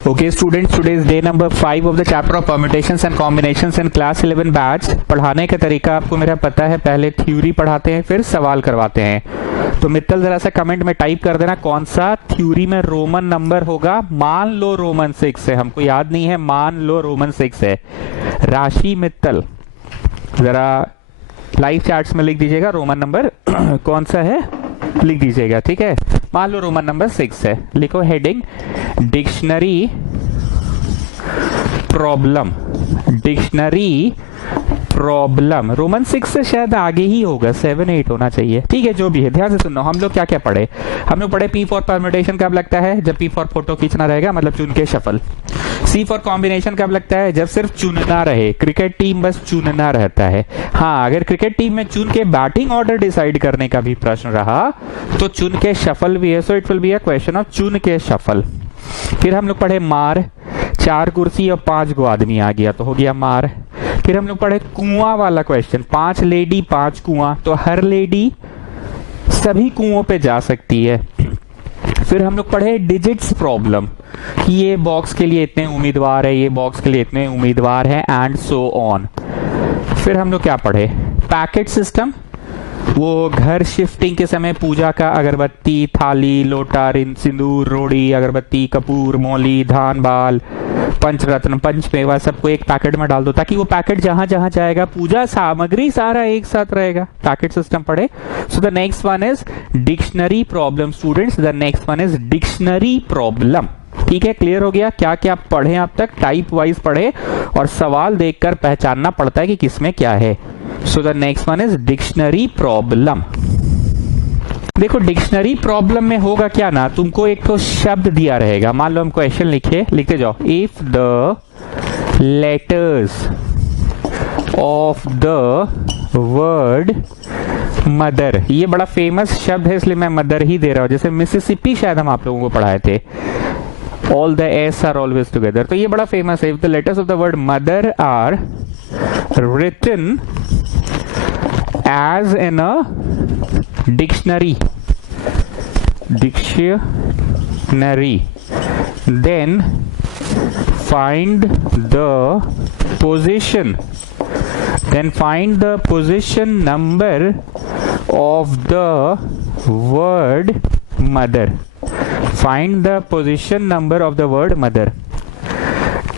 Okay students, today is day number 5 of the chapter of permutations and combinations in class 11 batch। पढ़ाने का तरीका आपको मेरा पता है, पहले थ्योरी पढ़ाते हैं फिर सवाल करवाते हैं। तो मित्तल जरा सा कमेंट में टाइप कर देना कौन सा थ्योरी में रोमन नंबर होगा। मान लो रोमन 6 है, हमको याद नहीं है, मान लो रोमन 6 है। राशि मित्तल जरा लाइव चैट्स में लिख दीजिएगा रोमन नंबर कौन सा है, लिख दीजिएगा, ठीक है। मान लो रोमन नंबर 6 है, लिखो heading dictionary problem. Dictionary problem Roman 6 से शायद आगे ही होगा, 7-8 होना चाहिए, ठीक है। जो भी है ध्यान से सुनो। हम लोग क्या क्या पढ़े, हम लोग पढ़े P फॉर परम्यूटेशन कब लगता है, जब P फॉर फोटो खींचना रहेगा, मतलब चुन के शफल। C फॉर कॉम्बिनेशन कब लगता है, जब सिर्फ चुनना रहे, क्रिकेट टीम बस चुनना रहता है। हाँ, अगर क्रिकेट टीम में चुन के बैटिंग ऑर्डर डिसाइड करने का भी प्रश्न रहा तो चुन के शफल भी है, so it will be a question of चुन के शफल। फिर हम लोग पढ़े मार, 4 कुर्सी और 5 गो आदमी आ गया तो हो गया मार। फिर हम लोग पढ़े कुआं वाला क्वेश्चन, 5 लेडी 5 कुआं, तो हर लेडी सभी कुओं पे जा सकती है। फिर हम लोग पढ़े डिजिट्स प्रॉब्लम कि ये बॉक्स के लिए इतने उम्मीदवार है, ये बॉक्स के लिए इतने उम्मीदवार हैं एंड सो ऑन। फिर हम लोग क्या पढ़े, पैकेट सिस्टम, वो घर शिफ्टिंग के समय पूजा का अगरबत्ती, थाली, लोटा, सिंदूर, रोड़ी, अगरबत्ती, कपूर, मौली, धान बाल, पंचरत्न, पंचमेवा सबको एक पैकेट में डाल दो ताकि वो पैकेट जहां जहां जाएगा पूजा सामग्री सारा एक साथ रहेगा। पैकेट सिस्टम पढ़े। So the next one is dictionary problem students, the next one is dictionary problem. ठीक है, क्लियर हो गया। क्या क्या पढ़े अब तक, टाइप वाइज पढ़े और सवाल देखकर पहचानना पड़ता है कि किसमें क्या है। So the next one is dictionary problem. देखो डिक्शनरी प्रॉब्लम में होगा क्या ना, तुमको एक तो शब्द दिया रहेगा, मान लो हम क्वेश्चन लिखते जाओ, if the letters of the word mother, ये बड़ा फेमस शब्द है इसलिए मैं मदर ही दे रहा हूं, जैसे मिसिसिपी शायद हम आप लोगों को पढ़ाए थे, all the S are always together, तो ये बड़ा फेमस है। If the letters of the word mother are written as in a dictionary, then find the position number of the word mother. Find the position number of the word mother.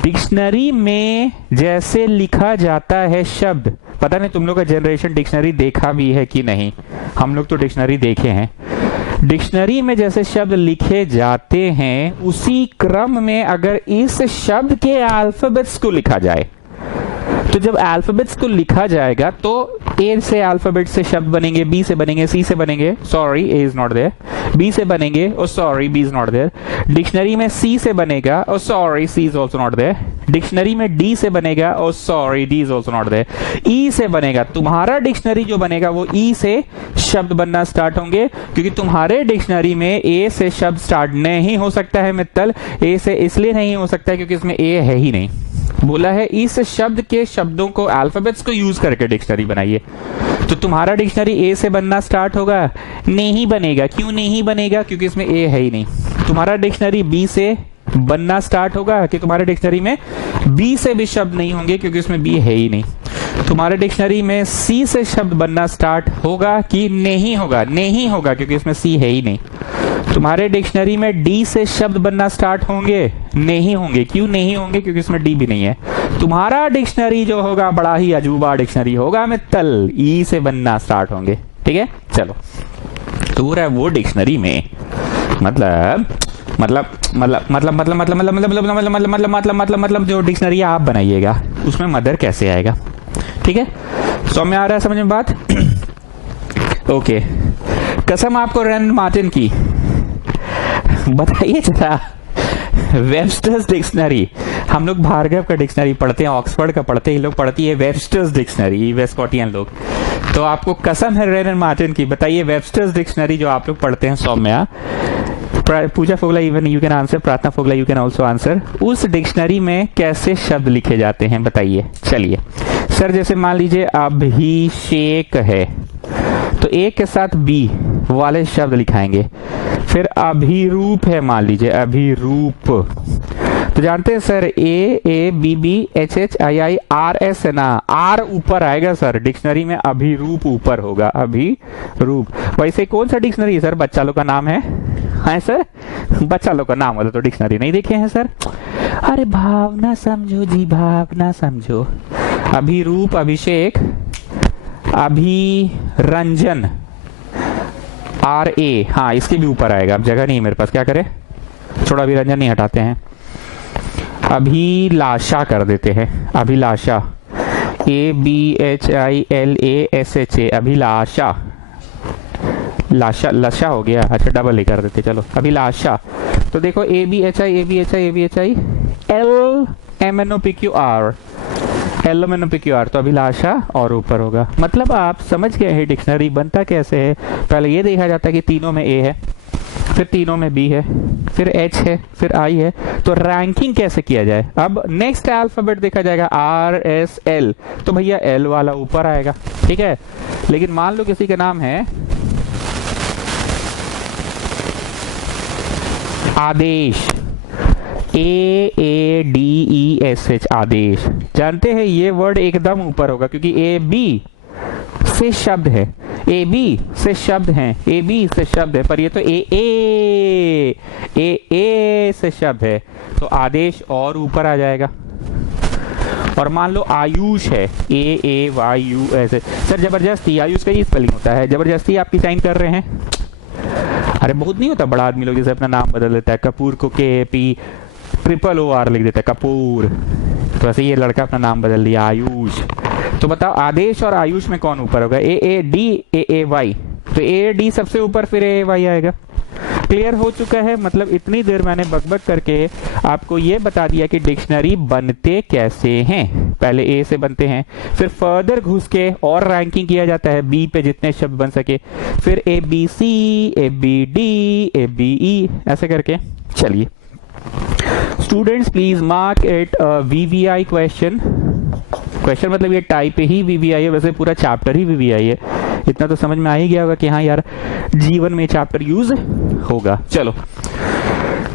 Dictionary में जैसे लिखा जाता है शब्द, पता नहीं तुम लोग का जनरेशन डिक्शनरी देखा भी है कि नहीं, हम लोग तो डिक्शनरी देखे हैं। डिक्शनरी में जैसे शब्द लिखे जाते हैं उसी क्रम में अगर इस शब्द के अल्फाबेट्स को लिखा जाए, तो जब अल्फाबेट्स को लिखा जाएगा तो ए से अल्फाबेट से शब्द बनेंगे, बी से बनेंगे, सी से बनेंगे, sorry A is not there, B से बनेंगे, oh sorry B is not there. Dictionary में सी से बनेगा, oh sorry C is also not there. Dictionary में डी से बनेगा, oh sorry D is also not there. E से बनेगा, तुम्हारा डिक्शनरी जो बनेगा वो ई से शब्द बनना स्टार्ट होंगे, क्योंकि तुम्हारे डिक्शनरी में ए से शब्द स्टार्ट नहीं हो सकता है मित्तल। ए से इसलिए नहीं हो सकता है क्योंकि इसमें ए है ही नहीं, बोला है इस शब्द के शब्दों को अल्फाबेट्स को यूज करके डिक्शनरी बनाइए। तो तुम्हारा डिक्शनरी ए से बनना स्टार्ट होगा, नहीं बनेगा। क्यों नहीं बनेगा, क्योंकि इसमें ए है ही नहीं। तुम्हारा डिक्शनरी बी से बनना स्टार्ट होगा कि तुम्हारे डिक्शनरी में बी से भी शब्द नहीं होंगे क्योंकि इसमें बी है ही नहीं। तुम्हारे डिक्शनरी में सी से शब्द बनना स्टार्ट होगा कि नहीं होगा, नहीं होगा क्योंकि इसमें सी है ही नहीं। तुम्हारे डिक्शनरी में डी से शब्द बनना स्टार्ट होंगे, नहीं होंगे। क्यों नहीं होंगे, क्योंकि इसमें डी भी नहीं है। तुम्हारा डिक्शनरी जो होगा बड़ा ही अजूबा डिक्शनरी होगा मित्तल, ई से बनना स्टार्ट होंगे, ठीक है। चलो तो वो रहा वो डिक्शनरी में मतलब जो डिक्शनरी आप बनाइएगा उसमें मदर कैसे आएगा, ठीक है। समझ में आ रहा है, समझ में बात। ओके, कसम आपको रैंड मार्टिन की, बताइए जरा वेबस्टर्स डिक्शनरी, हम लोग भार्गव का डिक्शनरी पढ़ते हैं, ऑक्सफोर्ड का पढ़ते हैं, ये लोग पढ़ती है वेबस्टर्स डिक्शनरी, वेस्टकॉटियन लोग। तो आपको कसम है रैंड मार्टिन की, बताइए वेबस्टर्स डिक्शनरी जो आप लोग पढ़ते हैं सौम्या, पूजा फोगला, इवन यू कैन आंसर, प्रार्थना फोगला यू कैन ऑल्सो आंसर, उस डिक्शनरी में कैसे शब्द लिखे जाते हैं बताइए। चलिए सर, जैसे मान लीजिए अभिषेक है तो ए के साथ बी वाले शब्द लिखाएंगे। फिर अभिरूप है, मान लीजिए अभिरूप, तो जानते हैं sir A B B H H I I R S है ना, आर ऊपर आएगा सर डिक्शनरी में, अभिरूप ऊपर होगा, अभिरूप। वैसे कौन सा डिक्शनरी है सर, बच्चा लोग का नाम है? हाँ सर, बच्चा लोग का नाम वाला तो डिक्शनरी नहीं देखे हैं सर। अरे भावना समझो जी, भावना समझो। अभिरूप, अभिषेक, अभिरंजन, आर ए, हाँ इसके भी ऊपर आएगा। अब जगह नहीं है मेरे पास, क्या करें, थोड़ा अभिरंजन नहीं हटाते हैं, अभिलाषा कर देते हैं, Abhilasha, A B H I L A S H A, Abhilasha, Lasha, Lasha हो गया, अच्छा डबल ही कर देते, चलो अभिलाषा। तो देखो A B H I, A B H I, A B H I, L M N O P Q R, L M N O P Q R, तो अभिलाषा और ऊपर होगा। मतलब आप समझ गए हैं डिक्शनरी बनता कैसे है। पहले ये देखा जाता है कि तीनों में ए है, फिर तीनों में बी है, फिर एच है, फिर आई है, तो रैंकिंग कैसे किया जाए। अब नेक्स्ट अल्फाबेट देखा जाएगा आर एस एल, तो भैया एल वाला ऊपर आएगा, ठीक है। लेकिन मान लो किसी का नाम है Aadesh, A D E S H, Aadesh. जानते हैं ये वर्ड एकदम ऊपर होगा क्योंकि ए बी से शब्द है, ए बी से शब्द है, ए बी से शब्द है, पर ये तो ए से शब्द है, तो आदेश और ऊपर आ जाएगा। और मान लो आयुष है, ए वाई यू एस, सर जबरदस्ती आयुष का ही स्पेलिंग होता है, जबरदस्ती आपकी साइन कर रहे हैं। अरे बहुत नहीं होता, बड़ा आदमी लोग जैसे अपना नाम बदल देता है, कपूर को के पी ट्रिपल ओ आर लिख देता है, कपूर, तो ऐसे ये लड़का अपना नाम बदल दिया आयुष। तो बताओ आदेश और आयुष में कौन ऊपर होगा, ए डी ए वाई, तो ए डी सबसे ऊपर, फिर ए वाई आएगा। क्लियर हो चुका है। मतलब इतनी देर मैंने बकबक करके आपको ये बता दिया कि डिक्शनरी बनते कैसे हैं। पहले ए से बनते हैं, फिर फर्दर घुस के और रैंकिंग किया जाता है बी पे जितने शब्द बन सके, फिर A B C, A B D, A B E, ऐसे करके। चलिए students please mark it VVI question. Question मतलब ये टाइप ही वीवीआई है, वैसे पूरा चैप्टर ही वीवीआई है। इतना तो समझ में आ ही गया होगा कि हाँ यार जीवन में चैप्टर यूज होगा। चलो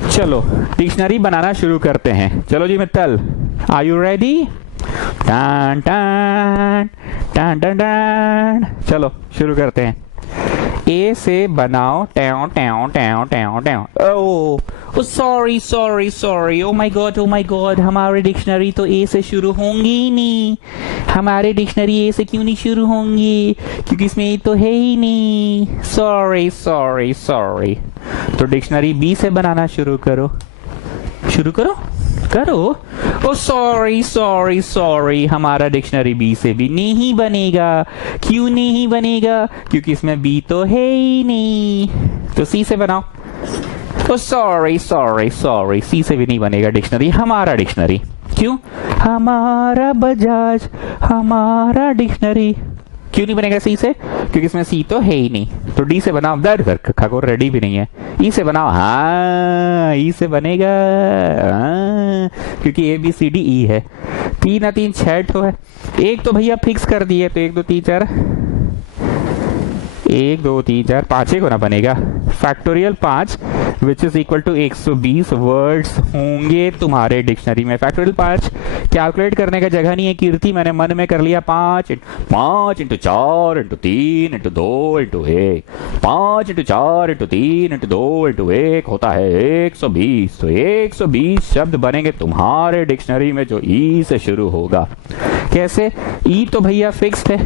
चलो डिक्शनरी बनाना शुरू करते हैं। चलो जी मित्तल, आर यू रेडी? टान टान टान टान टान, चलो शुरू करते हैं। ए से बनाओ टैओ टैओ टैओ टैओ टैओ। Oh sorry sorry sorry, oh my god, हमारे डिक्शनरी तो ए से शुरू होंगी ही नहीं। हमारे डिक्शनरी ए से क्यों नहीं शुरू होंगी? क्योंकि इसमें ए तो है ही नहीं। सॉरी सॉरी सॉरी, तो डिक्शनरी बी से बनाना शुरू करो। शुरू करो करो। ओ सॉरी सॉरी सॉरी, हमारा डिक्शनरी बी से भी नहीं बनेगा। क्यों नहीं बनेगा? क्योंकि इसमें बी तो है ही नहीं। तो सी से बनाओ। ओ सॉरी सॉरी सॉरी, सी से भी नहीं बनेगा डिक्शनरी, हमारा डिक्शनरी। क्यों? हमारा बजाज, हमारा डिक्शनरी। क्यों नहीं बनेगा सी से? क्योंकि इसमें सी तो है ही नहीं। तो डी से बनाओ। दर खगोर रेडी भी नहीं है। ई से बनाओ। हाँ ई से बनेगा, हाँ, क्योंकि ए बी सी डी ई है। 3 3 6 ठो है। एक तो भैया फिक्स कर दिए, तो 1 2 3 4, 1 2 3 4 5 को ना बनेगा। Factorial 5 which is equal to 120 words होंगे तुम्हारे डिक्शनरी में। फैक्टोरियल 5 कैलकुलेट करने का जगह नहीं है कीर्ति, मैंने मन में कर लिया 5 into 4 into 3 into 2 into 1, 5 into 4 into 3 into 2 into 1 होता है 120। तो 120 शब्द बनेंगे तुम्हारे डिक्शनरी में जो ई से शुरू होगा। कैसे? ई तो भैया फिक्स्ड है,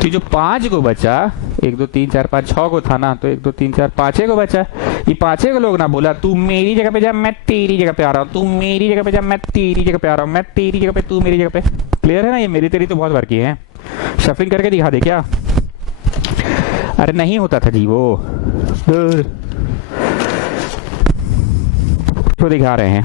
कि जो 5 को बचा, 1 2 3 4 5 6 को था ना, तो 1 2 3 4 5 को बचा। ये 5 को लोग ना बोला तू मेरी जगह पे जा, मैं तेरी जगह पे आ रहा हूँ, तू मेरी जगह पे जा, मैं तेरी जगह पे आ रहा हूँ, मैं तेरी जगह पे, तू मेरी जगह पे। क्लियर है ना? ये मेरी तेरी तो बहुत बार की है। शफलिंग करके दिखा दे क्या? अरे नहीं होता था जी वो, तो दिखा रहे हैं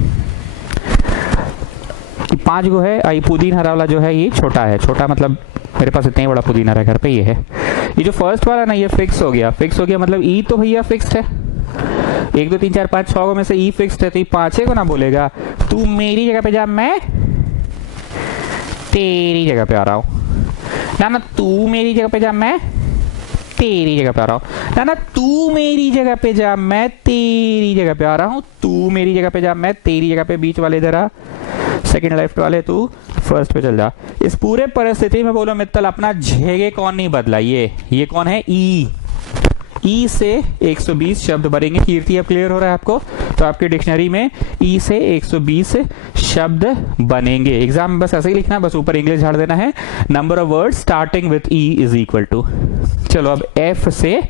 कि 5 को है। आई पुदीन हरा वाला जो है ये छोटा है, छोटा मतलब मेरे पास इतना ही बड़ा पुदीना है घर पे, ये है। ये जो फर्स्ट वाला ना ये फिक्स हो गया, फिक्स हो गया मतलब ई तो भैया फिक्स्ड है। 1 2 3 4 5 6 में से ई फिक्स्ड है, तो ये 5 को ना बोलेगा तू मेरी जगह पे जा, मैं तेरी जगह पे आ रहा हूं ना, तू मेरी जगह पे जा, मैं तेरी जगह पे आ रहा हूँ। ना तू मेरी जगह पे जा, मैं तेरी जगह पे आ रहा हूँ। तू मेरी जगह पे जा, मैं तेरी जगह पे। बीच वाले इधर आ, सेकंड लेफ्ट वाले तू फर्स्ट पे चल जा। इस पूरे परिस्थिति में बोलो मित्तल अपना जगह कौन नहीं बदला, ये कौन है? ई से 120 शब्द बनेंगे। कीर्ति अब क्लियर हो रहा है आपको? तो आपके डिक्शनरी में ई से 120 शब्द बनेंगे। एग्जाम में बस ऐसे ही लिखना है, बस ऊपर इंग्लिश झाड़ देना है। Number of word starting with E is equal to, चलो अब एफ से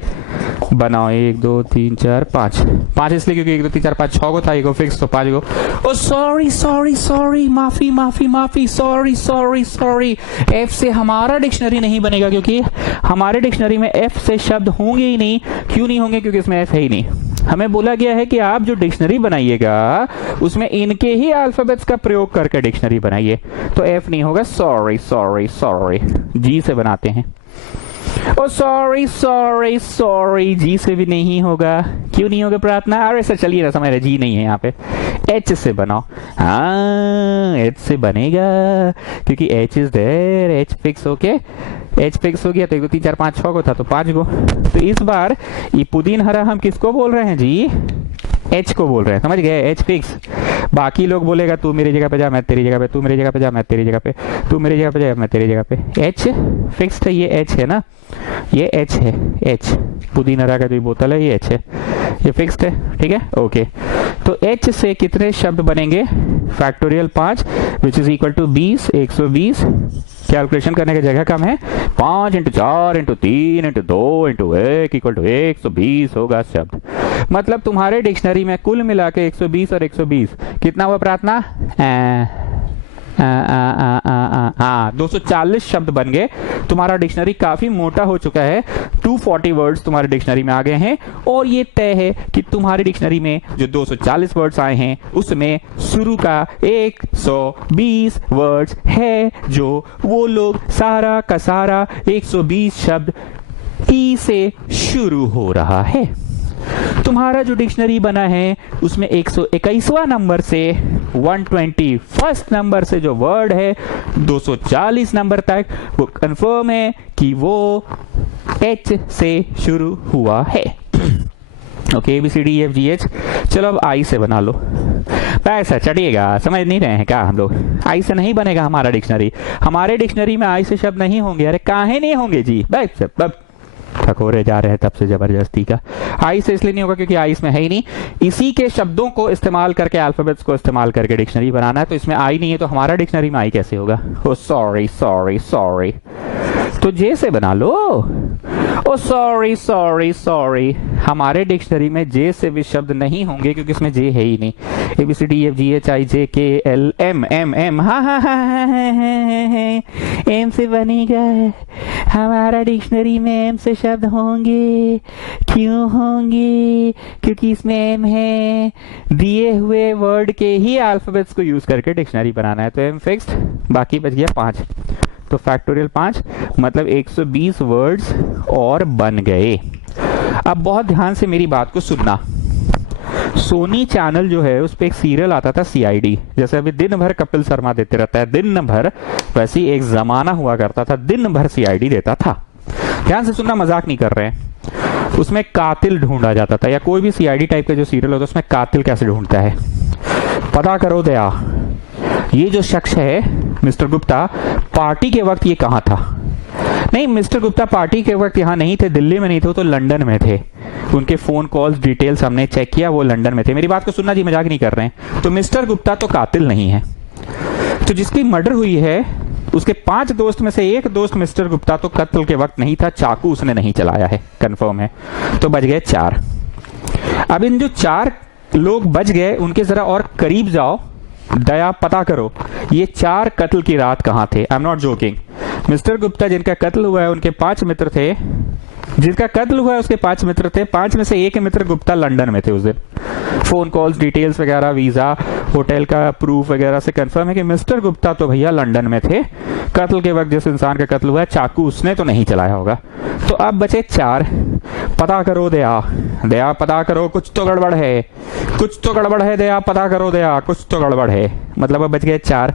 बनाओ 1 2 3 4 5 5 इसलिए क्योंकि 1 2 3 4 5 6 को था, एक फिक्स तो 5 को। ओ सॉरी सॉरी सॉरी, माफी माफी माफी, सॉरी सॉरी सॉरी। एफ से हमारा डिक्शनरी नहीं बनेगा क्योंकि हमारे डिक्शनरी में एफ से शब्द होंगे ही नहीं। क्यों नहीं होंगे? क्योंकि इसमें एफ है ही नहीं। हमें बोला गया है कि आप जो डिक्शनरी बनाइएगा उसमें इनके ही अल्फाबेट्स का प्रयोग करके डिक्शनरी बनाइए, तो एफ नहीं होगा। सॉरी सॉरी सॉरी, जी से बनाते हैं। ओ सॉरी सॉरी सॉरी, जी से भी नहीं होगा। क्यों नहीं होगा प्रार्थना? अरे सर चलिए ना, समझ रहे, जी नहीं है यहाँ पे। एच से बनाओ। हाँ एच से बनेगा क्योंकि H is there, H fix. Okay H fix हो गया तो 1 2 3 4 5 6 को था तो 5 को। तो इस बार ये पुदीन हरा हम किसको बोल रहे हैं जी? एच को बोल रहे हैं, समझ गए? H fix. बाकी लोग बोलेगा तू मेरी जगह पे जा, मैं तेरी जगह पे, तू मेरी जगह पे जा, मैं तेरी जगह पे, तू मेरी जगह पे जा, मैं तेरी जगह पे। एच फिक्स्ड है, ये एच है ना, ये एच है। एच पुदीना का जो बोतल है ये एच है, ये फिक्स्ड है। ठीक है ओके। तो एच से कितने शब्द बनेंगे? Factorial 5 which is equal to 20 120। Calculation करने की जगह कम है। 5 × 4 × 3 × 2 × 1 इक्वल टू 120 होगा शब्द। मतलब तुम्हारे डिक्शनरी में कुल मिला के 120 और 120 कितना हुआ प्रार्थना? 240 शब्द बन गए। तुम्हारा डिक्शनरी काफी मोटा हो चुका है। 240 वर्ड्स तुम्हारे डिक्शनरी में आ गए हैं और ये तय है कि तुम्हारी डिक्शनरी में जो 240 वर्ड्स आए हैं उसमें शुरू का 120 वर्ड्स है, जो वो लोग सारा का सारा 120 शब्द ई से शुरू हो रहा है। तुम्हारा जो डिक्शनरी बना है उसमें 121वां नंबर से 121st नंबर से जो वर्ड है 240 नंबर तक वो कंफर्म है कि वो एच से शुरू हुआ है। Okay ABCDEFGH। चलो अब आई से बना लो। पैसा चढ़िएगा, समझ नहीं रहे हैं क्या हम लोग? आई से नहीं बनेगा हमारा डिक्शनरी। हमारे डिक्शनरी में आई से शब्द नहीं होंगे। अरे काहे नहीं होंगे जी? ठकोरे जा रहे हैं तब से जबरदस्ती का। आई से इसलिए नहीं होगा क्योंकि आई इसमें है ही नहीं। इसी के शब्दों को इस्तेमाल करके, अल्फाबेट्स को इस्तेमाल करके डिक्शनरी बनाना है, तो इसमें आई नहीं है तो हमारा डिक्शनरी में आई कैसे होगा? ओ सॉरी सॉरी सॉरी, तो जे से बना लो। ओ सॉरी सॉरी सॉरी, हमारे डिक्शनरी में जे से भी शब्द नहीं होंगे क्योंकि इसमें जे है ही नहीं। ABCDEFGHIJKLMNM, हाँ एम से बनेगा। हमारा डिक्शनरी में एम से शब्द होंगे। क्यों होंगे? क्योंकि इसमें एम है। दिए हुए वर्ड के ही अल्फाबेट्स को यूज करके डिक्शनरी बनाना है, तो एम फिक्स्ड। बाकी बच गया 5, तो फैक्टोरियल 5 मतलब 120 वर्ड्स और बन गए। अब बहुत ध्यान से मेरी बात को सुनना। सोनी चैनल जो है उस पे एक सीरियल आता था CID, जैसे अभी दिन भर कपिल शर्मा देते रहता है दिन भर, वैसे ही एक जमाना हुआ करता था दिन भर CID देता था। ध्यान से सुनना, मजाक नहीं कर रहे हैं। उसमें कातिल ढूंढा जाता था, या कोई भी CID टाइप का जो सीरियल होता है उसमें कातिल कैसे ढूंढता है पता करो दया। ये जो शख्स है मिस्टर गुप्ता, पार्टी के वक्त ये कहाँ था? नहीं, मिस्टर गुप्ता पार्टी के वक्त यहाँ नहीं थे, दिल्ली में नहीं थे, वो तो लंदन में थे। उनके फोन कॉल्स डिटेल्स हमने चेक किया, वो लंदन में थे। मेरी बात को सुनना जी, मजाक नहीं कर रहे हैं। तो मिस्टर गुप्ता तो कातिल नहीं है। तो जिसकी मर्डर हुई है उसके 5 दोस्त में से एक दोस्त मिस्टर गुप्ता तो कत्ल के वक्त नहीं था, चाकू उसने नहीं चलाया है, कंफर्म है। तो बच गए 4। अब इन जो 4 लोग बच गए उनके जरा और करीब जाओ, दया पता करो ये 4 कत्ल की रात कहां थे। I am not joking. Mister Gupta जिनका कत्ल हुआ है उनके 5 मित्र थे, जिसका कत्ल हुआ है उसके 5 मित्र थे। 5 में से एक मित्र गुप्ता लंदन में थे उस दिन। फोन कॉल्स डिटेल्स वगैरह, वीजा, होटल का प्रूफ वगैरह से कंफर्म है कि मिस्टर गुप्ता तो भैया लंदन में थे। कत्ल के वक्त जिस इंसान का कत्ल हुआ है चाकू उसने तो नहीं चलाया होगा। तो अब बचे 4। पता करो दया, दया पता करो, कुछ तो गड़बड़ है, कुछ तो गड़बड़ है दया, पता करो दया, कुछ तो गड़बड़ है। मतलब अब बच गए 4।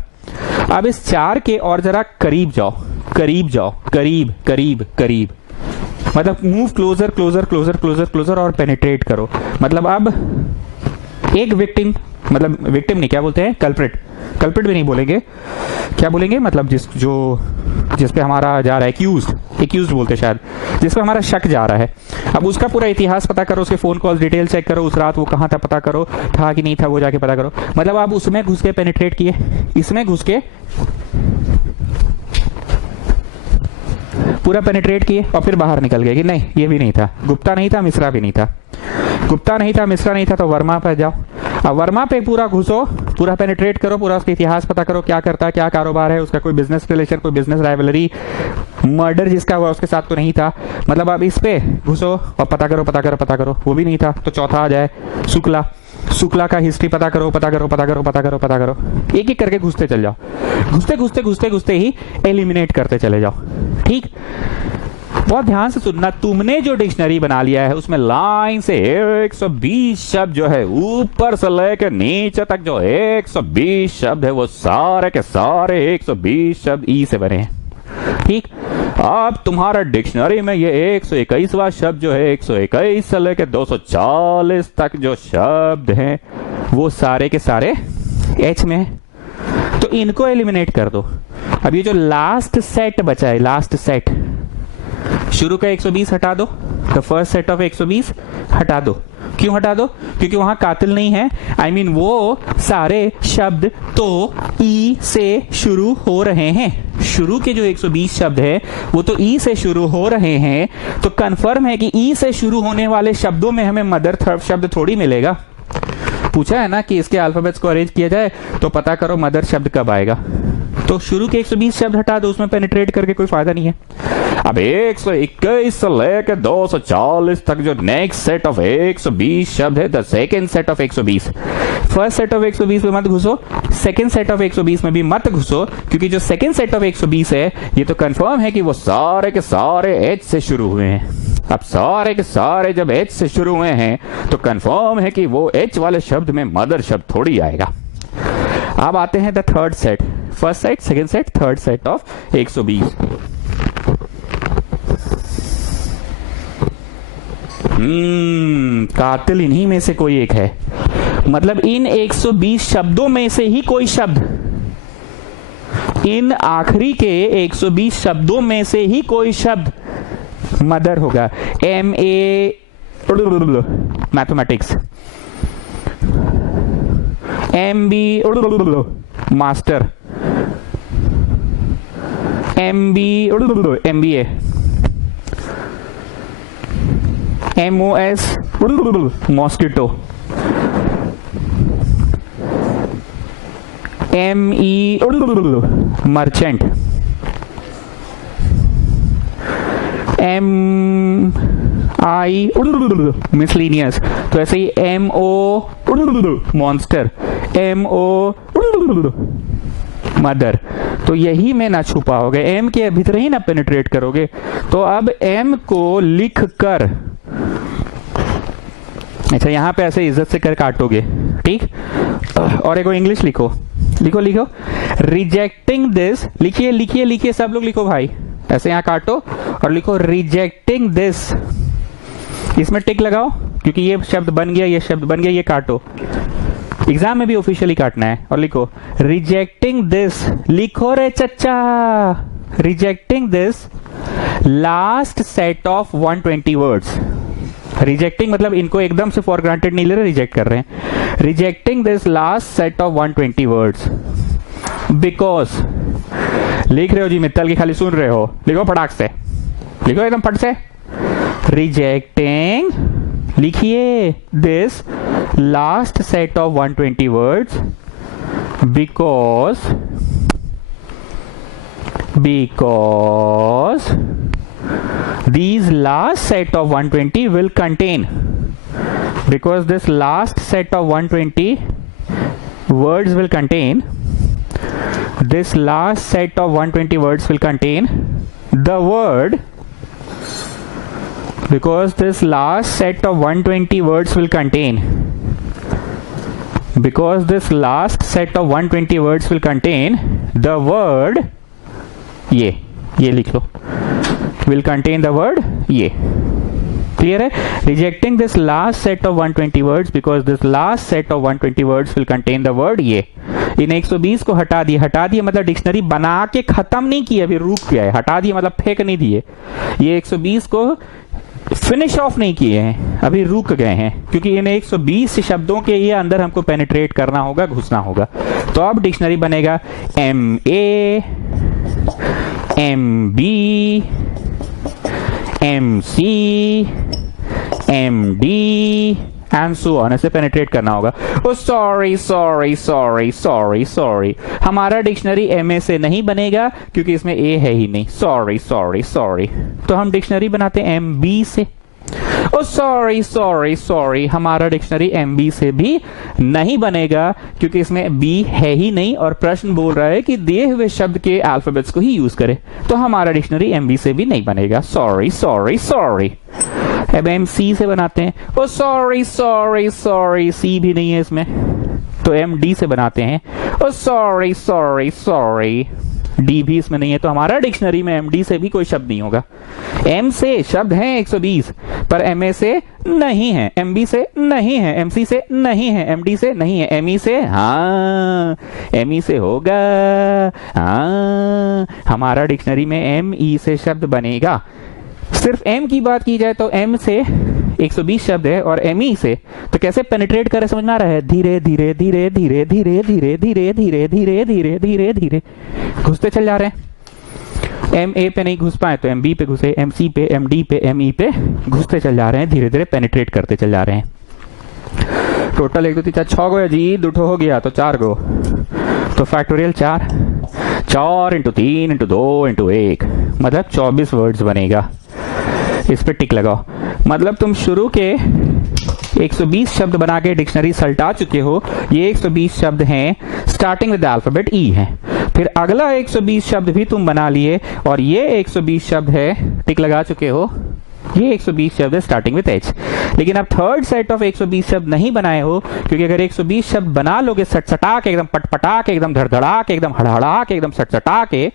अब इस 4 के और जरा करीब जाओ, करीब जाओ, करीब करीब करीब। मतलब move closer closer closer closer closer और पेनिट्रेट करो। मतलब अब एक विक्टिम, मतलब विक्टिम नहीं, क्या बोलते हैं, कल्प्रिट, कल्प्रिट भी नहीं बोलेंगे, क्या बोलेंगे, मतलब जिस पे हमारा जा रहा है एक्यूज्ड बोलते हैं शायद, जिस पे हमारा शक जा रहा है। अब उसका पूरा इतिहास पता करो, उसके फोन कॉल डिटेल चेक करो, उस रात वो कहाँ था पता करो, था कि नहीं था वो जाके पता करो। मतलब आप उसमें घुस के पेनिट्रेट किए, इसमें घुस के पूरा पेनिट्रेट किए और फिर बाहर निकल गए कि नहीं ये भी नहीं था, गुप्ता नहीं था, मिश्रा भी नहीं था, गुप्ता नहीं था, मिश्रा नहीं था, तो वर्मा पे जाओ। अब वर्मा पे पूरा घुसो, पूरा पेनिट्रेट करो, पूरा उसका इतिहास पता करो, क्या करता है, क्या कारोबार है उसका, कोई बिजनेस रिलेशन, कोई बिजनेस राइवलरी, मर्डर जिसका हुआ उसके साथ तो नहीं था। मतलब अब इस पे घुसो और पता करो पता करो पता करो, वो भी नहीं था। तो चौथा आ जाए शुक्ला, शुक्ला का हिस्ट्री पता करो पता करो पता करो पता करो पता करो, एक एक करके घुसते चल जाओ, घुसते घुसते घुसते घुसते ही एलिमिनेट करते चले जाओ। ठीक, बहुत ध्यान से सुनना, तुमने जो डिक्शनरी बना लिया है उसमें लाइन से 120 शब्द जो है, ऊपर से लेकर नीचे तक जो 120 शब्द है, वो सारे के सारे 120 शब्द ई से बने हैं। ठीक, अब तुम्हारा डिक्शनरी में ये 121वां शब्द जो है, 121 से लेकर 240 तक जो शब्द हैं, वो सारे के सारे एच में, तो इनको एलिमिनेट कर दो। अब ये जो लास्ट सेट बचा है, लास्ट सेट, शुरू का 120 हटा दो, द फर्स्ट सेट ऑफ 120 हटा दो। क्यों हटा दो? क्योंकि वहां कातिल नहीं है। I mean, वो सारे शब्द तो ई से शुरू हो रहे हैं। शुरू के जो 120 शब्द है वो तो ई से शुरू हो रहे हैं, तो कंफर्म है कि ई से शुरू होने वाले शब्दों में हमें मदर शब्द थोड़ी मिलेगा। पूछा है ना कि इसके अल्फाबेट्स को अरेंज किया जाए तो पता करो मदर शब्द कब आएगा। तो शुरू के 120 शब्द हटा दो, उसमें पेनिट्रेट करके कोई फायदा नहीं है। अब 121 से लेकर 240 तक जो नेक्स्ट सेट ऑफ 120 शब्द है, the second set of 120, first set of 120 में मत घुसो, सेकेंड सेट ऑफ 120 में भी मत घुसो, क्योंकि जो सेकेंड सेट ऑफ 120 है ये तो कंफर्म है कि वो सारे के सारे एच से शुरू हुए हैं। अब सारे के सारे जब एच से शुरू हुए हैं तो कंफर्म है कि वो एच वाले शब्द में मदर शब्द थोड़ी आएगा। अब आते हैं the third set, first set, second set, third set of 120। कातिल इन्हीं में से कोई एक है, मतलब इन 120 शब्दों में से ही कोई शब्द, इन आखिरी के 120 शब्दों में से ही कोई शब्द मदर होगा। MA mathematics, MB master, MBA, MOS mosquito, ME merchant, MI miscellaneous, तो ऐसे ही MO मॉन्स्टर, MO मदर। तो यही में ना छुपाओगे, M के भीतर ही ना पेनिट्रेट करोगे। तो अब M को लिख कर, अच्छा यहां पे ऐसे इज्जत से कर काटोगे, ठीक। और एक इंग्लिश लिखो, लिखो लिखो, रिजेक्टिंग दिस, लिखिए लिखिए लिखिए, सब लोग लिखो भाई, ऐसे यहां काटो और लिखो रिजेक्टिंग दिस, इसमें टिक लगाओ क्योंकि ये शब्द बन गया, ये शब्द बन गया, ये काटो, एग्जाम में भी ऑफिशियली काटना है। और लिखो रिजेक्टिंग दिस, लिखो रे चच्चा, rejecting this last set of 120 words. Rejecting मतलब इनको एकदम से फॉर ग्रांटेड नहीं ले रहे, रिजेक्ट कर रहे हैं। Rejecting this last set of 120 words because, लिख रहे हो जी मित्तल की, खाली सुन रहे हो, लिखो फटाक से, लिखो एकदम फट से, रिजेक्टिंग, लिखिए this last set of 120 words because these last set of 120 will contain, because this last set of 120 words will contain, this last set of 120 words will contain the word, because this last set of 120 words will contain, because this last set of 120 words will contain the word, ये लिख लो, will contain the word ये. Clear है? Rejecting this last set of 120 words because this last set of 120 words will contain the word ये. इन 120 को हटा दिए मतलब dictionary बना के खत्म नहीं किया, अभी रुक गया है. हटा दिए मतलब फेंक नहीं दिए. ये 120 को फिनिश ऑफ नहीं किए हैं, अभी रुक गए हैं, क्योंकि इन 120 शब्दों के ये अंदर हमको पेनिट्रेट करना होगा, घुसना होगा. तो अब डिक्शनरी बनेगा MA, MB, MC, MD and so on. ऐसे पेनिट्रेट करना होगा. ओ सॉरी, हमारा डिक्शनरी MA से नहीं बनेगा क्योंकि इसमें A है ही नहीं. सॉरी. तो हम डिक्शनरी बनाते हैं MB से. ओ सॉरी, हमारा डिक्शनरी MB से भी नहीं बनेगा क्योंकि इसमें B है ही नहीं और प्रश्न बोल रहा है कि दिए हुए शब्द के अल्फाबेट्स को ही यूज करे. तो हमारा डिक्शनरी MB से भी नहीं बनेगा. सॉरी. अब MC से बनाते हैं. ओ सॉरी, C भी नहीं है इसमें, तो MD से बनाते हैं. ओ सॉरी, D भी इसमें नहीं है, तो हमारा डिक्शनरी में MD से भी कोई शब्द नहीं होगा. M से शब्द हैं 120 पर MA से नहीं है, MB से नहीं है, MC से नहीं है, MD से नहीं है. ME से, हाँ ME से होगा. हाँ, हमारा डिक्शनरी में ME से शब्द बनेगा. सिर्फ M की बात की जाए तो M से 120 शब्द है और ME से तो कैसे पेनिट्रेट करे समझ में आ रहा है. धीरे घुसते चल जा रहे हैं. MA पे नहीं घुस पाए तो MB पे घुसे, MC पे, MD पे, ME पे घुसते चल जा रहे हैं, धीरे पेनिट्रेट करते चल जा रहे हैं. टोटल 1 2 3 4 6 गो जी, 2 हो गया तो 4 गो. तो फैक्टोरियल 4 × 3 × 2 × 1 मतलब 24 वर्ड्स बनेगा. इस पे टिक लगाओ. मतलब तुम शुरू के 120 शब्द बना के डिक्शनरी सल्टा चुके हो. ये 120 शब्द हैं स्टार्टिंग विद अल्फाबेट E है. फिर अगला 120 शब्द भी तुम बना लिए और ये 120 शब्द है, टिक लगा चुके हो, ये 120 शब्द है स्टार्टिंग विद H. लेकिन अब थर्ड सेट ऑफ 120 शब्द नहीं बनाए हो, क्योंकि अगर 120 शब्द बना लोगे सटसटा के, एकदम पटपटा के, एकदम धड़धड़ा के, एकदम हड़हड़ा के, एकदम सटसटा के,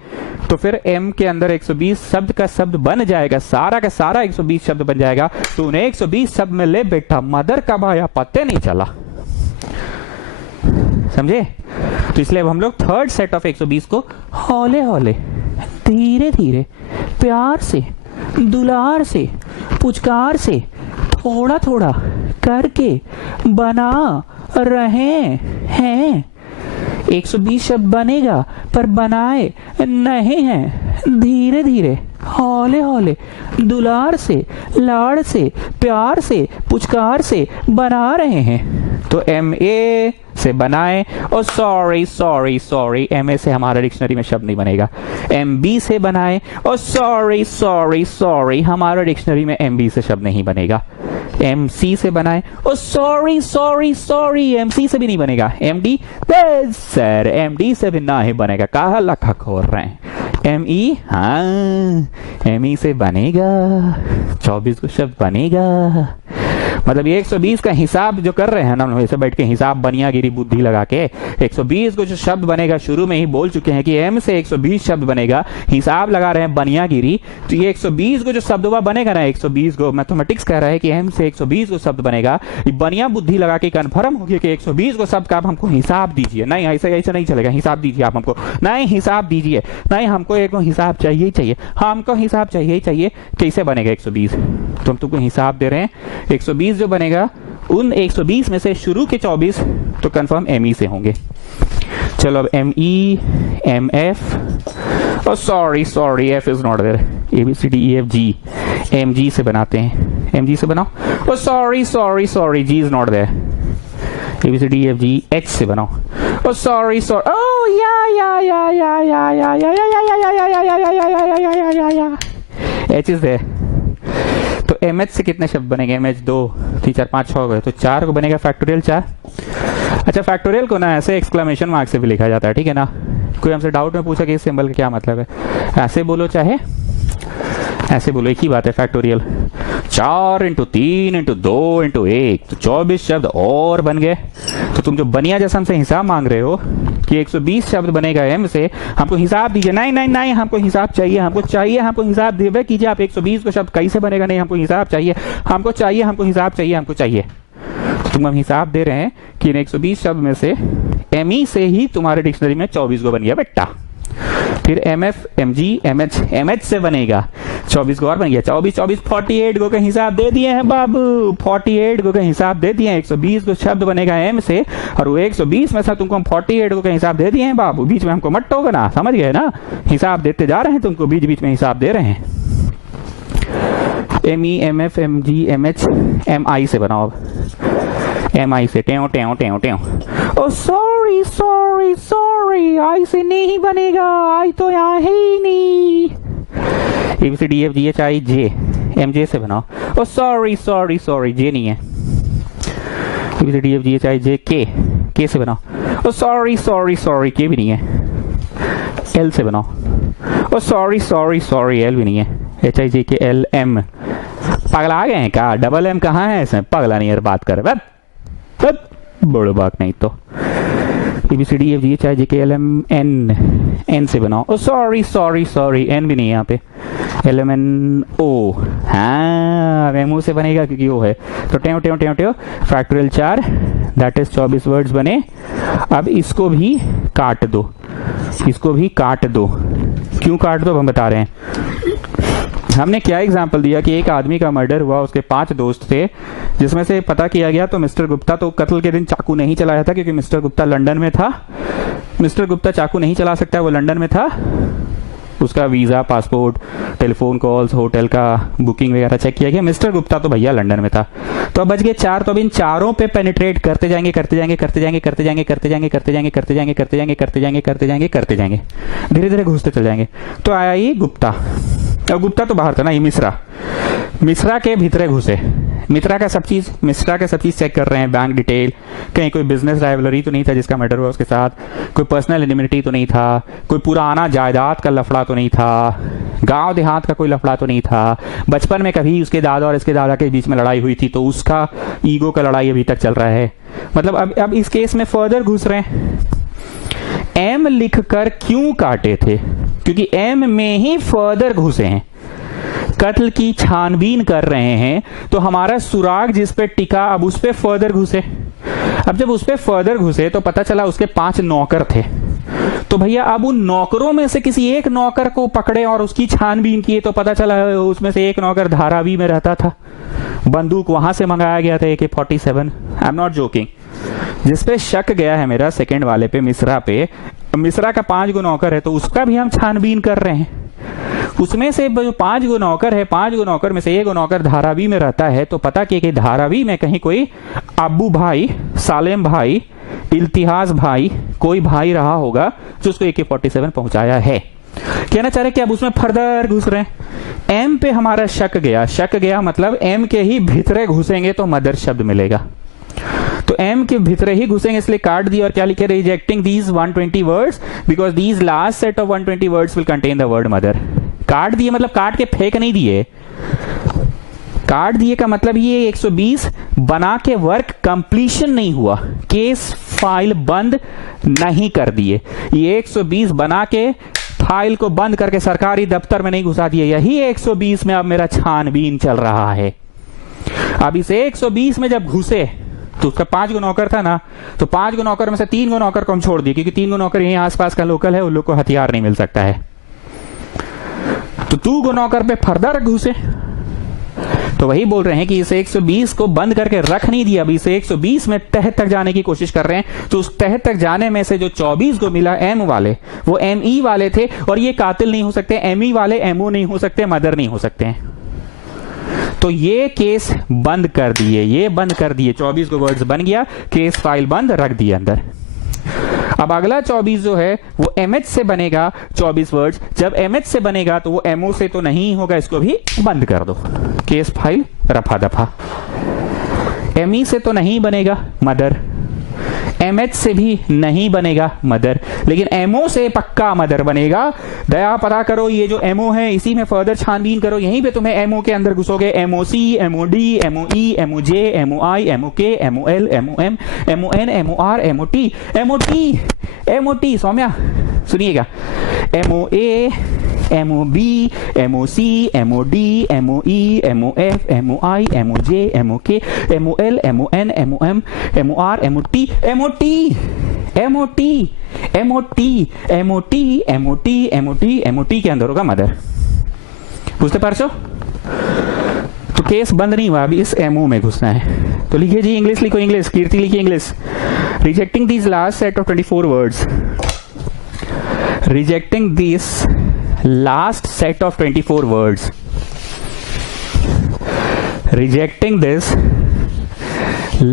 तो फिर M के अंदर 120 शब्द का शब्द बन जाएगा, सारा का सारा 120 शब्द बन जाएगा. तो उन्हें 120 शब्द में ले बैठा, मदर का भाया पत्ते नहीं चला. समझे? तो इसलिए अब हम लोग थर्ड सेट ऑफ 120 को हौले हौले, धीरे धीरे, प्यार से, दुलार से, पुचकार से, थोड़ा थोड़ा करके बना रहे हैं. 120 शब्द बनेगा पर बनाए नहीं हैं. धीरे धीरे, हौले हौले, दुलार से, लाड़ से, प्यार से, पुचकार से बना रहे हैं. तो MA से बनाए. और सॉरी, MA से हमारा डिक्शनरी में शब्द नहीं बनेगा. MB से बनाए. और सॉरी, हमारा डिक्शनरी में MB से शब्द नहीं बनेगा. MC से बनाए. और सॉरी, MC से भी नहीं बनेगा. MD, सर MD से भी ना ही बनेगा. कहा लखा खोल रहे हैं. ME, हाँ ME से बनेगा. 24 को शब्द बनेगा. मतलब ये 120 का हिसाब जो कर रहे हैं ना, ऐसे बैठ के हिसाब बनियागिरी बुद्धि लगा के 120 को जो शब्द बनेगा शुरू में ही बोल चुके हैं कि M से 120 शब्द बनेगा. हिसाब लगा रहे हैं बनियागिरी. तो ये 120 को जो शब्द बनेगा ना, 120 को मैथमेटिक्स कह रहा है कि M से 120 को शब्द बनेगा. बनिया बुद्धि लगा के कन्फर्म हो गया कि 120 को शब्द का आप हमको हिसाब दीजिए. नहीं, ऐसे नहीं चलेगा. हिसाब दीजिए आप हमको. नहीं, हिसाब दीजिए. नहीं, हमको एक हिसाब चाहिए ही चाहिए. हमको हिसाब चाहिए ही चाहिए. कैसे बनेगा 120? तो हम तुमको हिसाब दे रहे हैं. 120 जो बनेगा उन 120 में से शुरू के 24 तो कंफर्म ME से होंगे. चलो अब ME, MF. और sorry, F is not there. ABCDEFG, MG से बनाते हैं. MG से बनाओ. और sorry, G is not there. ABCDEFG, H से बनाओ. और sorry, oh H is there. तो MH से कितने शब्द बनेंगे? MH 2 3 4 5 6 हो गए, तो 4 को बनेगा फैक्टोरियल 4. अच्छा, फैक्टोरियल को ना ऐसे एक्सक्लेमेशन मार्क से भी लिखा जाता है, ठीक है ना. कोई हमसे डाउट में पूछा कि इस सिंबल का क्या मतलब है, ऐसे बोलो चाहे ऐसे बोलो, एक ही बात है. फैक्टोरियल 4 इंटू 3 इंटू 2 इंटू 1, तो 24 शब्द और बन गए। तो तुम जो बनिया जैसा हमसे हिसाब मांग रहे हो कि 120 शब्द बनेगा एम से, हमको हिसाब दीजिए। नहीं नहीं नहीं, हमको हिसाब चाहिए, हमको हिसाब दे कीजिए आप। 120 को शब्द कैसे बनेगा? नहीं, हमको हिसाब चाहिए, हमको हिसाब चाहिए, हमको चाहिए। तुम हम हिसाब दे रहे हैं कि 120 शब्द में से एम ई से ही तुम्हारे डिक्शनरी में 24 को बन गया बेटा। फिर M F, M G, M H से बनेगा 24 को और बन गया। 24 48 गो का हिसाब दे दिए हैं बाबू, 48 गो का हिसाब दे दिए हैं। 120 को शब्द बनेगा एम से, और वो 120 में से तुमको हम 48 गो का हिसाब दे दिए हैं बाबू। बीच में हमको मत टोको ना, समझ गए ना? हिसाब देते जा रहे हैं तुमको, बीच बीच में हिसाब दे रहे हैं। M E, M F, M G, M H, M I से बनाओ। अब एम आई से टेव टेव टेव टेव। Oh sorry sorry sorry, I से नहीं बनेगा, आई तो यहाँ है ही नहीं। A B C D F G H I J, M J से बनाओ। Oh sorry sorry sorry, J नहीं है। A B C D F G H I J K से बनाओ। ओ सॉरी सॉरी सॉरी, के भी नहीं है। एल से बनाओ। Oh sorry sorry sorry, L भी नहीं है। H I J K L M. पगला आ गए हैं क्या? डबल एम कहाँ है इसमें? पगला नहीं यार, बात कर बड़ो बात नहीं तो। A B C D F G H I J K L M N से बनाओ। Oh sorry sorry sorry, N भी नहीं है यहाँ पे। एल एम एन ओ, हाँ एम से बनेगा क्योंकि वो है। तो टेव टेव टेव टेव फैक्टोरियल 4, दैट इज 24 वर्ड्स बने। अब इसको भी काट दो, इसको भी काट दो। क्यों काट दो हम बता रहे हैं। हमने क्या एग्जाम्पल दिया कि एक आदमी का मर्डर हुआ, उसके 5 दोस्त थे, जिसमें से पता किया गया तो मिस्टर गुप्ता तो कत्ल के दिन चाकू नहीं चलाया था क्योंकि मिस्टर गुप्ता लंदन में था। मिस्टर गुप्ता चाकू नहीं चला सकता, वो लंदन में था। उसका visa, passport, telephone calls, hotel का बुकिंग वगैरह चेक किया गया। मिस्टर गुप्ता तो भैया लंदन में था। तो अब बच गए 4। तो अब इन चारों पे पेनिट्रेट करते जाएंगे करते जाएंगे करते जाएंगे करते जाएंगे करते जाएंगे करते जाएंगे करते जाएंगे करते जाएंगे करते जाएंगे करते जाएंगे करते जाएंगे, धीरे धीरे घुसते चल जाएंगे। तो आया ये गुप्ता। अब गुप्ता तो बाहर था ना, ये मिश्रा के भीतरे घुसे। मिश्रा का सब चीज चेक कर रहे हैं। बैंक डिटेल, कहीं कोई बिजनेस राइवलरी तो नहीं था जिसका मर्डर हुआ उसके साथ, कोई पर्सनल एनिमिटी तो नहीं था, कोई पुराना जायदाद का लफड़ा तो नहीं था, गांव देहात का कोई लफड़ा तो नहीं था, बचपन में कभी उसके दादा और इसके दादा के बीच में लड़ाई हुई थी तो उसका ईगो का लड़ाई अभी तक चल रहा है। मतलब अब इस केस में फर्दर घुस रहे हैं। एम लिखकर क्यों काटे थे? क्योंकि एम में ही फर्दर घुसे हैं, कत्ल की छानबीन कर रहे हैं। तो हमारा सुराग जिस पे टिका, अब उस पे फर्दर घुसे। अब जब उस पे फर्दर घुसे तो पता चला उसके 5 नौकर थे। तो भैया अब उन नौकरों में से किसी एक नौकर को पकड़े और उसकी छानबीन किए तो पता चला उसमें से एक नौकर धारावी में रहता था। बंदूक वहां से मंगाया गया था, AK-47। I am not joking. जिसपे शक गया है मेरा सेकंड वाले पे, मिश्रा पे, मिश्रा का 5 गो नौकर है तो उसका भी हम छानबीन कर रहे हैं। उसमें से जो 5 गो नौकर है, 5 गो नौकर में से एक नौकर धारावी में रहता है। तो पता किया कि धारावी में कहीं कोई अब्बू भाई, सालेम भाई, इल्तिहास भाई, कोई भाई रहा होगा जो उसको AK-47 पहुंचाया है। कहना चाह रहे कि अब उसमें फर्दर घुस रहे हैं। एम पे हमारा शक गया मतलब एम के ही भीतरे घुसेंगे तो मदर शब्द मिलेगा। तो एम के भीतरे ही घुसेंगे, इसलिए काट दिया। और क्या लिखे? Rejecting these 120 words because these last set of 120 words will contain the word mother. काट दिए मतलब काट के फेंक नहीं दिए। काट दिए का मतलब ये 120 बना के वर्क कंप्लीशन नहीं हुआ, केस फाइल बंद नहीं कर दिए। ये 120 बना के फाइल को बंद करके सरकारी दफ्तर में नहीं घुसा दिए। यही 120 में अब मेरा छानबीन चल रहा है। अब इस 120 में जब घुसे तो उसका 5 गो नौकर था ना, तो 5 गो नौकर में से 3 गो नौकर को हम छोड़ दिए क्योंकि 3 गो नौकर यहीं आसपास का लोकल है, उन लोग को हथियार नहीं मिल सकता है। तो 2 गो नौकर पे फर्दर घुसे। तो वही बोल रहे हैं कि इस 120 को बंद करके रख नहीं दिया, अभी इस 120 में तह तक जाने की कोशिश कर रहे हैं। तो उस तह तक जाने में से जो 24 को मिला एम वाले, वो ME वाले थे। और ये कातिल नहीं हो सकते, ME वाले MO नहीं हो सकते, मदर नहीं हो सकते हैं। तो ये केस बंद कर दिए, ये बंद कर दिए। 24 को वर्ड्स बन गया, केस फाइल बंद, रख दिए अंदर। अब अगला 24 जो है वो MH से बनेगा 24 वर्ड्स। जब MH से बनेगा तो वो MO से तो नहीं होगा, इसको भी बंद कर दो, केस फाइल रफा दफा। ME से तो नहीं बनेगा मदर, MH से भी नहीं बनेगा मदर, लेकिन MO से पक्का मदर बनेगा। दया पता करो, ये जो MO है इसी में फर्दर छानबीन करो, यहीं पे तुम्हें MO के अंदर घुसोगे, MOC, MOD, MOE, MOJ, MOI, MOK, MOL, MOM, MON, MOR, MOT, MOT, MOT, Saumya सुनिएगा, MOA, MOB, MOC, MOD, MOE, MOF, MOI, MOJ, MOK, MOL, MON, MOM, MOR, MOT, MOT, MOT, MOT, MOT, MOT, MOT, MOT के अंदर होगा mother. बुझते पारछो? तो case बंद नहीं हुआ, अभी इस MO में घुसना है। तो लिखिए जी, इंग्लिश लिखो, इंग्लिश, कीर्ति लिखिए English. Rejecting this last set of 24 words, rejecting this last set of 24 words, rejecting this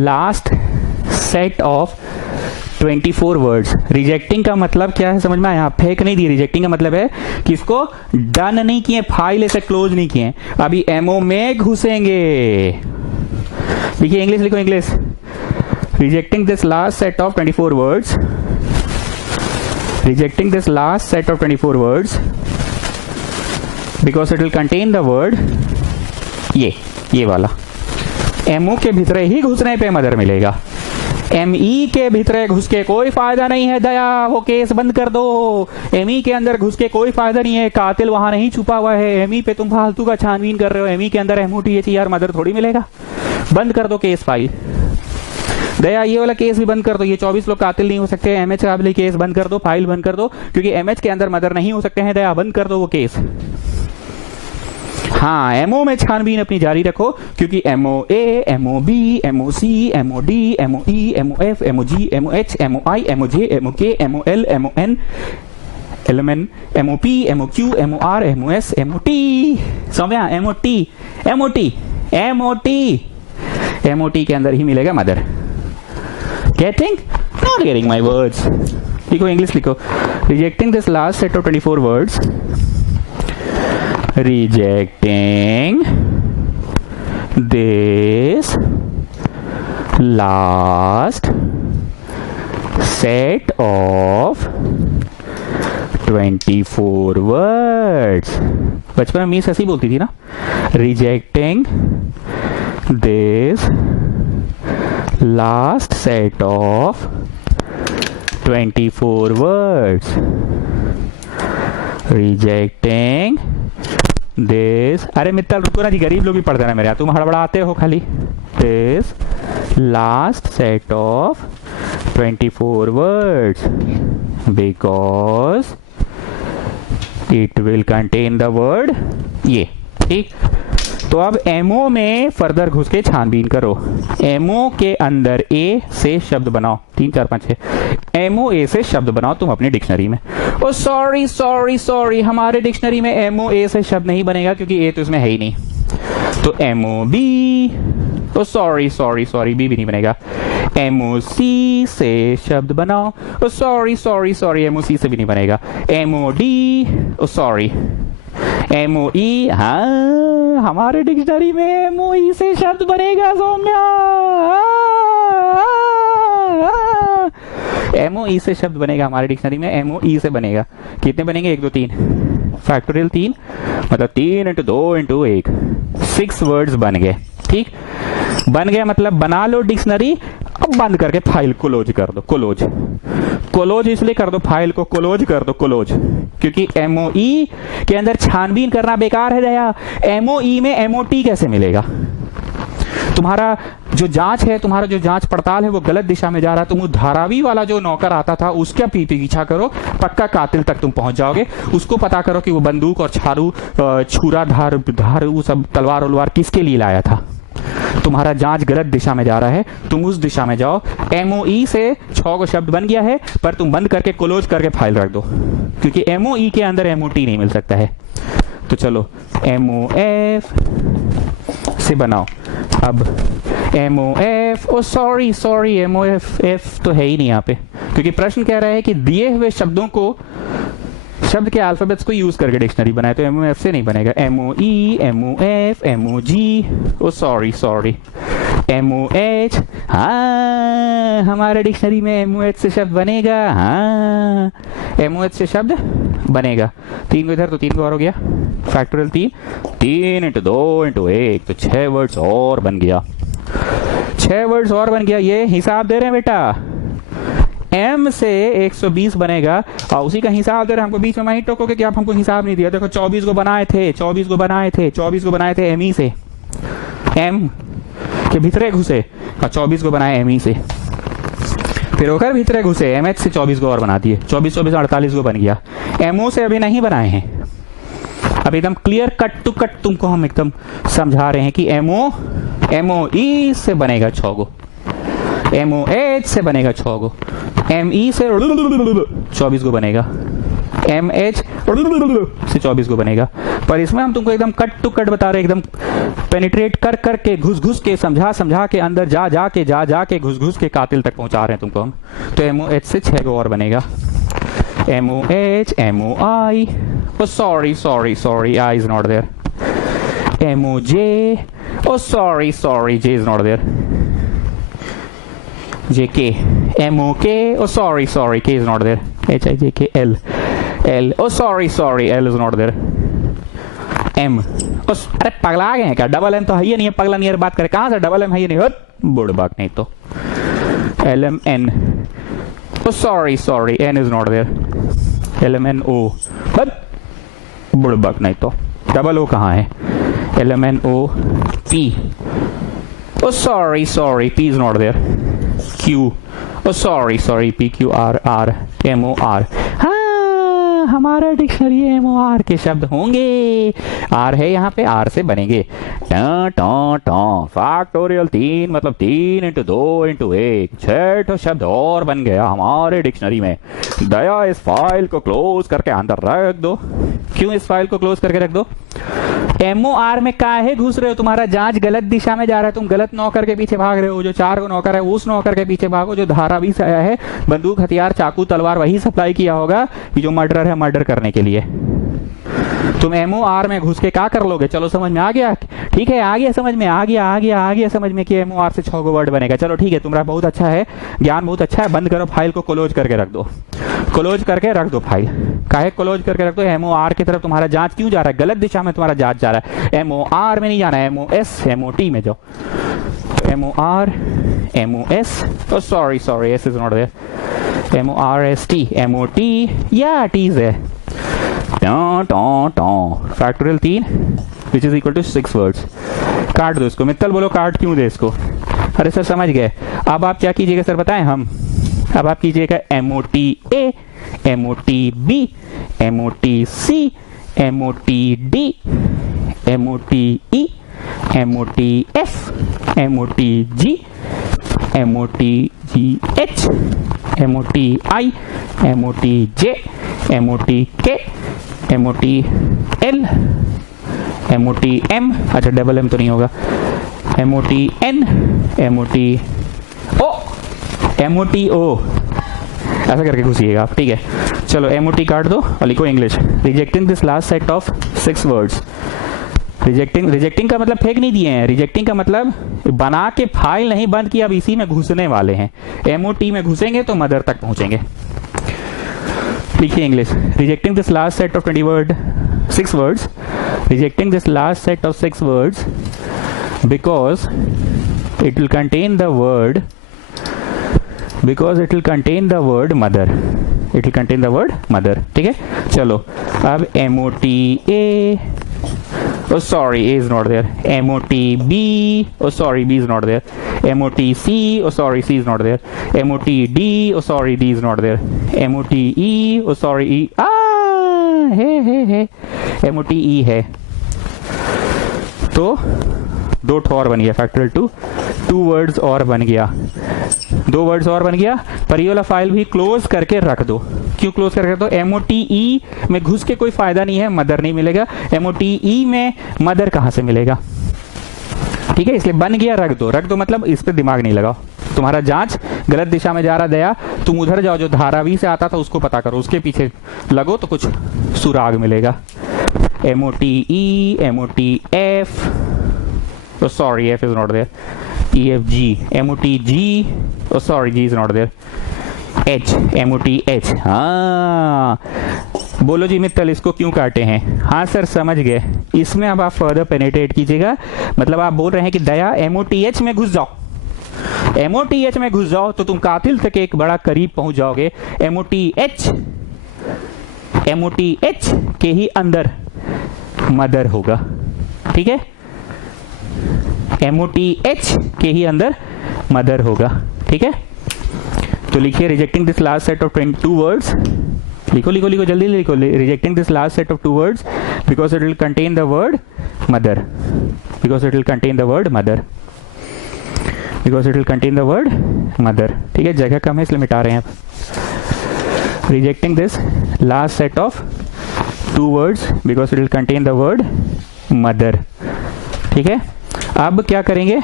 last set of 24 words। Rejecting का मतलब क्या है समझ में आया? फेंक नहीं दी। रिजेक्टिंग का मतलब है कि इसको डन नहीं किए, फाइल ऐसे क्लोज नहीं किए, अभी MO में घुसेंगे। लिखिए इंग्लिश लिखो, English. Rejecting this last set of 24 words, rejecting this last set of 24 words because it will contain the word, ये वाला MO के भीतरे ही घुसने पे मदर मिलेगा। ME के भीतरे घुस के कोई फायदा नहीं है दया, वो केस बंद कर दो। ME के अंदर घुस के कोई फायदा नहीं है, कातिल वहां नहीं छुपा हुआ है। ME पे तुम फालतू का छानबीन कर रहे हो, ME के अंदर MOTHER मदर थोड़ी मिलेगा। बंद कर दो केस फाइल। दया ये वाला केस भी बंद कर दो, ये 24 लोग कातिल नहीं हो सकते। MH का भी केस बंद कर दो, फाइल बंद कर दो, क्योंकि MH के अंदर मदर नहीं हो सकते हैं। दया बंद कर दो वो केस। हाँ, MO में छानबीन अपनी जारी रखो, क्योंकि MOA, MOB, MOC, MOD, MOE, MOF, MOG, MOH, MOI, MOJ, MOK, MOL, MON, LMN, MOP, MOQ, MOR, MOS, MOT, Saumya MOT, MOT, MOT, MOT के अंदर ही मिलेगा mother. Getting? Not getting my words. लिखो इंग्लिश लिखो। Rejecting this last set of 24 words. Rejecting this last set of 24 words. बचपन में मीस ऐसी बोलती थी ना, Rejecting this last set of 24 words, rejecting this, अरे मित्तल रुको ना जी, गरीब लोग भी पढ़ देना मेरे यहाँ, तुम हड़बड़ाते हो खाली। this last set of 24 words because it will contain the word ये, ठीक। तो अब MO में फर्दर घुस के छानबीन करो। MO के अंदर A से शब्द बनाओ, 3 4 5 6 MOA से शब्द बनाओ तुम अपनी डिक्शनरी में। ओ सॉरी सॉरी सॉरी, हमारे डिक्शनरी में MOA से शब्द नहीं बनेगा क्योंकि A तो इसमें है ही नहीं। तो MOB, ओ सॉरी सॉरी सॉरी, B भी नहीं बनेगा। MOC से शब्द बनाओ। Oh sorry sorry sorry, MOC से भी नहीं बनेगा। MOD, ओ सॉरी। MOE, हाँ हमारे डिक्शनरी में MOE से शब्द बनेगा सौम्या। MOE से शब्द बनेगा हमारे डिक्शनरी में, MOE से बनेगा। कितने बनेंगे? 1 2 3 फैक्टोरियल 3, मतलब 3 × 2 × 1, 6 वर्ड्स बन गए। ठीक, बन गए मतलब बना लो डिक्शनरी। अब बंद करके फाइल क्लोज कर दो। क्लोज क्लोज इसलिए कर दो, फाइल को क्लोज कर दो, क्लोज, क्योंकि MOE के अंदर छानबीन करना बेकार है दया। MOE में MOT कैसे मिलेगा? तुम्हारा जो जांच है, तुम्हारा जो जांच पड़ताल है वो गलत दिशा में जा रहा है। तुम उस धारावी वाला जो नौकर आता था उसका पीछा करो, पक्का कातिल तक तुम पहुंच जाओगे। उसको पता करो कि वो बंदूक और छुरा धार वो सब तलवार उलवार किसके लिए लाया था। तुम्हारा जांच गलत दिशा में जा रहा है, तुम उस दिशा में जाओ। MOE से 6 को शब्द बन गया है, पर तुम बंद करके क्लोज करके फाइल रख दो, क्योंकि MOE के अंदर MOT नहीं मिल सकता है। तो चलो MOF से बनाओ। अब MOF, ओ सॉरी सॉरी, MOF तो है ही नहीं यहाँ पे, क्योंकि प्रश्न कह रहा है कि दिए हुए शब्दों को, शब्द के अल्फाबेट्स को यूज करके डिक्शनरी बनाए, तो MOF से नहीं बनेगा। MOE, MOF, MOG, ओ सॉरी सॉरी, MOH, हाँ हमारे डिक्शनरी में MOH से शब्द बनेगा, हाँ MOH से शब्द बनेगा। 3 को इधर तो 3 को और हो गया, फैक्टोरियल 3 इंटू 2 इंटू 1 तो 6 वर्ड्स और बन गया, 6 वर्ड्स और बन गया। ये हिसाब दे रहे हैं बेटा, M से 120 बनेगा और उसी का हिसाब दे रहे हैं हमको। बीच में वहीं टोकोगे कि आप हमको हिसाब नहीं दिया। देखो 24 को बनाए थे, 24 को बनाए थे, 24 को बनाए थे ME से, M के भीतरे घुसे और 24 को बनाए ME से, फिर होकर भीतरे घुसे MH से 24 को और बना दिए, 24 24 48 को बन गया। MO से अभी नहीं बनाए हैं, अब एकदम क्लियर कट टू कट तुमको हम एकदम समझा रहे हैं कि MOE से बनेगा 6 को, MOH से बनेगा 6 को, ME से 24 को बनेगा, MH से 24 को बनेगा। पर इसमें हम तुमको एकदम कट टू कट बता रहे हैं, एकदम पेनिट्रेट कर करके घुस घुस के समझा के अंदर जा के घुस के कातिल तक पहुंचा रहे हैं तुमको हम। तो MOH से 6 को और बनेगा, MOH, MOI, oh sorry, I is not there, MOJ, oh sorry, J is not there, JK, MOK, oh sorry, K is not there, HIJK, L, oh sorry, L is not there, M, अरे पगला गए हैं क्या, double M तो है ही नहीं है, पगला नियर बात करे, कहां से डबल M है ही नहीं, बुड़बक नहीं तो, LMN, oh sorry, N is not there, LMNO, बुड़बक नहीं तो, डबल O कहाँ है, LMNO, P, oh sorry, P is not there, Q, oh sorry, PQR, MOR, हाँ हमारा डिक्शनरी MOR के शब्द होंगे, R है यहाँ पे, R से बनेंगे, फैक्टोरियल 3 मतलब 3 इंटू 2 इंटू 1, 6 तो शब्द और बन गया हमारे डिक्शनरी में। दया इस फाइल को क्लोज करके अंदर रख दो। क्यों इस फाइल को क्लोज करके रख दो? MOR में काहे घुस रहे हो? तुम्हारा जांच गलत दिशा में जा रहा है, तुम गलत नौकर के पीछे भाग रहे हो। जो 4 को नौकर है उस नौकर के पीछे भागो जो धारावी से आया है, बंदूक हथियार चाकू तलवार वही सप्लाई किया होगा कि जो मर्डरर है मर्डर करने के लिए। तुम MOR में घुस के क्या कर लोगे? चलो समझ में आ गया, ठीक है, आ गया समझ में, आ गया समझ में कि MOR से 6 वर्ड बनेगा। चलो ठीक है, तुम्हारा बहुत अच्छा है, ज्ञान बहुत अच्छा है। बंद करो फाइल को, क्लोज करके रख दो, क्लोज करके रख दो फाइल। काहे क्लोज करके रख दो? MOR की तरफ तुम्हारा जांच क्यों जा रहा है? गलत दिशा में तुम्हारा जांच जा रहा है। MOR में नहीं जाना है, MOS MOT में जाओ। MOR MOS, oh sorry S is not there, MORST MOT, या T's है। Factorial 3 which is equal to 6 words. काट दो इसको। मित्तल बोलो काट क्यों दे इसको? अरे सर समझ गए। अब आप क्या कीजिएगा सर बताएं हम? अब आप कीजिएगा MOTA, MOTB, MOTC, MOTD, MOTE, MOTF, MOTG, MOTGH, MOTI, MOTJ, MOTK, MOTL, MOTM, अच्छा डबल M तो नहीं होगा, MOTN, MOTO, MOTO, ऐसा करके घुसिएगा आप, ठीक है। चलो MOT काट दो और लिखो English. Rejecting this last set of 6 words. Rejecting का मतलब फेंक नहीं दिए हैं, रिजेक्टिंग का मतलब बना के फाइल नहीं बंद किया, अब इसी में घुसने वाले हैं। MOT में घुसेंगे तो मदर तक पहुंचेंगे। लिखिए English. Rejecting this last set of 6 words, rejecting this last set of 6 words because it will contain the word mother, it will contain the word mother, ठीक है। चलो अब MOTA, oh sorry A is not there, MOTB, oh sorry B is not there, MOTC, oh sorry C is not there, MOTD, oh sorry D is not there, MOTE, oh sorry E, है MOTE है। तो 2 और बन गया, factorial 2 words और बन गया, 2 words और बन गया। पर ये वाला फाइल भी क्लोज करके रख दो। क्यों क्लोज करके रख दो? MOTE में घुस के कोई फायदा नहीं है, मदर नहीं मिलेगा। MOTE में मदर कहां से मिलेगा? ठीक है, इसलिए बन गया, रख दो मतलब इस पे दिमाग नहीं लगाओ। तुम्हारा जांच गलत दिशा में जा रहा दया, तुम उधर जाओ, जो धारावी से आता था उसको पता करो, उसके पीछे लगो तो कुछ सुराग मिलेगा। MOTE, MOTF, oh sorry F is not there, EFG, MOTG, oh sorry, G is not there, H, MOTH। हाँ, बोलो जी मित्तल इसको क्यों काटे हैं? हाँ सर समझ गए। इसमें अब आप फर्दर पेनिट्रेट कीजिएगा, मतलब आप बोल रहे हैं कि दया MOTH में घुस जाओ, MOTH में घुस जाओ तो तुम कातिल तक एक बड़ा करीब पहुंच जाओगे। MOTH के ही अंदर मदर होगा, ठीक है, MOTH के ही अंदर मदर होगा, ठीक है। तो लिखिए rejecting this last set of 22 words, लिखो लिखो लिखो जल्दी लिखो, rejecting this last set of 2 words because it will contain the word mother, because it will contain the word mother, because it will contain the word mother, ठीक है, जगह कम है इसलिए मिटा रहे हैं आप। Rejecting this last set of 2 words because it will contain the word mother, ठीक है। अब क्या करेंगे,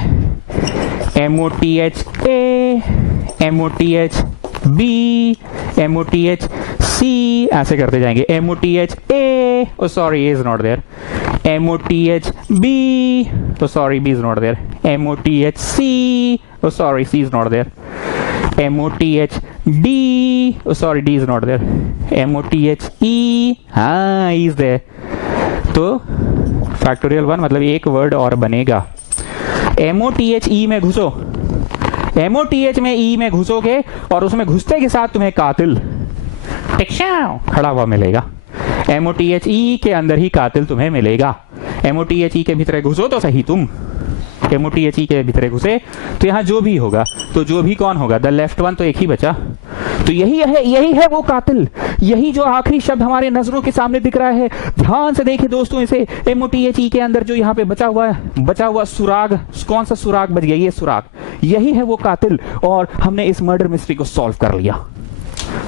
MOTHA, MOTHB, MOTHC, ऐसे करते जाएंगे। MOTHA, oh sorry, A is not there, MOTHB, oh sorry, B is not there, MOTHC, oh sorry, C is not there, MOTHD, oh sorry, D is not there, MOTHE, हाँ E is there। तो factorial 1 मतलब एक word और बनेगा। MOTHE में घुसो, MOTH में E में घुसोगे और उसमें घुसते के साथ तुम्हें कातिल खड़ा हुआ मिलेगा। MOTHE के अंदर ही कातिल तुम्हें मिलेगा। MOTHE के भीतर घुसो तो सही तुम, MOTHE के भीतर घुसे तो यहाँ जो भी होगा, तो जो भी कौन होगा, द लेफ्ट वन, तो एक ही बचा। तो यही है वो कातिल, यही जो आखिरी शब्द हमारे नजरों के सामने दिख रहा है। ध्यान से देखिए दोस्तों इसे, MOTHE के अंदर जो यहाँ पे बचा हुआ सुराग, कौन सा सुराग बच गया, ये सुराग, यही है वो कातिल। और हमने इस मर्डर मिस्ट्री को सॉल्व कर लिया।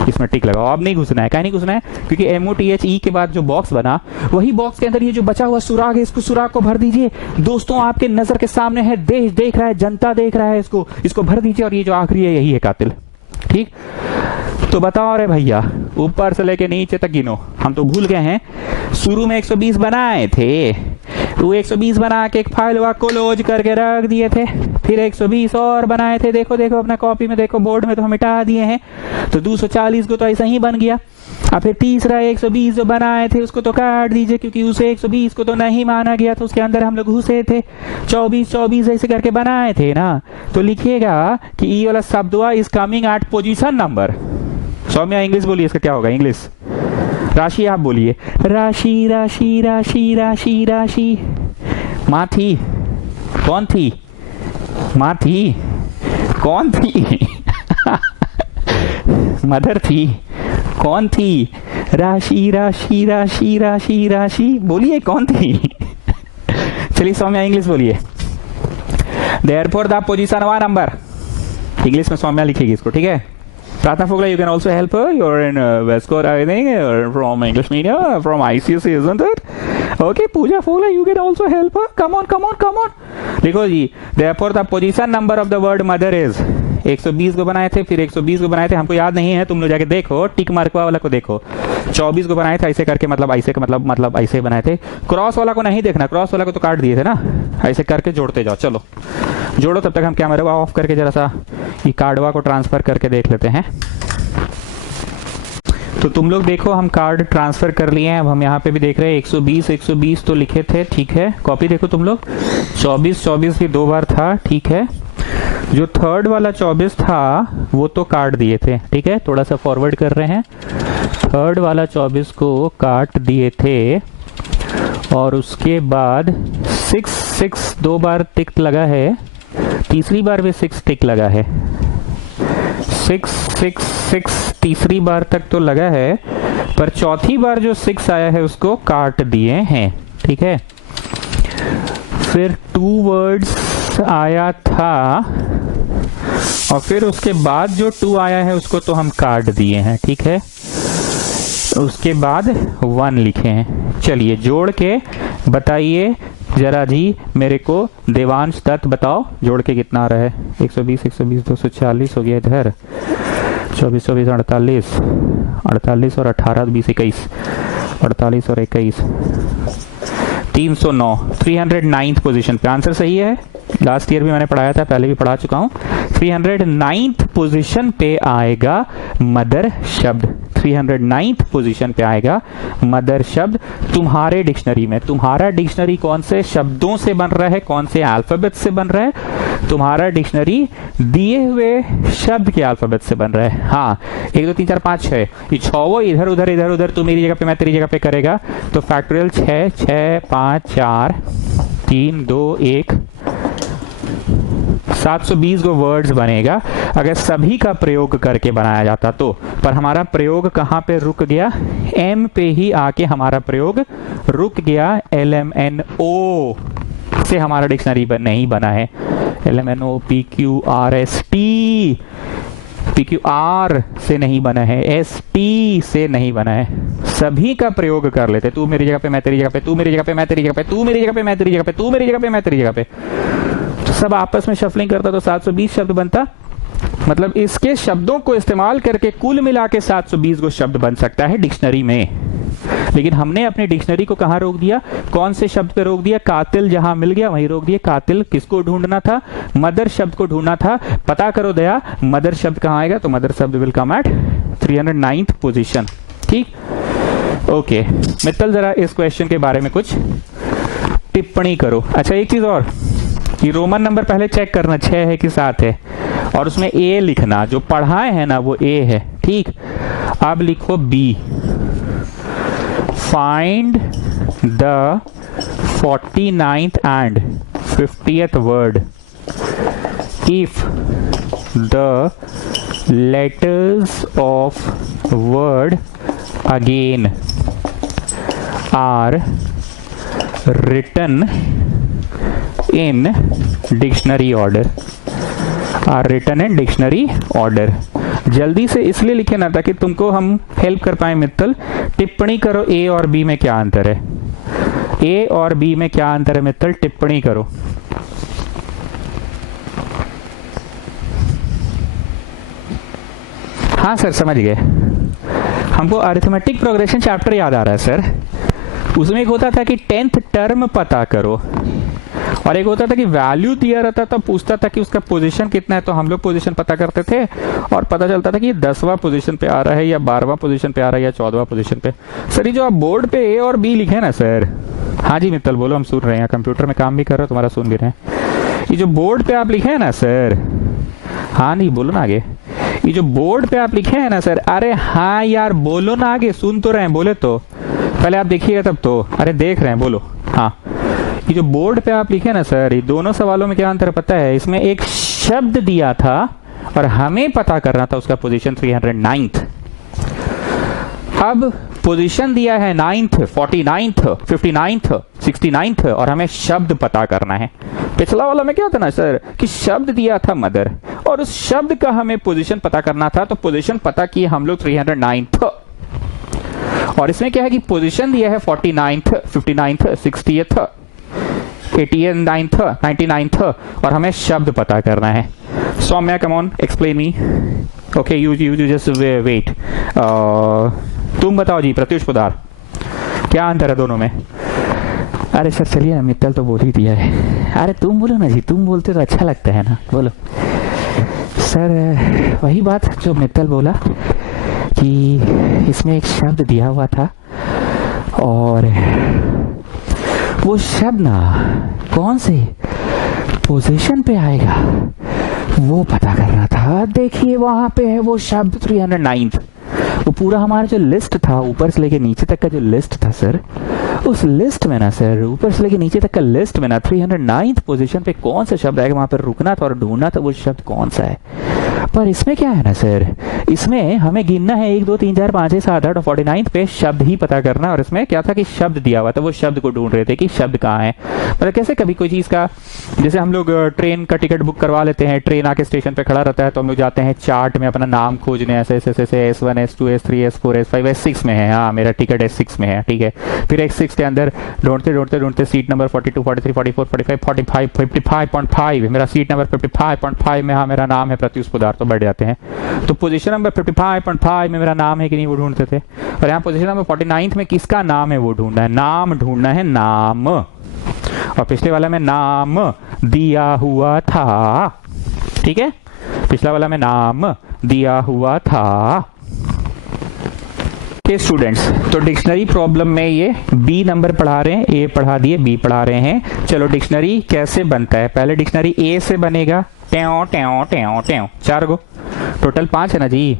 इसमें टिक लगाओ, अब नहीं घुसना है, क्या नहीं घुसना है, क्योंकि MOTHE के बाद जो बॉक्स बना, वही बॉक्स के अंदर ये जो बचा हुआ सुराग है, इसको सुराग को भर दीजिए। दोस्तों आपके नजर के सामने है, देश देख रहा है, जनता देख रहा है, इसको भर दीजिए और ये जो आखिरी है यही है कातिल, ठीक। तो बताओ रे भैया, ऊपर से लेके नीचे तक गिनो, हम तो भूल गए हैं। शुरू में 120 बनाए थे, वो 120 बना के एक फाइल वा क्लोज करके रख दिए थे, फिर 120 और बनाए थे, देखो देखो अपना कॉपी में देखो, बोर्ड में तो हम मिटा दिए हैं। तो 240 को तो ऐसा ही बन गया। अब फिर तीसरा 120 जो बनाए थे उसको तो काट दीजिए, क्योंकि उसे 120 को तो नहीं माना गया, तो उसके अंदर हम लोग घुसे थे। 24 ऐसे करके बनाए थे ना। तो लिखिएगा कि ई वाला शब्द is coming at position number. Saumya English बोलिए, इसका क्या होगा इंग्लिश? राशि आप बोलिए, राशि राशि राशि राशि राशि। माँ थी, कौन थी? माँ थी, कौन थी? मदर थी, कौन थी? राशि राशि राशि राशि राशि, बोलिए कौन थी? चलिए सौम्या इंग्लिश बोलिए। देयरफॉर द पोजीशन वा नंबर, इंग्लिश में सौम्या लिखेगी इसको, ठीक है। Pratna Fogla, you can also help her. You're in West Coast, I think, from English medium, from ICSE, isn't it? Okay, Pooja Fogla, you can also help her. Come on, come on, come on. देखो जी, therefore the position number of the word mother is 120 को बनाए थे, फिर 120 को बनाए थे, हमको याद नहीं है, तुम लोग जाके देखो, टिक मार्क वाला को देखो। 24 को बनाए थे ऐसे करके, मतलब ऐसे का मतलब ऐसे बनाए थे। क्रॉस वाला को नहीं देखना, क्रॉस वाला को तो काट दिए थे ना, ऐसे करके जोड़ते जाओ। चलो जोड़ो, तब तक हम कैमरा ऑफ करके जरा सा ये कार्डवा को ट्रांसफर करके देख लेते हैं। तो तुम लोग देखो, हम कार्ड ट्रांसफर कर लिए हैं। अब हम यहाँ पे भी देख रहे हैं 120 तो लिखे थे, ठीक है। कॉपी देखो तुम लोग, 24 भी 2 बार था, ठीक है। जो थर्ड वाला 24 था वो तो काट दिए थे, ठीक है। थोड़ा सा फॉरवर्ड कर रहे हैं, थर्ड वाला 24 को काट दिए थे, और उसके बाद 6 2 बार टिक लगा है, तीसरी बार भी 6 टिक लगा है, 6 तीसरी बार तक तो लगा है, पर चौथी बार जो 6 आया है उसको काट दिए हैं, ठीक है। फिर 2 वर्ड्स आया था, और फिर उसके बाद जो 2 आया है उसको तो हम काट दिए हैं, ठीक है। उसके बाद 1 लिखे हैं। चलिए जोड़ के बताइए जरा जी मेरे को, देवांश दत्त बताओ जोड़ के कितना आ रहा है। 120 240 हो गया इधर, 24 48 और 18 20 21, 48 और 21, 309, 309th पोजीशन पे आंसर सही है। लास्ट ईयर भी मैंने पढ़ाया था, पहले भी पढ़ा चुका हूं। 309th पोजीशन पे आएगा मदर शब्द, 309th पोजीशन पे आएगा मदर शब्द तुम्हारे डिक्शनरी में। तुम्हारा डिक्शनरी कौन से शब्दों से बन रहा है, कौन से अल्फाबेट से बन रहा है? तुम्हारा डिक्शनरी दिए हुए शब्द के अल्फाबेट से बन रहा है। हाँ, 1 2 3 4 5 6, ये 6 इधर उधर तू मेरी जगह पे मैं तेरी जगह पे करेगा तो फैक्टोरियल 6 6 5 4 3 2 1 720 को वर्ड्स बनेगा अगर सभी का प्रयोग करके बनाया जाता तो। पर हमारा प्रयोग कहां पे रुक गया? एम पे ही आके हमारा प्रयोग रुक गया। LMNO से हमारा डिक्शनरी नहीं बना है। LMNO PQRST PQR से नहीं बना है, ST से नहीं बना है। सभी का प्रयोग कर लेते, तू मेरी जगह पे मैं तेरी जगह पे, तू मेरी जगह पे मैं तेरी जगह पे, तू मेरी जगह पे मैं तेरी जगह पे, तू मेरी जगह पे मैं तेरी जगह पे, तो सब आपस में शफलिंग करता तो 720 शब्द बनता। मतलब इसके शब्दों को इस्तेमाल करके कुल मिला के 720 को शब्द बन सकता है डिक्शनरी में। लेकिन हमने अपने डिक्शनरी को कहां रोक दिया? कौन से शब्द पे रोक दिया? कातिल जहां मिल गया वहीं रोक दिया। कातिल किसको ढूंढना था? मदर शब्द को ढूंढना था। पता करो दया, मदर शब्द कहां आएगा? तो मदर शब्द will come at 309th position. ठीक, ओके। मित्तल जरा इस क्वेश्चन के बारे में कुछ टिप्पणी करो। अच्छा, एक चीज और, ये रोमन नंबर पहले चेक करना 6 है कि 7 है, और उसमें ए लिखना, जो पढ़ाए है ना वो ए है। ठीक, अब लिखो B. Find the 49th and 50th word if the letters of word again are written in dictionary order, are written in dictionary order। जल्दी से इसलिए लिखे ना ताकि तुमको हम हेल्प कर पाए। मित्तल टिप्पणी करो, ए और बी में क्या अंतर है? ए और बी में क्या अंतर है मित्तल? टिप्पणी करो। हाँ सर, समझ गए। हमको अरिथमेटिक प्रोग्रेशन चैप्टर याद आ रहा है सर। उसमें एक होता था कि 10th टर्म पता करो, और एक होता था कि वैल्यू दिया रहता था, पूछता था कि उसका पोजीशन कितना है, तो हम लोग पोजीशन पता करते थे और पता चलता था कि 10वां पोजीशन पे आ रहा है या 12वां पोजीशन पे आ रहा है या 14वां पोजीशन पे। सर ये जो आप बोर्ड पे ए और बी लिखे ना सर। हाँ जी मित्तल बोलो, हम सुन रहे हैं, कंप्यूटर में काम भी कर रहे हो, तुम्हारा सुन भी रहे हैं। ये जो बोर्ड पे आप लिखे हैं ना सर, हाँ नहीं बोलो ना आगे, ये जो बोर्ड पे आप लिखे हैं ना सर, अरे हाँ यार बोलो ना आगे, सुन तो रहे हैं, बोले तो पहले आप देखिएगा तब तो। अरे देख रहे हैं, बोलो। हाँ, ये जो बोर्ड पे आप लिखे ना सर, ये दोनों सवालों में क्या अंतर पता है? इसमें एक शब्द दिया था और हमें पता करना था उसका पोजीशन 309th। अब पोजीशन दिया है 9th, 49th, 59th, 69th, और हमें शब्द पता करना है। पिछला वाला में क्या होता ना सर कि शब्द दिया था मदर, और उस शब्द का हमें पोजीशन पता करना था, तो पोजीशन पता किए हम लोग 309th। और इसमें क्या है कि पोजीशन दिया है 49th, 59th, 60th, 89th, 99th, और हमें शब्द पता करना है। Saumya, come on, explain me. Okay, you just wait. तुम बताओ जी, प्रत्युष पुदार, क्या अंतर है दोनों में? अरे सर चलिए ना, मित्तल तो बोल ही दिया है। अरे तुम बोलो ना जी, तुम बोलते तो अच्छा लगता है ना, बोलो। सर वही बात जो मित्तल बोला कि इसमें एक शब्द दिया हुआ था, और वो शब्द ना कौन से पोजीशन पे आएगा वो पता करना था। देखिए वहां पे है वो शब्द 309th। वो पूरा हमारा जो लिस्ट था, ऊपर से लेके नीचे तक का जो लिस्ट था सर, उस लिस्ट में ना सर, ऊपर से लेके नीचे तक का लिस्ट में ना 309th पोजीशन पे कौन सा शब्द आएगा वहां पर रुकना था और ढूंढना था वो शब्द कौन सा है। पर इसमें क्या है ना सर, इसमें हमें गिनना है 1 2 3 4 5 6 7 8 और 49th पे शब्द ही पता करना। और इसमें क्या था कि शब्द दिया हुआ था, वो शब्द को ढूंढ रहे थे कि शब्द कहाँ है। मतलब कैसे कभी कोई चीज का, जैसे हम लोग ट्रेन का टिकट बुक करवा लेते हैं, ट्रेन आके स्टेशन पे खड़ा रहता है तो हम लोग जाते हैं चार्ट में अपना नाम खोजने, ऐसे S1 S2 S3 S4 S5 S6 में है, हाँ मेरा टिकट S6 में है, ठीक है। फिर S6 के अंदर ढूंढते सीट नंबर 42 43 44 45 45 55.5 मेरा सीट नंबर 55.5 में, हाँ मेरा नाम है प्रत्युष पुदार। पर बैठ जाते हैं। तो पोजीशन नंबर 55.5 में मेरा नाम है कि नहीं वो ढूंढते थे, और यहाँ पोजीशन नंबर 49 में किसका नाम है वो ढूंढना है, नाम ढूंढना है, नाम। और पिछले वाला में नाम दिया हुआ था, ठीक है, पिछला वाला में नाम दिया हुआ था। स्टूडेंट्स, तो डिक्शनरी प्रॉब्लम में ये बी नंबर पढ़ा रहे हैं, ए पढ़ा दिए, बी पढ़ा रहे हैं। चलो डिक्शनरी कैसे बनता है, पहले डिक्शनरी ए से बनेगा, ट्यों ट्यों ट्यों ट्यों, 4 गो, टोटल 5 है ना जी,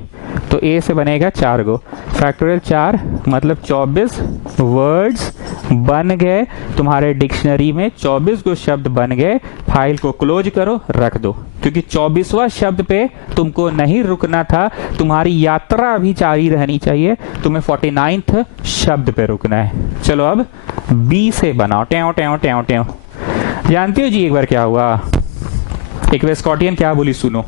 तो ए से बनेगा 4 गो, फैक्टोरियल 4 मतलब 24 वर्ड्स बन गए तुम्हारे डिक्शनरी में, 24 गो शब्द बन गए। फाइल को क्लोज करो, रख दो, क्योंकि 24वां शब्द पे तुमको नहीं रुकना था, तुम्हारी यात्रा अभी जारी रहनी चाहिए, तुम्हें 49th शब्द पे रुकना है। चलो अब बी से बनाओ, ट्यों ट्यों ट्यों ट्यों। जानती हो जी एक बार क्या हुआ, एक वेस्कॉटियन क्या बोली सुनो,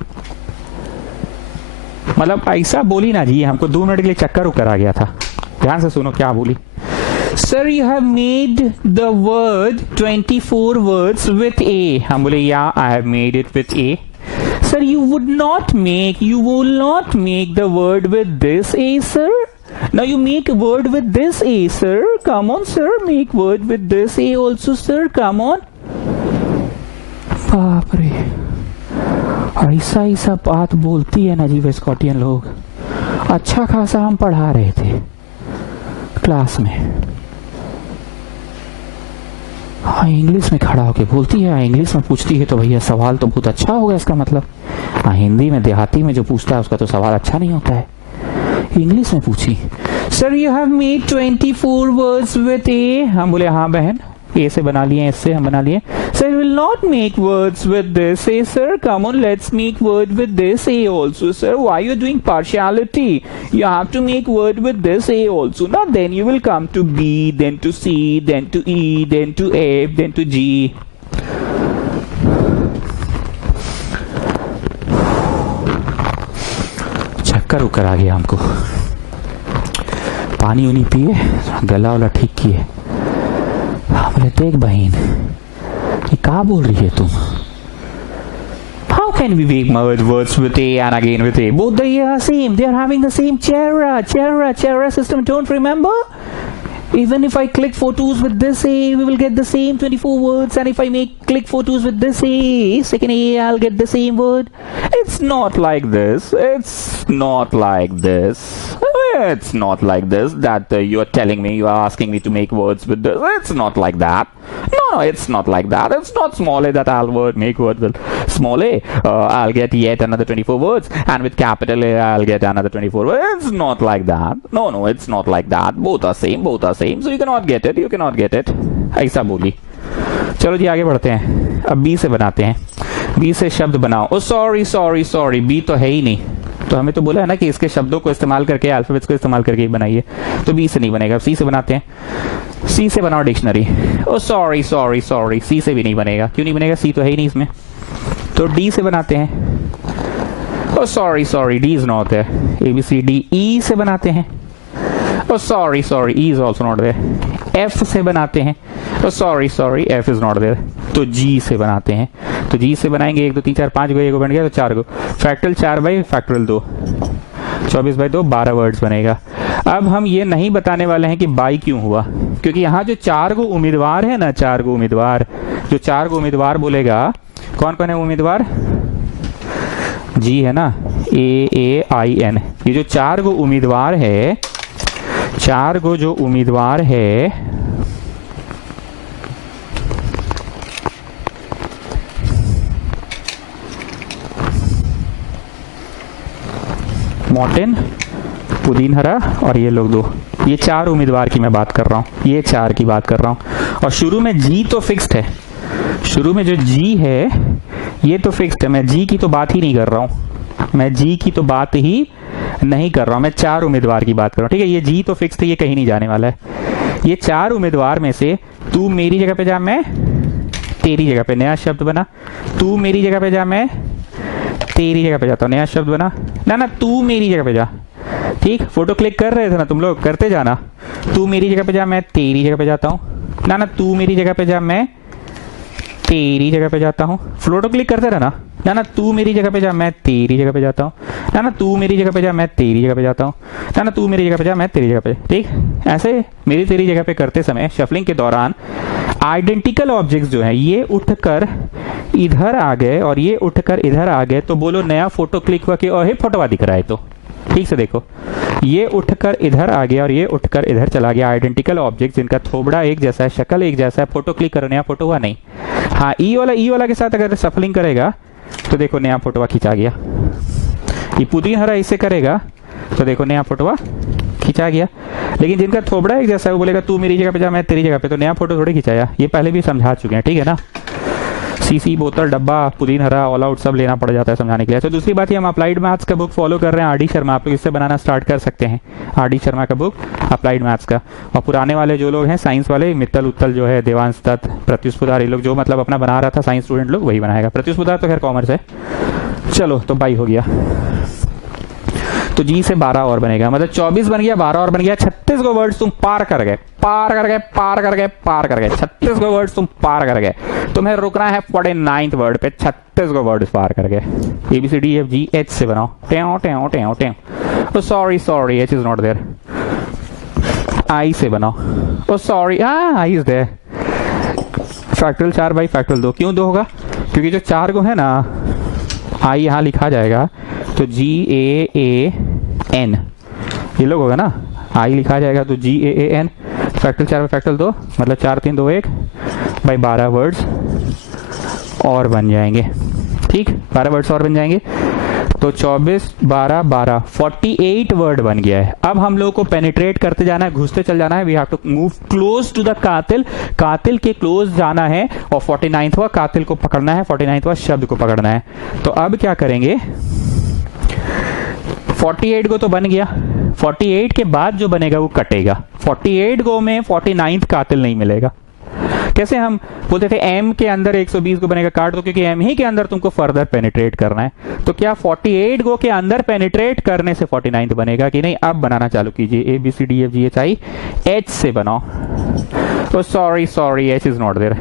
मतलब ऐसा बोली ना जी, हमको 2 मिनट के लिए चक्कर उकर आ गया था। ध्यान से सुनो क्या बोली। Sir you have made the word 24 words with A. हम बोले yeah I have made it with A. Sir you would not make, you will not make the word with this A sir. Now you make a word with this a sir. Come on sir, make word with this a also sir. Come on. बाप रे, ऐसा ऐसा बात बोलती है ना जी वेस्कॉटियन लोग। अच्छा खासा हम पढ़ा रहे थे क्लास में, हाँ इंग्लिश में खड़ा होके बोलती है, इंग्लिश में पूछती है तो भैया सवाल तो बहुत अच्छा होगा इसका मतलब। हाँ हिंदी में देहाती में जो पूछता है उसका तो सवाल अच्छा नहीं होता है, इंग्लिश में पूछी। Sir you have made 24 words with A. हम बोले हाँ बहन, ए से बना लिए, इससे हम बना लिए। Sir you will not make words with this A sir. Come on let's make word with this A also sir. Why you doing partiality, you have to make word with this A also ना, then you will come to B, then to C, then to E, then to F, then to G. चक्कर उकर आ गया हमको, पानी उनी पिए, गला वाला ठीक किए। बोले देख बहन ये क्या बोल रही है तुम, how can we make words with a and again with a, both they are same, they are having the same chera system, don't remember? Even if I click photos with this A, we will get the same 24 words, and if I click photos with this A, second A, I'll get the same word. It's not like this. It's not like this. It's not like this that you are telling me, you are asking me to make words with this. It's not like that. No, it's not like that. It's not small a that I'll make word with small a. I'll get yet another 24 words, and with capital A, I'll get another 24 words. It's not like that. No, it's not like that. Both are same. Both are same. So you cannot get it. You cannot get it. ऐसा बोली। चलो जी आगे बढ़ते हैं, अब B से बनाते हैं। बी से शब्द बनाओ। ओ सॉरी, बी तो है ही नहीं, तो हमें तो बोला है ना कि इसके शब्दों को इस्तेमाल करके, अल्फाबेट्स को इस्तेमाल करके ही बनाइए, तो बी से नहीं बनेगा। सी से बनाते हैं। सी से बनाओ डिक्शनरी। ओ सॉरी, सी से भी नहीं बनेगा। क्यों नहीं बनेगा, सी तो है ही नहीं इसमें। तो डी से बनाते हैं। Oh sorry, D is not there. A B C D. E से बनाते हैं। Oh sorry, E is also not there. F से बनाते हैं। Oh sorry, F is not there. तो जी से बनाते हैं। तो जी से बनाएंगे 1 2 3 4 5 गो, 1 बन गया तो 4 गो। Factorial 4 by factorial 2, 24 by 2, 12 words बनेगा। अब हम ये नहीं बताने वाले हैं कि बाई क्यों हुआ, क्योंकि यहाँ जो 4 गो उम्मीदवार है ना, 4 गो उम्मीदवार, जो 4 गो उम्मीदवार बोलेगा, कौन कौन है उम्मीदवार? जी है ना, AAIN। ये जो 4 गो उम्मीदवार है, 4 गो जो उम्मीदवार है, मॉर्टिन, पुदीन हरा और ये लोग 2, ये 4 उम्मीदवार की मैं बात कर रहा हूँ, ये 4 की बात कर रहा हूँ। और शुरू में जी तो फिक्स्ड है, शुरू में जो जी है ये तो फिक्स्ड है, मैं जी की तो बात ही नहीं कर रहा हूँ, मैं जी की तो बात ही नहीं कर रहा हूँ, मैं 4 उम्मीदवार की बात कर रहा हूँ। ठीक है, ये जी तो फिक्स्ड है, ये कहीं नहीं जाने वाला है। ये 4 उम्मीदवार में से तू मेरी जगह पे जा, मैं तेरी जगह पे, नया शब्द बना। तू मेरी जगह पे जा, मैं तेरी जगह पे जाता हूँ, नया शब्द बना। ना तू मेरी जगह पे जा। ठीक, फोटो क्लिक कर रहे थे ना तुम लोग, करते जाना। तू मेरी जगह पे जा, मैं तेरी जगह पे जाता हूँ। ना तू मेरी जगह पे जा, मैं तेरी जगह पे जाता हूँ, फ्लो टू क्लिक करते रहना। ना ना तू मेरी जगह पे जा, मैं तेरी जगह पे जाता हूँ। ना ना तू मेरी जगह पे जा, मैं तेरी जगह पे जाता हूँ। ना ना तू मेरी जगह पे जा, मैं तेरी जगह पे। ठीक, ऐसे मेरी तेरी जगह पे करते समय शफलिंग के दौरान आइडेंटिकल ऑब्जेक्ट्स जो हैं ये उठकर इधर आ गए और ये उठकर इधर आ गए, तो बोलो नया फोटो क्लिक हुआ कि ओहे फोटोवा दिख रहा है। तो ठीक से देखो, ये उठकर इधर आ गया और ये उठकर इधर चला गया। आइडेंटिकल ऑब्जेक्ट जिनका थोबड़ा एक जैसा है, शक्ल एक जैसा है, फोटो क्लिक करो नया फोटो हुआ नहीं। हाँ, ई वाला के साथ अगर सफलिंग करेगा तो देखो नया फोटोवा खींचा गया। ये पुदीन हरा इससे करेगा तो देखो नया फोटोवा खींचा गया। लेकिन जिनका थोबड़ा एक जैसा है वो बोलेगा तू मेरी जगह पे जा, मैं तेरी जगह पे, तो नया फोटो थोड़ी खिंचाया। ये पहले भी समझा चुके हैं, ठीक है ना। सीसी, बोतल, डब्बा, पुदीन हरा, ऑल आउट सब लेना पड़ जाता है समझाने के लिए। तो दूसरी बात ये, हम अप्लाइड मैथ्स का बुक फॉलो कर रहे हैं, आर डी शर्मा। आप लोग इससे बनाना स्टार्ट कर सकते हैं, आर डी शर्मा का बुक अप्लाइड मैथ्स का। और पुराने वाले जो लोग हैं साइंस वाले, मित्तल उत्तल जो है, देवांश दत्त, प्रत्युष पुदार, ये लोग जो मतलब अपना बना रहा था साइंस स्टूडेंट लोग वही बनाएगा। प्रत्युष पुदार तो खैर कॉमर्स है। चलो तो बाई हो गया, तो जी से 12 और बनेगा, मतलब 24 बन गया, 12 और बन गया। 36 को वर्ड्स तुम पार कर गए, पार कर गए, पार कर गए, पार कर गए। 36 को वर्ड्स तुम पार कर गए। तुम्हें रुकना है 49th वर्ड पे। 36 को वर्ड्स पार कर गए। ABCDEFG H से बनाओ। टेओ टेओ टेओ टेओ। Sorry sorry, H is not there. I से बनाओ। Sorry, I is there. Factorial 4 by factorial 2। क्यों 2 होगा? क्योंकि जो 4 को है ना, I यहाँ लिखा जाएगा तो GAAN ये लोग होगा ना, आई लिखा जाएगा तो GAAN। फैक्टल 4 फैक्टल 2 मतलब 4 3 2 1 बाई 12 वर्ड्स और बन जाएंगे। ठीक, 12 वर्ड्स और बन जाएंगे। तो 24 12 12 48 वर्ड बन गया है। अब हम लोग को पेनिट्रेट करते जाना है, घुसते चल जाना है। We have to move close to the कातिल। कातिल के क्लोज जाना है और 49वां कातिल को पकड़ना है, 49वां शब्द को पकड़ना है। तो अब क्या करेंगे, 48 गो तो बन गया, 48 के बाद जो बनेगा वो कटेगा। 48 गो में 49th कातिल नहीं मिलेगा। कैसे? हम बोलते थे m के अंदर 120 को बनेगा, काट दो, क्योंकि m ही के अंदर तुमको फर्दर पेनिट्रेट करना है। तो क्या 48 गो के अंदर पेनिट्रेट करने से 49th बनेगा कि नहीं? अब बनाना चालू कीजिए। ABCDEFGHI H से बनाओ। Sorry sorry, H is not there.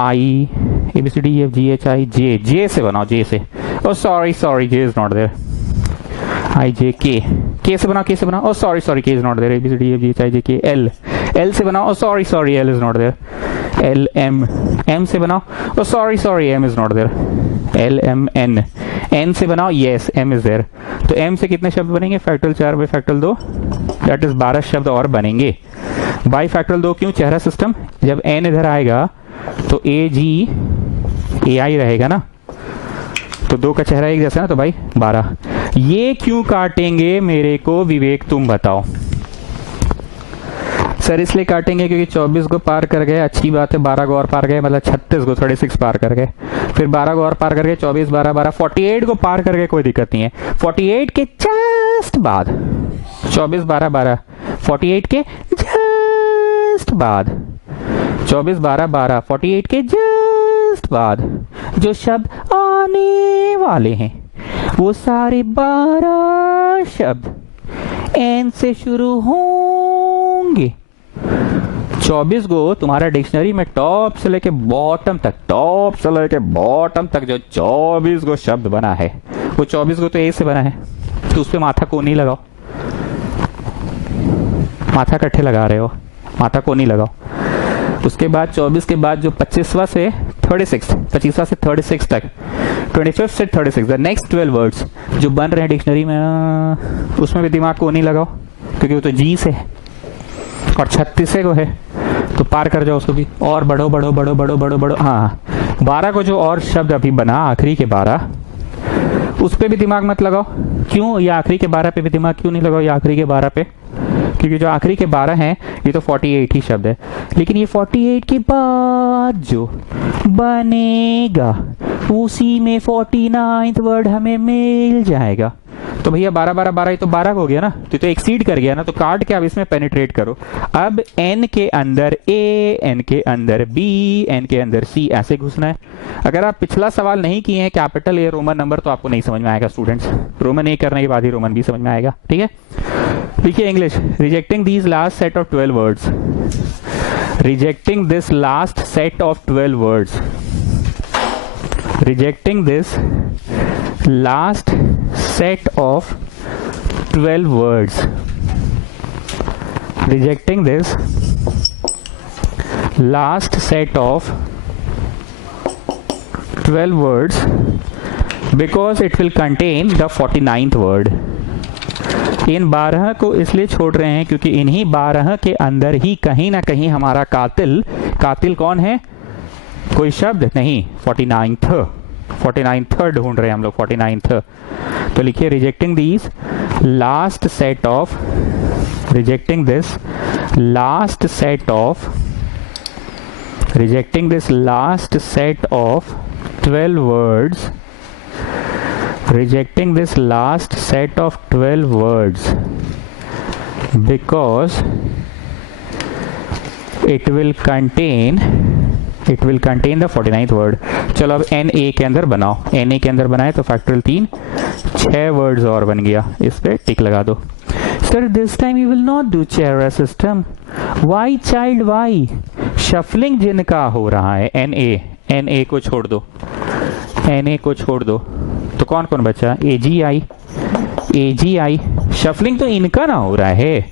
I ABCDEFGHI J से बनाओ, J से। Sorry sorry, J is not there. IJ K से बनाओ, K से बनाओ। Sorry sorry, K is not there. ABCDEFGHI J K L से बनाओ। Sorry sorry, L is not there. L M से बनाओ। Sorry sorry, M is not there. L M N से बनाओ। Yes, M is there. तो M से कितने शब्द बनेंगे? Factorial 4 by factorial 2, that is 12 शब्द और बनेंगे। बाई फैक्टोरियल 2 क्यों? चेहरा सिस्टम। जब N इधर आएगा तो AGAI रहेगा ना, तो 2 का चेहरा एक जैसा ना, तो भाई 12। ये क्यों काटेंगे मेरे को विवेक तुम बताओ। सर इसलिए काटेंगे क्योंकि 24 को पार कर गए, अच्छी बात है। 12 को और पार गए मतलब 36 को 36 पार कर गए, फिर 12 को और पार कर गए, 24 12 12 48 को पार कर गए, कोई दिक्कत नहीं है। 48 के जस्ट बाद 24 12 12 48 के जस्ट बाद 24 12 12 48 के जस्ट बाद जो शब्द आने वाले हैं वो सारे 12 शब्द एन से शुरू होंगे। 24 को तुम्हारा डिक्शनरी में टॉप से लेके बॉटम तक, टॉप से लेके बॉटम तक जो 24 को शब्द बना है वो 24 को तो ए से बना है, तो उस पे माथा को नहीं लगाओ। माथा कट्ठे लगा रहे हो, माथा को नहीं लगाओ। उसके बाद 24 के बाद जो 25वां से 36, 25वां से 36 तक, 25 से 36 द नेक्स्ट 12 वर्ड्स जो बन रहे हैं डिक्शनरी में, उसमें भी दिमाग को नहीं लगाओ क्योंकि वो तो जी से है और 36 को है, तो पार कर जाओ उसको भी और बढ़ो बढ़ो बढ़ो बढ़ो बढ़ो बढ़ो। हाँ, 12 को जो और शब्द अभी बना आखिरी के 12, उस पे भी दिमाग मत लगाओ। क्यों? ये आखिरी के 12 पे भी दिमाग क्यों नहीं लगाओ? ये आखिरी के 12 पे, क्योंकि जो आखिरी के 12 हैं ये तो 48 ही शब्द है, लेकिन ये 48 के बाद जो बनेगा उसी में 49th वर्ड हमें मिल जाएगा। तो भैया 12 12 12 ये तो 12 हो गया ना, तो एक्सीड कर गया ना, तो काट के अब इसमें पेनिट्रेट करो। अब एन के अंदर ए, एन के अंदर बी, एन के अंदर सी, ऐसे घुसना है। अगर आप पिछला सवाल नहीं किए हैं कैपिटल ए रोमन नंबर तो आपको नहीं समझ में आएगा स्टूडेंट्स। रोमन ए करने के बाद ही रोमन बी समझ में आएगा, ठीक है। देखिए English, rejecting these last set of 12 words, rejecting this last set of 12 words, rejecting this last set of 12 words, rejecting this last set of 12 words because it will contain the 49th word. इन 12 को इसलिए छोड़ रहे हैं क्योंकि इन्हीं 12 के अंदर ही कहीं ना कहीं हमारा कातिल कौन है? कोई शब्द नहीं, 49th ढूंढ रहे हैं हम लोग, 49th। तो लिखिए rejecting this last set of, rejecting this last set of, rejecting this last set of 12 words, rejecting this last set of 12 words because it will contain the 49th word। चलो अब NA के अंदर बनाओ, NA के अंदर बनाए तो factorial 3, 6 words और बन गया, इस पे टिक लगा दो। Sir this time you will not do चेहरा system, why child why? Shuffling जिनका हो रहा है NA को छोड़ दो, NA को छोड़ दो, तो कौन कौन बचा? AGI। शफलिंग तो इनका ना हो रहा है,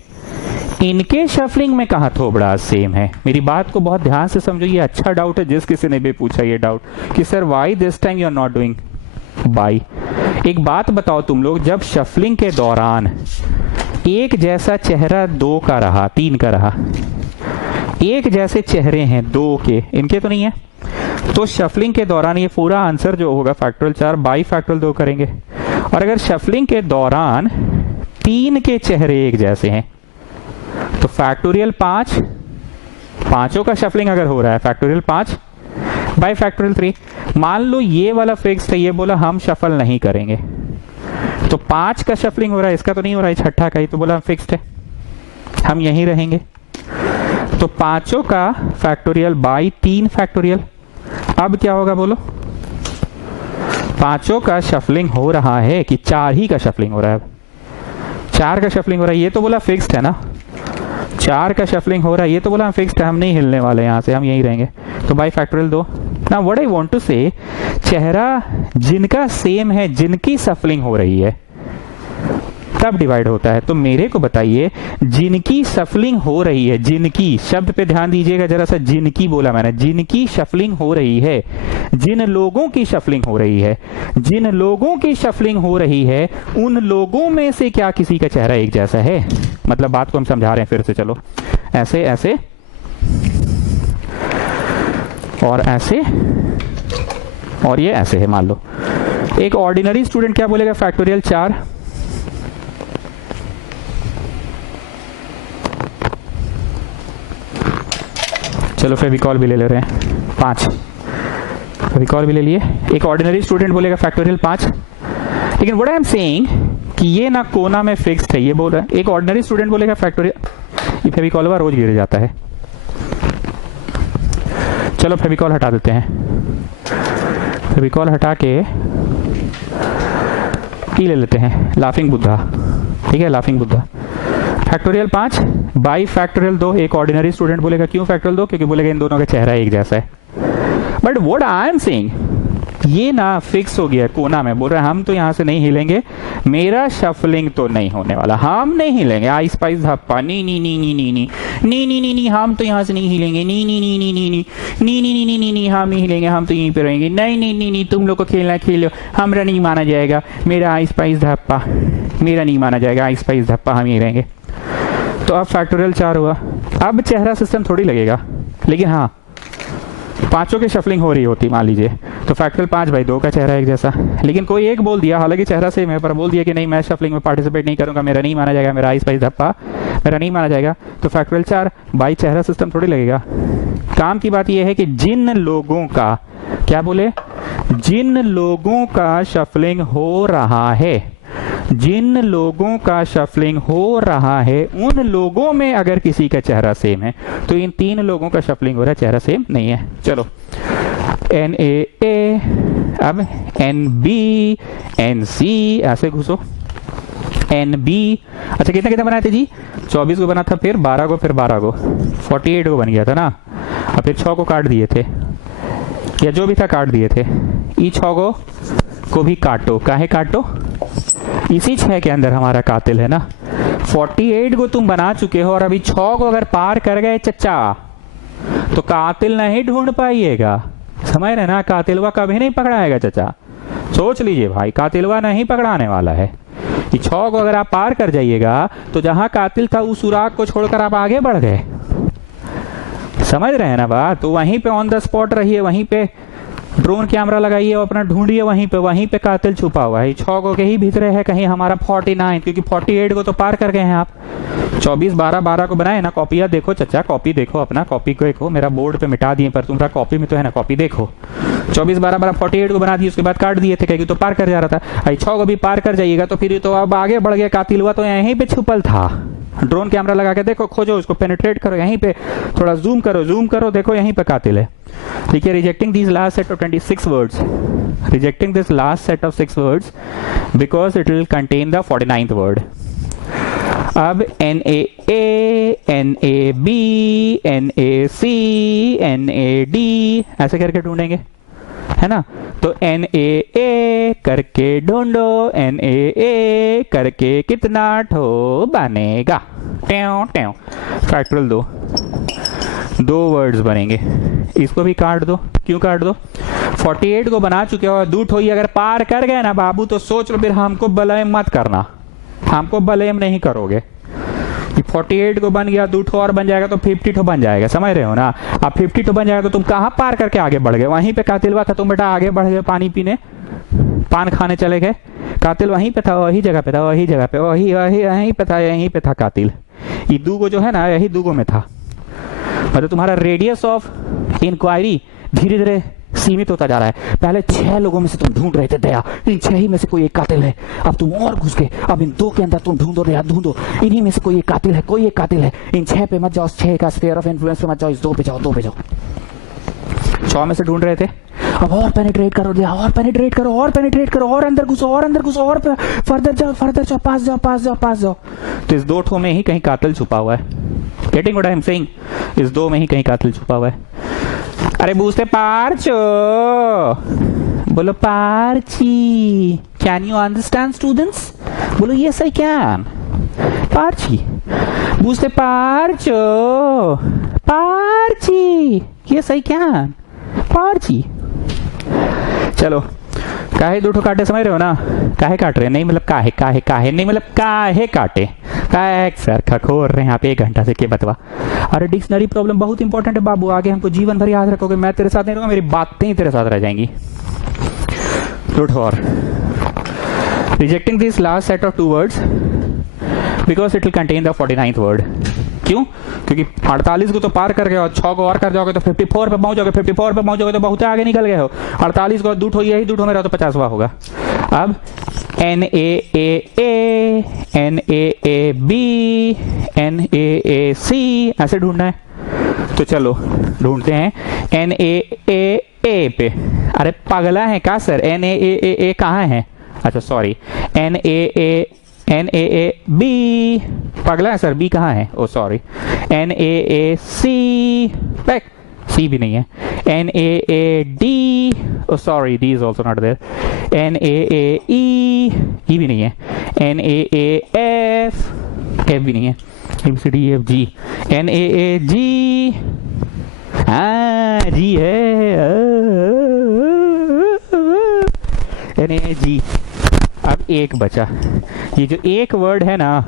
इनके शफलिंग में कहा थोबड़ा सेम है। मेरी बात को बहुत ध्यान से समझो, ये अच्छा डाउट है जिस किसी ने भी पूछा ये डाउट कि sir why this time you are not doing by. एक बात बताओ तुम लोग, जब शफलिंग के दौरान एक जैसा चेहरा 2 का रहा, 3 का रहा, एक जैसे चेहरे हैं 2 के, इनके तो नहीं है, तो शफलिंग के दौरान ये पूरा आंसर जो होगा फैक्टोरियल 4 बाई फैक्टोरियल 2 करेंगे। और अगर शफलिंग के दौरान 3 के चेहरे एक जैसे हैं तो फैक्टोरियल 5, पांचों का शफलिंग अगर हो रहा है फैक्टोरियल 5 बाई फैक्टोरियल 3। मान लो ये वाला फिक्स है, ये बोला हम शफल नहीं करेंगे, तो 5 का शफलिंग हो रहा है, इसका तो नहीं हो रहा है, छठा का ही, तो बोला फिक्स्ड है, हम यहीं रहेंगे। तो पांचों का फैक्टोरियल बाई 3 फैक्टोरियल। अब क्या होगा बोलो? पांचों का शफलिंग हो रहा है कि 4 ही का शफलिंग हो रहा है? 4 का शफलिंग हो रहा है, ये तो बोला फिक्स्ड है ना, 4 का शफलिंग हो रहा है, ये तो बोला हम फिक्स्ड है, हम नहीं हिलने वाले यहाँ से, हम यहीं रहेंगे, तो बाई फैक्टोरियल 2। ना व्हाट आई वांट टू से, चेहरा जिनका सेम है, जिनकी शफलिंग हो रही है तब डिवाइड होता है। तो मेरे को बताइए जिनकी शफलिंग हो रही है, जिनकी शब्द पे ध्यान दीजिएगा जरा सा, जिनकी बोला मैंने, जिनकी शफलिंग हो रही है, जिन लोगों की शफलिंग हो रही है, जिन लोगों की शफलिंग हो रही है, उन लोगों में से क्या किसी का चेहरा एक जैसा है? मतलब बात को हम समझा रहे हैं फिर से, चलो ऐसे ऐसे और ऐसे और ये ऐसे है। मान लो एक ऑर्डिनरी स्टूडेंट क्या बोलेगा? फैक्टोरियल 4। चलो फेविकॉल भी ले ले रहे हैं, 5 फेविकॉल भी ले लिए। एक ऑर्डिनरी स्टूडेंट बोलेगा फैक्टोरियल 5, लेकिन व्हाट आई एम सेइंग कि ये ना कोना में फिक्स्ड है, ये बोल रहा है। एक ऑर्डिनरी स्टूडेंट बोलेगा फैक्टोरियल, ये फेविकॉल रोज गिर जाता है। चलो फेविकॉल हटा देते हैं, फेविकॉल हटा के ई ले लेते हैं, लाफिंग बुद्धा। ठीक है, laughing Buddha. Factorial 5 by factorial 2। एक ऑर्डिनरी स्टूडेंट बोलेगा क्यों फैक्टोरियल 2? क्योंकि बोलेगा इन दोनों का चेहरा एक जैसा है। But what I am saying, ये ना फिक्स हो गया कोना में, बोल रहा है हम तो यहां से नहीं हिलेंगे, मेरा शफलिंग तो नहीं होने वाला, हम नहीं हिलेंगे। आई स्पाइस धप्पा, नी नी नी नी नी नी नी नी नी नी, हम तो यहाँ से नहीं हिलेंगे, नी नी नी नी नी नी नी नी नी नी नी, हम नहीं हिलेंगे, हम तो यहीं पे रहेंगे, नहीं नहीं नहीं नहीं, तुम लोग को खेलना खेलो, हमरा नहीं माना जाएगा, मेरा आई स्पाइस धप्पा मेरा नहीं माना जाएगा, आई स्पाइस धप्पा हम यहीं रहेंगे। तो अब फैक्टोरियल 4 हुआ। अब चेहरा सिस्टम थोड़ी लगेगा, लेकिन हाँ पांचों की शफलिंग हो रही होती मान लीजिए, तो फैक्टोरियल 5 बाई 2 का चेहरा एक जैसा। लेकिन कोई एक बोल दिया, हालांकि चेहरा सेम है, पर बोल दिया कि नहीं मैं शफलिंग में पार्टिसिपेट नहीं करूंगा, मेरा नहीं माना जाएगा, मेरा आई स्पाइस धप्पा मेरा नहीं माना जाएगा, तो फैक्टोरियल 4 बाई चेहरा सिस्टम थोड़ी लगेगा। काम की बात यह है कि जिन लोगों का, क्या बोले, जिन लोगों का शफलिंग हो रहा है, जिन लोगों का शफलिंग हो रहा है, उन लोगों में अगर किसी का चेहरा सेम है, तो इन 3 लोगों का शफलिंग हो रहा है, चेहरा सेम नहीं है। चलो NAA, अब NB, NC, ऐसे घुसो, NB। अच्छा कितना कितना बनाए थे जी? 24 को बना था, फिर 12 को, फिर 12 को, 48 को बन गया था ना। और फिर 6 को काट दिए थे, या जो भी था काट दिए थे। ई 6 को भी काटो, काहे काटो? इसी 6 के अंदर हमारा कातिल है ना। 48 को तुम बना चुके हो और अभी 6 को अगर पार कर गए चच्चा तो कातिल नहीं ढूंढ पाइएगा, समझ रहे ना? कातिलवा कभी नहीं पकड़ाएगा चचा, सोच लीजिए भाई, कातिलवा नहीं पकड़ाने वाला है। कि 6 को अगर आप पार कर जाइएगा तो जहां कातिल था उस सुराग को छोड़कर आप आगे बढ़ गए, समझ रहे हैं ना बात? तो वहीं पे ऑन द स्पॉट रहिए, वहीं पे ड्रोन कैमरा लगाइए और अपना ढूंढिए, वहीं पे कातिल छुपा हुआ है। 6 को के ही भीतर है कहीं हमारा 49, क्योंकि 48 को तो पार कर गए हैं आप। 24 12 12 को बनाए ना। कॉपियां देखो चचा, कॉपी देखो, अपना कॉपी को देखो, मेरा बोर्ड पे मिटा दिए पर तुम्हारा कॉपी में तो है ना, कॉपी देखो। 24 12 12 48 को बना दिए, उसके बाद काट दिए थे क्योंकि तो पार कर जा रहा था। 6 को भी पार कर जाइएगा तो फिर तो अब आगे बढ़ गया, कातिल हुआ तो यहीं पे छुपल था। ड्रोन कैमरा लगा के देखो, खोजो उसको, पेनिट्रेट करो, यहीं पे थोड़ा जूम करो, देखो यहीं पे कातिल है। देखिए, rejecting this last set of 26 words, rejecting this last set of 6 words because it will contain the 49th word. अब NAA, NAB, NAC, NAD ऐसे करके ढूंढेंगे, है ना? तो NAA करके ढूंढो, NAA करके कितना ठो बनेगा? ट्यों ट्यों, फैक्टोरियल 2 वर्ड्स बनेंगे। इसको भी काट दो, क्यों काट दो? 48 को बना चुके हो, 2 ठो ही अगर पार कर गए ना बाबू तो सोच लो, फिर हमको ब्लेम मत करना, हमको ब्लेम नहीं करोगे। 48 को बन गया, 2 ठो और बन जाएगा तो 50 ठो बन जाएगा, समझ रहे हो ना? अब 50 ठो बन जाएगा तो तुम कहां पार करके आगे बढ़ गए? वहीं पे कातिलवा था, तुम बेटा आगे बढ़ गए, पानी पीने, पान खाने चले गए। कातिल वहीं पे था, वही जगह पे था, वही जगह पे, वही वही यहीं पे था, यहीं पे था कातिल। ये दूगो जो है ना, यही दूगो में था। मतलब तुम्हारा रेडियस ऑफ इंक्वायरी धीरे धीरे सीमित होता जा रहा है। पहले 6 लोगों में से तुम ढूंढ रहे थे दया, इन 6 ही में से कोई एक कातिल है। अब तुम और घुस गए, अब इन 2 के अंदर तुम ढूंढो दया, ढूंढो, इन्हीं में से कोई एक कातिल है, कोई एक कातिल है। इन 6 पे मत जाओ, 6 का स्फीयर ऑफ इन्फ्लुएंस पे मत जाओ, इस 2 पे जाओ, 2 पे जाओ। 6 में से ढूंढ रहे थे, अब और पेनिट्रेट करो दया, और पेनिट्रेट करो, और पेनिट्रेट करो, और अंदर घुसो, और अंदर घुसो, और फर्दर जाओ, फर्दर जाओ, पास जाओ, पास जाओ, पास जाओ। तो इस 2 ठो में ही कहीं कातिल छुपा हुआ है। Getting what I am saying? इस 2 में ही कहीं कातिल छुपा हुआ है। अरे बूझते पार्चो, बोलो पार्ची, कैन यू अंडरस्टैंड स्टूडेंट्स? बोलो यस आई कैन। पार्ची, बूझते पार्चो, पार्ची, यस आई कैन, पार्ची। चलो, काहे 2 ठो काटे, समझ रहे हो ना? काहे काट रहे हैं? नहीं मतलब काहे काहे काहे नहीं मतलब काहे काटे, काहे सर खखोर रहे हैं आप 1 घंटा से के बतवा। अरे डिक्शनरी प्रॉब्लम बहुत इंपॉर्टेंट है बाबू, आगे हमको जीवन भर याद रखोगे। मैं तेरे साथ नहीं रहूंगा, मेरी बातें ही तेरे साथ रह जाएंगी। और rejecting this last set of 2 words because it will contain the 49th word. क्यों? क्योंकि 48 को तो पार कर गए और 6 को और कर जाओगे तो 54 पे पहुंच जाओगे, 54 पे पहुंचोगे तो बहुत आगे निकल गए हो। 48 को 2 ठो, यही 2 ठो में रहा तो 50वां होगा। अब NAAA, NAAB, NAAC ऐसे ढूंढना है। तो चलो ढूंढते हैं NAAA पे। अरे पागला है क्या सर? NAAA कहाँ है? अच्छा सॉरी, NAAB पगला है सर, B कहाँ है? Oh sorry, NAAC, back C भी नहीं है। NAAD, oh sorry, D is also not there। NAAE, E भी नहीं है। NAAF, F भी नहीं है। ABCDEFG, NAAG, हाँ G है, NAG। अब एक बचा, ये जो एक वर्ड है ना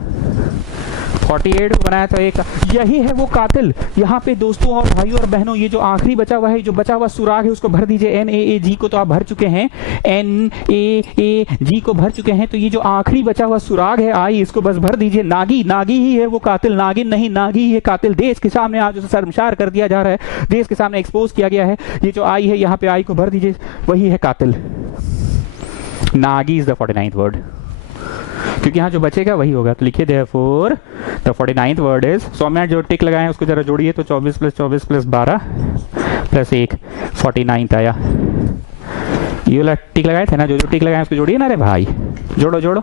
48 को बनाया था एक, यही है वो कातिल। यहाँ पे दोस्तों और भाइयों और बहनों, ये जो आखिरी बचा हुआ है, जो बचा हुआ सुराग है उसको भर दीजिए। NAAG को तो आप भर चुके हैं, NAAG को भर चुके हैं, तो ये जो आखिरी बचा हुआ सुराग है आई, इसको बस भर दीजिए। नागी, नागी ही है वो कातिल, नागिन नहीं, नागी ही है कातिल। देश के सामने आज उसे शर्मसार कर दिया जा रहा है, देश के सामने एक्सपोज किया गया है। ये जो आई है यहाँ पे, आई को भर दीजिए, वही है कातिल। Nagi is the 49th word, क्योंकि यहाँ जो बचेगा वही होगा। तो लिखिए therefore the 49th word is, Soumya जो टिक लगाए हैं उसको जरा जोड़िए, तो 24 + 24 + 12 + 1 49th आया। ये वाला टिक लगाए थे ना, जो टिक लगाए उसको जोड़िए ना रे भाई, जोड़ो जोड़ो।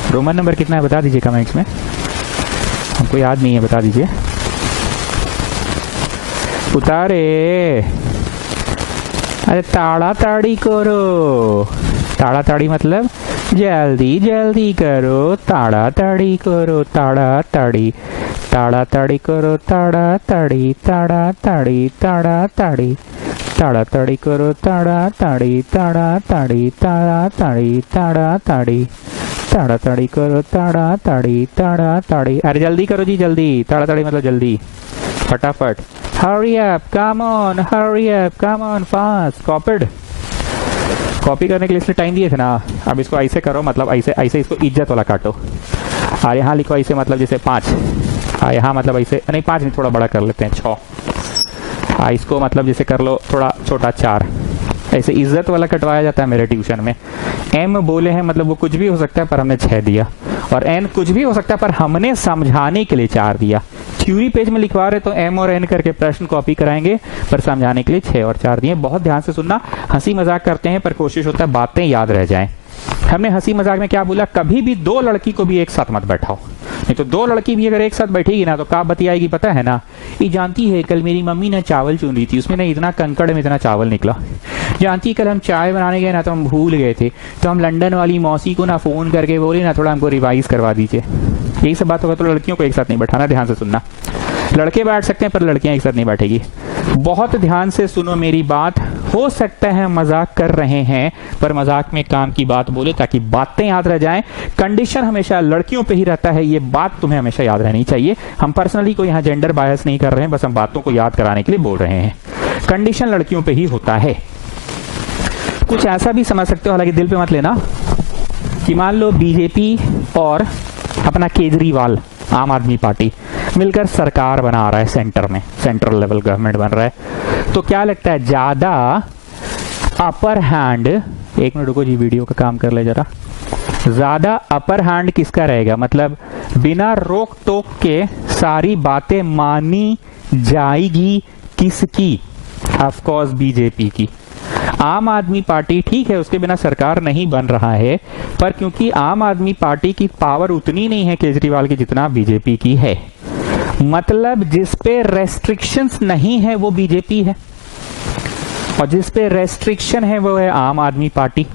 रोमन नंबर कितना है बता दीजिए कमेंट्स में, हमको याद नहीं है, बता दीजिए। उतारे, अरे ताड़ा ताड़ी करो, ताड़ा ताड़ी मतलब जल्दी जल्दी करो, ताड़ा ताड़ी करो, ताड़ा ताड़ी, ताड़ा ताड़ी करो, ताड़ा ताड़ी, ताड़ा ताड़ी, ताड़ा ताड़ी, ताड़ा ताड़ी करो, ताड़ा ताड़ी, ताड़ा ताड़ी, ताड़ा ताड़ी, ताड़ा ताड़ी, ताड़ा ताड़ी करो, ताड़ा ताड़ी, ताड़ा ताड़ी। अरे जल्दी करो जी जल्दी, ताड़ा ताड़ी मतलब जल्दी, फटाफट। Hurry up, come on, hurry up, come on, fast. Copied, copy करने के लिए इसलिए टाइम दिए थे ना। अब इसको ऐसे करो, मतलब ऐसे ऐसे इसको इज्जत वाला काटो। और यहाँ लिखो ऐसे, मतलब जैसे 5, यहाँ मतलब ऐसे नहीं 5 नहीं, थोड़ा बड़ा कर लेते हैं 6। इसको मतलब जैसे कर लो थोड़ा छोटा 4। ऐसे इज्जत वाला कटवाया जाता है मेरे ट्यूशन में। एम बोले हैं मतलब वो कुछ भी हो सकता है पर हमने 6 दिया, और एन कुछ भी हो सकता है पर हमने समझाने के लिए 4 दिया। थ्योरी पेज में लिखवा रहे तो एम और एन करके प्रश्न कॉपी कराएंगे, पर समझाने के लिए 6 और 4 दिए। बहुत ध्यान से सुनना, हंसी मजाक करते हैं पर कोशिश होता है बातें याद रह जाएं। हमने हंसी मजाक में क्या बोला, कभी भी 2 लड़की को भी एक साथ मत बैठाओ, नहीं तो 2 लड़की भी अगर एक साथ बैठेगी ना तो क्या बतियाएगी पता है ना। ये जानती है कल मेरी मम्मी ने चावल चुन रही थी, उसमें ना इतना कंकड़ में इतना चावल निकला। जानती कल हम चाय बनाने गए ना तो हम भूल गए थे, तो हम लंदन वाली मौसी को ना फोन करके बोले ना थोड़ा हमको रिवाइज करवा दीजिए। यही सब बात होगा। तो लड़कियों को एक साथ नहीं बैठाना, ध्यान से सुनना। लड़के बैठ सकते हैं पर लड़कियां एक साथ नहीं बैठेगी। बहुत ध्यान से सुनो मेरी बात। हो सकता है मजाक कर रहे हैं पर मजाक में काम की बात बोले ताकि बातें याद रह जाएं। कंडीशन हमेशा लड़कियों पे ही रहता है, ये बात तुम्हें हमेशा याद रहनी चाहिए। हम पर्सनली कोई यहाँ जेंडर बायस नहीं कर रहे हैं, बस हम बातों को याद कराने के लिए बोल रहे हैं। कंडीशन लड़कियों पे ही होता है। कुछ ऐसा भी समझ सकते हो, हालांकि दिल पे मत लेना, कि मान लो बीजेपी और अपना केजरीवाल आम आदमी पार्टी मिलकर सरकार बना रहा है सेंटर में, सेंट्रल लेवल गवर्नमेंट बन रहा है, तो क्या लगता है ज्यादा अपर हैंड, एक मिनट रुको जी वीडियो का काम कर ले जरा, ज्यादा अपर हैंड किसका रहेगा, मतलब बिना रोक टोक के सारी बातें मानी जाएगी किसकी, ऑफ कोर्स बीजेपी की। आम आदमी पार्टी ठीक है उसके बिना सरकार नहीं बन रहा है, पर क्योंकि आम आदमी पार्टी की पावर उतनी नहीं है केजरीवाल की जितना बीजेपी की है, मतलब जिस पे रेस्ट्रिक्शंस नहीं है वो बीजेपी है और जिस पे रेस्ट्रिक्शन है वो है आम आदमी पार्टी।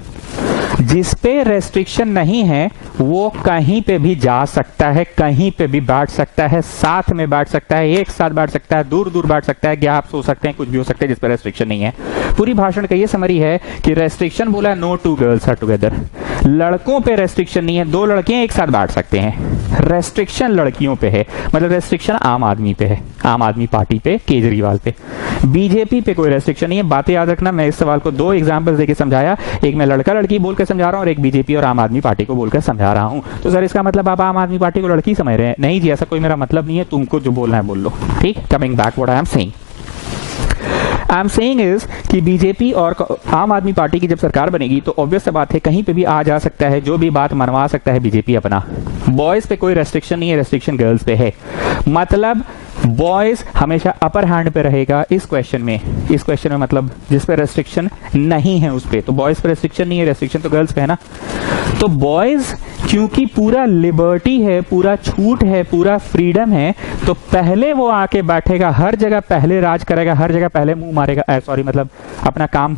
जिस पे रेस्ट्रिक्शन नहीं है वो कहीं पे भी जा सकता है, कहीं पे भी बैठ सकता है, साथ में बैठ सकता है, एक साथ बैठ सकता है, दूर दूर बैठ सकता है, गैप्स हो सकते हैं, कुछ भी हो सकता है जिस पे रेस्ट्रिक्शन नहीं है। पूरी भाषण का ये समरी है कि रेस्ट्रिक्शन बोला no two girls are together, लड़कों पे रेस्ट्रिक्शन नहीं है, 2 लड़कियां एक साथ बैठ सकते हैं। रेस्ट्रिक्शन लड़कियों पे है, मतलब रेस्ट्रिक्शन आम आदमी पे है, आम आदमी पार्टी पे, केजरीवाल पे। बीजेपी पे कोई रेस्ट्रिक्शन नहीं है। बातें याद रखना, मैं इस सवाल को 2 एग्जाम्पल्स देके समझाया, एक मैं लड़का लड़की बोलकर समझा रहा हूं और एक बीजेपी और आम आदमी पार्टी को बोलकर समझा रहा हूं। तो सर इसका मतलब आप आम आदमी पार्टी को लड़की समझ रहे हैं? नहीं जी, ऐसा कोई मेरा मतलब नहीं है, तुमको जो बोलना है बोल लो, ठीक। Coming back what I am saying is कि बीजेपी और आम आदमी पार्टी की जब सरकार बनेगी तो ऑब्वियस सा बात है कहीं पे भी आ जा सकता है, जो भी बात मनवा सकता है बीजेपी अपना। बॉयज पे कोई रेस्ट्रिक्शन नहीं है, रेस्ट्रिक्शन गर्ल्स पे है, मतलब बॉयज हमेशा अपर हैंड पे रहेगा इस क्वेश्चन में। इस क्वेश्चन में मतलब जिस पे रेस्ट्रिक्शन नहीं है उस पे, तो बॉयज पे रेस्ट्रिक्शन नहीं है, रेस्ट्रिक्शन तो गर्ल्स पे है ना। तो बॉयज क्योंकि पूरा लिबर्टी है, पूरा छूट है, पूरा फ्रीडम है, तो पहले वो आके बैठेगा, हर जगह पहले राज करेगा, हर जगह पहले मुंह मारेगा, सॉरी मतलब अपना काम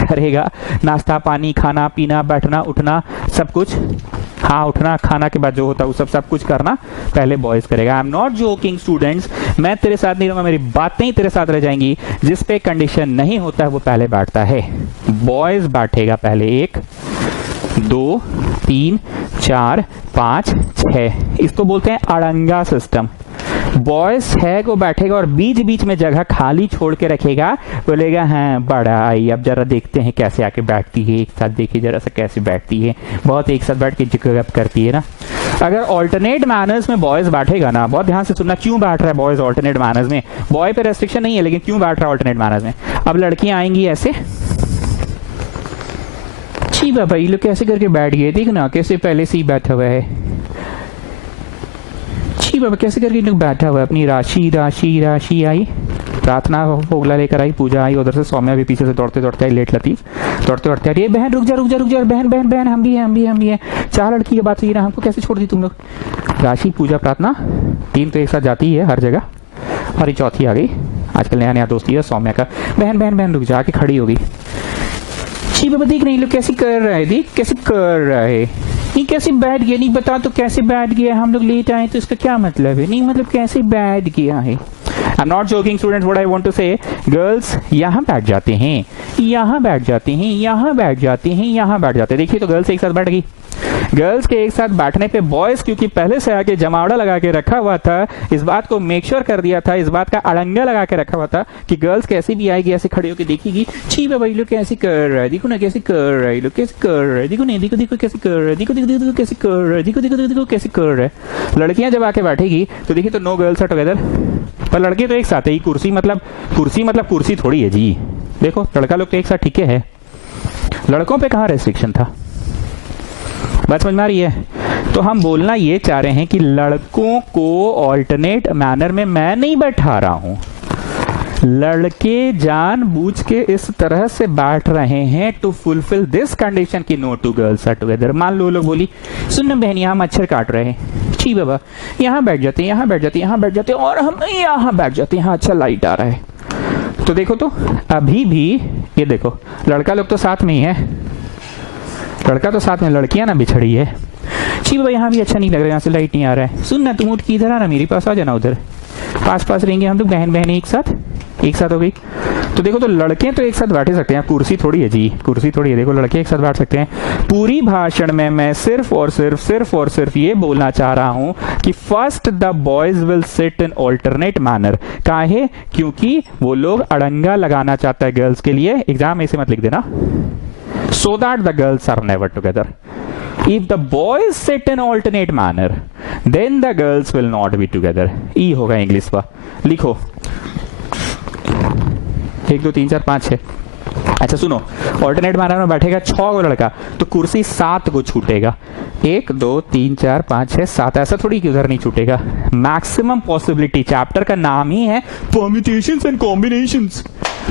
करेगा, नाश्ता पानी खाना पीना बैठना उठना सब कुछ, हाँ उठना खाना के बाद जो होता है वो सब कुछ करना पहले बॉयज करेगा। I am not joking students, मैं तेरे साथ नहीं रहूंगा, मेरी बातें ही तेरे साथ रह जाएंगी। जिस पे कंडीशन नहीं होता है वो पहले बैठता है, बॉयज बैठेगा पहले 1 2 3 4 5 6, इसको बोलते हैं अड़ंगा सिस्टम। बॉयज है को बैठेगा और बीच बीच में जगह खाली छोड़ के रखेगा, बोलेगा हाँ बड़ा आई, अब जरा देखते हैं कैसे आके बैठती है, एक साथ देखिए जरा सा कैसे बैठती है, बहुत एक साथ बैठ के जिक्र करती है ना। अगर ऑल्टरनेट मैनर्स में बॉयज बैठेगा ना, बहुत ध्यान से सुनना, क्यों बैठ रहा है बॉयज ऑल्टरनेट मैनर्स में, बॉय पे रेस्ट्रिक्शन नहीं है लेकिन क्यों बैठ रहा है ऑल्टरनेट मैनर्स में। अब लड़कियां आएंगी ऐसे, छी बाबा ये लोग कैसे करके बैठ गए, देख ना कैसे पहले से ही बैठा हुआ है, छी बाबा कैसे करके लोग बैठा हुआ है, अपनी राशि राशि राशि आई प्रार्थना फोगला लेकर आई, पूजा आई, उधर से सौम्या भी पीछे से दौड़ते दौड़ते आई, लेट लतीफ दौड़ते दौड़ते आ रही है, बहन रुक जा रुक जा रुक जा, बहन बहन बहन हम भी हैं, 4 लड़की की बात हुई ना, हमको कैसे छोड़ दी तुम लोग। राशि, पूजा, प्रार्थना 3 तो एक साथ जाती है हर जगह, और ये चौथी आ गई, आजकल नया नया दोस्ती है सौम्या का, बहन बहन बहन रुक जा, के खड़ी हो गई। छी बाबा देख नहीं लोग कैसे कर रहा है, देख कैसे कर रहा है, ये कैसे बैठ गया, नहीं बता तो कैसे बैठ गया, हम लोग लेट आए तो इसका क्या मतलब है, नहीं मतलब कैसे बैठ गया है। I'm not joking students, what I want to say, girls यहाँ बैठ जाते हैं, यहाँ बैठ जाते हैं, यहाँ बैठ जाते हैं, यहाँ बैठ जाते हैं। देखिए तो गर्ल्स एक साथ बैठ गई, गर्ल्स के एक साथ बैठने पे बॉयज क्योंकि पहले से आके जमावड़ा लगा के रखा हुआ था, इस बात को मेक श्योर कर दिया था, इस बात का अड़ंगा लगा के रखा हुआ था कि गर्ल्स कैसे भी आएगी ऐसे खड़े होकर देखेगी, छी भाई लोग कैसे कर रहा है, देखो ना कैसे कर रहा है, लोग कैसे कर रहा है, देखो नहीं देखो देखो कैसे कर रहा है, देखो देखो देखो कैसे कर रहा है, देखो देखो देखो कैसे कर रहा है। लड़कियां जब आके बैठेगी तो देखिए तो नो गर्ल्स आर टुगेदर, पर लड़के तो एक साथ है। कुर्सी मतलब कुर्सी थोड़ी है जी, देखो लड़का लोग तो एक साथ ठीक है, लड़कों पे कहाँ रेस्ट्रिक्शन था, बात समझ में आ रही है। तो हम बोलना ये चाह रहे हैं कि लड़कों को ऑल्टरनेट मैनर में मैं नहीं बैठा रहा हूं, लड़के जानबूझ के इस तरह से बैठ रहे हैं टू फुलफिल दिस कंडीशन की no two girls are together. मान लो लोग बोली सुन ना बहन यहाँ मच्छर काट रहे हैं, छी बाबा यहाँ बैठ जाते हैं, यहाँ बैठ जाते हैं, यहाँ बैठ जाते हैं, और हम यहाँ बैठ जाते हैं, यहाँ अच्छा लाइट आ रहा है। तो देखो तो अभी भी ये देखो लड़का लोग तो साथ में ही है, लड़का तो साथ में, लड़कियां ना बिछड़ी है। छी बाबा यहाँ भी अच्छा नहीं लग रहा है, यहाँ से लाइट नहीं आ रहा है, सुन ना तुम उठ के इधर आना, मेरे पास आ जाना, उधर पास पास रहेंगे हम लोग, बहन बहन एक साथ हो गई। तो देखो तो लड़के तो एक साथ बैठ सकते हैं, कुर्सी थोड़ी है जी, कुर्सी थोड़ी है, देखो लड़के एक साथ बैठ सकते हैं। पूरी भाषण में मैं सिर्फ और सिर्फ ये बोलना चाह रहा हूं कि first the boys will sit in alternate manner. काहे? क्योंकि वो लोग अड़ंगा लगाना चाहता है गर्ल्स के लिए, एग्जाम ऐसे मत लिख देना, so that the girls are never together. If the boys sit in alternate manner, then the girls will not be together. E होगा इंग्लिश का, लिखो 1 2 3 4 5 6। अच्छा सुनो, ऑल्टरनेट मैनर में बैठेगा 6 गो लड़का तो कुर्सी 7 को छूटेगा, 1 2 3 4 5 6 7, ऐसा थोड़ी कि उधर नहीं छूटेगा। मैक्सिमम पॉसिबिलिटी, चैप्टर का नाम ही है परम्यूटेशंस एंड कॉम्बिनेशंस।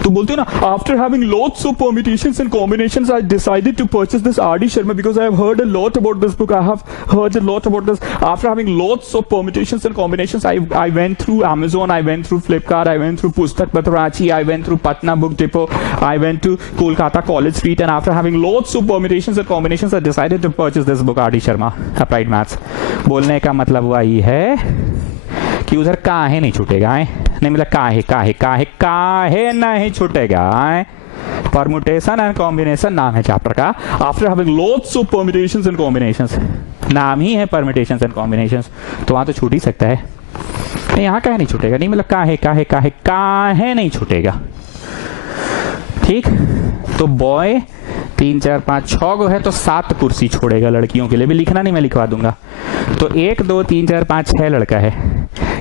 तो बोलते हो ना, after having lots of permutations and combinations I decided to purchase this R D. Sharma because I have heard a lot about this book, I have heard a lot about this. After having lots of permutations and combinations I went through Amazon, I went through Flipkart, I went through Pustak Patrachi, I went through Patna Book Depot, I went to Kolkata College Street, and after having lots of permutations and combinations I decided to purchase this book R.D. Sharma, Applied Maths। बोलने का मतलब वही है कि उधर काहे नहीं छूटेगा, नहीं मतलब काहे नहीं छूटेगा। परमुटेशन एंड कॉम्बिनेशन नाम है चैप्टर का। After having lots of permutations and combinations, नाम ही है परम्यूटेशंस एंड कॉम्बिनेशंस, तो वहां तो छूट ही सकता है, नहीं यहाँ काहे नहीं छूटेगा, नहीं मतलब काहे नहीं छूटेगा। ठीक, तो बॉय 3 4 5 6 गो है तो 7 कुर्सी छोड़ेगा लड़कियों के लिए, भी लिखना नहीं मैं लिखवा दूंगा। तो 1 2 3 4 5 6 लड़का है,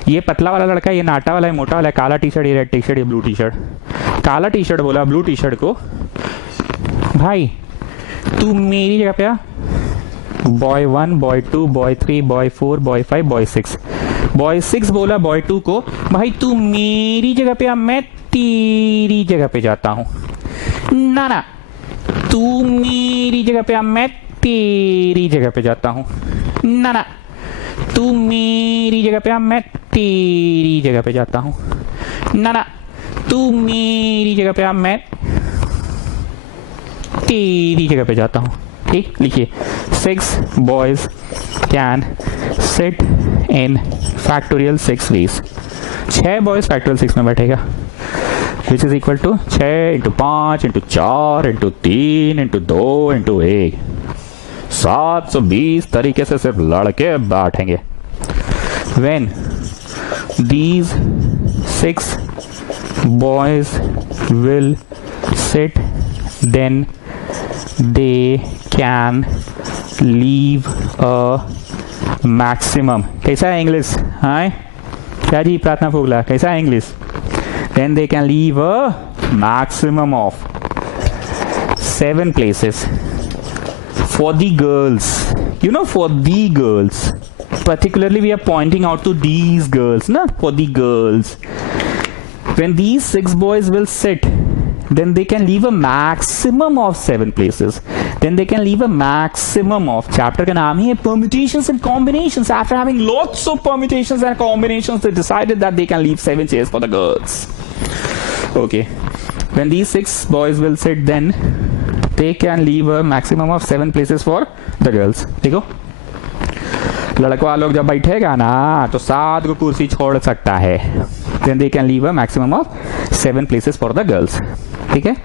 ये पतला वाला लड़का, ये नाटा वाला है, मोटा वाला है, काला टी शर्ट, ये रेड टी शर्ट, ये ब्लू टी शर्ट। काला टी शर्ट बोला ब्लू टी शर्ट को, भाई तू मेरी जगह पे आ, boy 1 boy 2 boy 3 boy 4 boy 5 boy 6। Boy 6 बोला बॉय 2 को, भाई तू मेरी जगह पे आ, मैं तेरी जगह पे जाता हूं। ना तू मेरी जगह पे आ, मैं तेरी जगह पे जाता हूं। ना तू मेरी जगह पे आ, मैं तेरी जगह पे जाता हूं। ना तू मेरी जगह पे आ, मैं तेरी जगह पे जाता हूं। ठीक, लिखिए 6 boys can sit in factorial 6 ways। 6 boys factorial 6 में बैठेगा, विच इज इक्वल टू 6 × 5 × 4 × 3 × 2 × 1, 720 तरीके से सिर्फ लड़के बैठेंगे। When these 6 boys will sit, then they can leave a maximum। कैसा है इंग्लिश? हाँ क्या जी प्रार्थना फोगला, कैसा है English? Then they can leave a maximum of 7 places for the girls, you know, for the girls, particularly we are pointing out to these girls, na, for the girls, When these 6 boys will sit, then they can leave a maximum of 7 places. Then they can leave a maximum of, chapter का नाम ही है permutations and combinations. After having lots of permutations and combinations, they decided that they can leave 7 chairs for the girls. Okay. When these 6 boys will sit, then they can leave a maximum of 7 places for the girls. देखो, लड़का लोग जब बैठेगा ना तो 7 को कुर्सी छोड़ सकता है. Then they can leave a maximum of 7 places for the girls. ठीक है.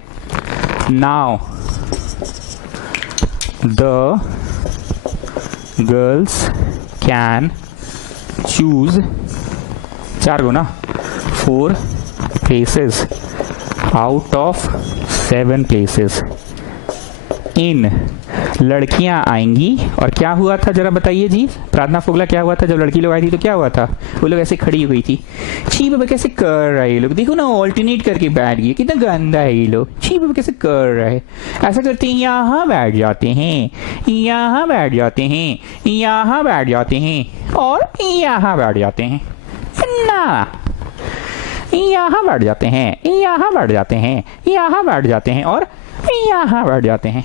Now the girls can choose 4 को ना 4 places out of 7 places in. लड़कियां आएंगी और क्या हुआ था जरा बताइए जी. प्रार्थना फोगला, क्या हुआ था जब लड़की लोग आई थी तो क्या हुआ था? वो लोग ऐसे खड़ी हुई थी. छी बाबा कैसे कर रहे हैं लोग, देखो ना ऑल्टरनेट करके बैठ गए, कितना गंदा है ये लोग. छी बाबा कैसे कर रहे हैं, ऐसा करते हैं यहाँ बैठ जाते हैं, यहाँ बैठ जाते हैं, यहाँ बैठ जाते हैं और यहाँ बैठ जाते हैं ना, यहाँ बैठ जाते हैं, यहाँ बैठ जाते हैं, यहाँ बैठ जाते हैं और यहाँ बैठ जाते हैं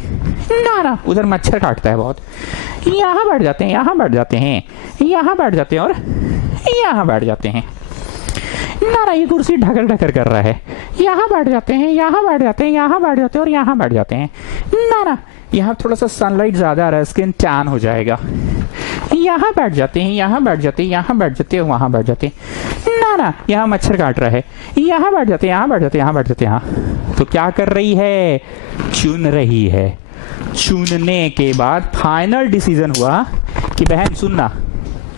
ना ना. उधर मच्छर काटता है बहुत. यहाँ बैठ जाते हैं, यहाँ बैठ जाते हैं, यहाँ बैठ जाते हैं और यहाँ बैठ जाते हैं ना ना. ये कुर्सी ढकर ढकर कर रहा है. यहाँ बैठ जाते हैं, यहाँ बैठ जाते हैं, यहाँ बैठ जाते हैं और यहाँ बैठ जाते हैं ना ना. यहाँ थोड़ा सा सनलाइट ज्यादा आ रहा है, स्किन टैन हो जाएगा. यहाँ बैठ जाते हैं, यहाँ बैठ जाते हैं, यहाँ बैठ जाते हैं, वहां बैठ जाते हैं ना ना. यहाँ मच्छर काट रहा है. यहाँ बैठ जाते हैं, यहाँ बैठ जाते हैं, यहाँ बैठ जाते हैं. यहाँ तो क्या कर रही है? चुन रही है. चुनने के बाद फाइनल डिसीजन हुआ कि बहन सुनना,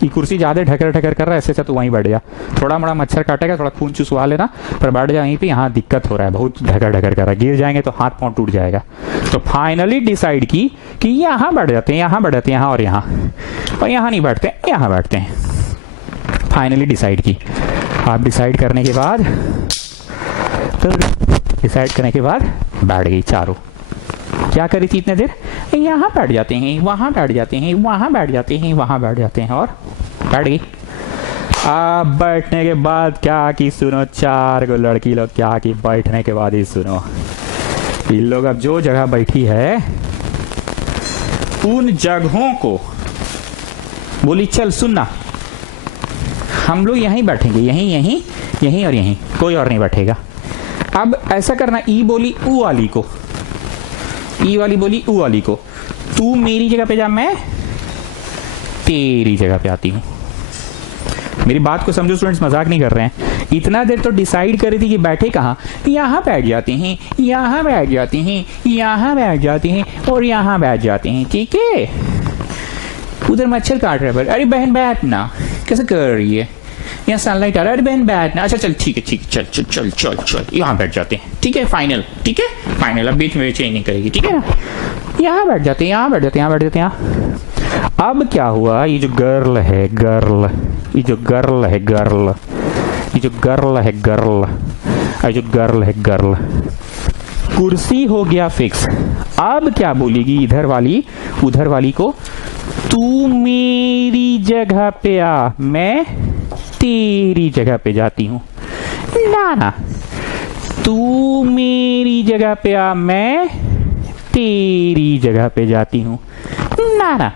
ये कुर्सी ज्यादा ढकर ढकर कर रहा है, ऐसे तो वहीं बैठ जा. थोड़ा मोड़ा मच्छर काटेगा, थोड़ा खून चुसवा लेना, पर बैठ जा यहीं पे. यहाँ दिक्कत हो रहा है, बहुत ढकर ढकर कर रहा है, गिर जाएंगे तो हाथ पांव टूट जाएगा. तो फाइनली डिसाइड की कि यहाँ बैठ जाते हैं, यहाँ बैठ जाते हैं, यहाँ और यहाँ, और यहाँ नहीं बैठते, यहाँ बैठते हैं. फाइनली डिसाइड की. आप डिसाइड करने के बाद बैठ गई चारों. क्या करी थी इतने देर? यहाँ बैठ जाते हैं, वहां बैठ जाते हैं, वहां बैठ जाते हैं, वहां बैठ जाते हैं और बैठ गई. अब बैठने के बाद क्या की सुनो, 4 को लड़की लोग क्या की बैठने के बाद ही सुनो. इन लोग अब जो जगह बैठी है उन जगहों को बोली चल सुनना, हम लोग यहीं बैठेंगे, यहीं यहीं यहीं और यहीं, कोई और नहीं बैठेगा. अब ऐसा करना, ई बोली ऊ वाली को, ई वाली बोली ऊ वाली को, तू मेरी जगह पे जा, मैं तेरी जगह पे आती हूं. मेरी बात को समझो स्टूडेंट्स, मजाक नहीं कर रहे हैं. इतना देर तो डिसाइड करी थी कि बैठे कहाँ. यहाँ बैठ जाते हैं, यहाँ बैठ जाते हैं, यहाँ बैठ जाते हैं और यहाँ बैठ जाते हैं. ठीक है. उधर मच्छर काट रहा है. अरे बहन बैठना, कैसे कर रही है, यहाँ सनलाइट आ रहा है. अरे बहन बैठना. अच्छा चल ठीक है, ठीक है, चल चल चल चल चल, यहाँ बैठ जाते हैं. ठीक है फाइनल, ठीक है फाइनल. अब बीच में चेंज नहीं करेगी. ठीक है ना. यहाँ बैठ जाते हैं, यहाँ बैठ जाते हैं, यहाँ बैठ जाते हैं, यहाँ. अब क्या हुआ, ये जो गर्ल है, गर्ल, ये जो गर्ल है, गर्ल, ये जो गर्ल है, गर्ल, ये जो गर्ल है, गर्ल, कुर्सी हो गया फिक्स. अब क्या बोलेगी इधर वाली उधर वाली को, तू मेरी जगह पे आ, मैं तेरी जगह पे जाती हूं ना ना. तू मेरी जगह पे आ, मैं तेरी जगह पे जाती हूं ना ना.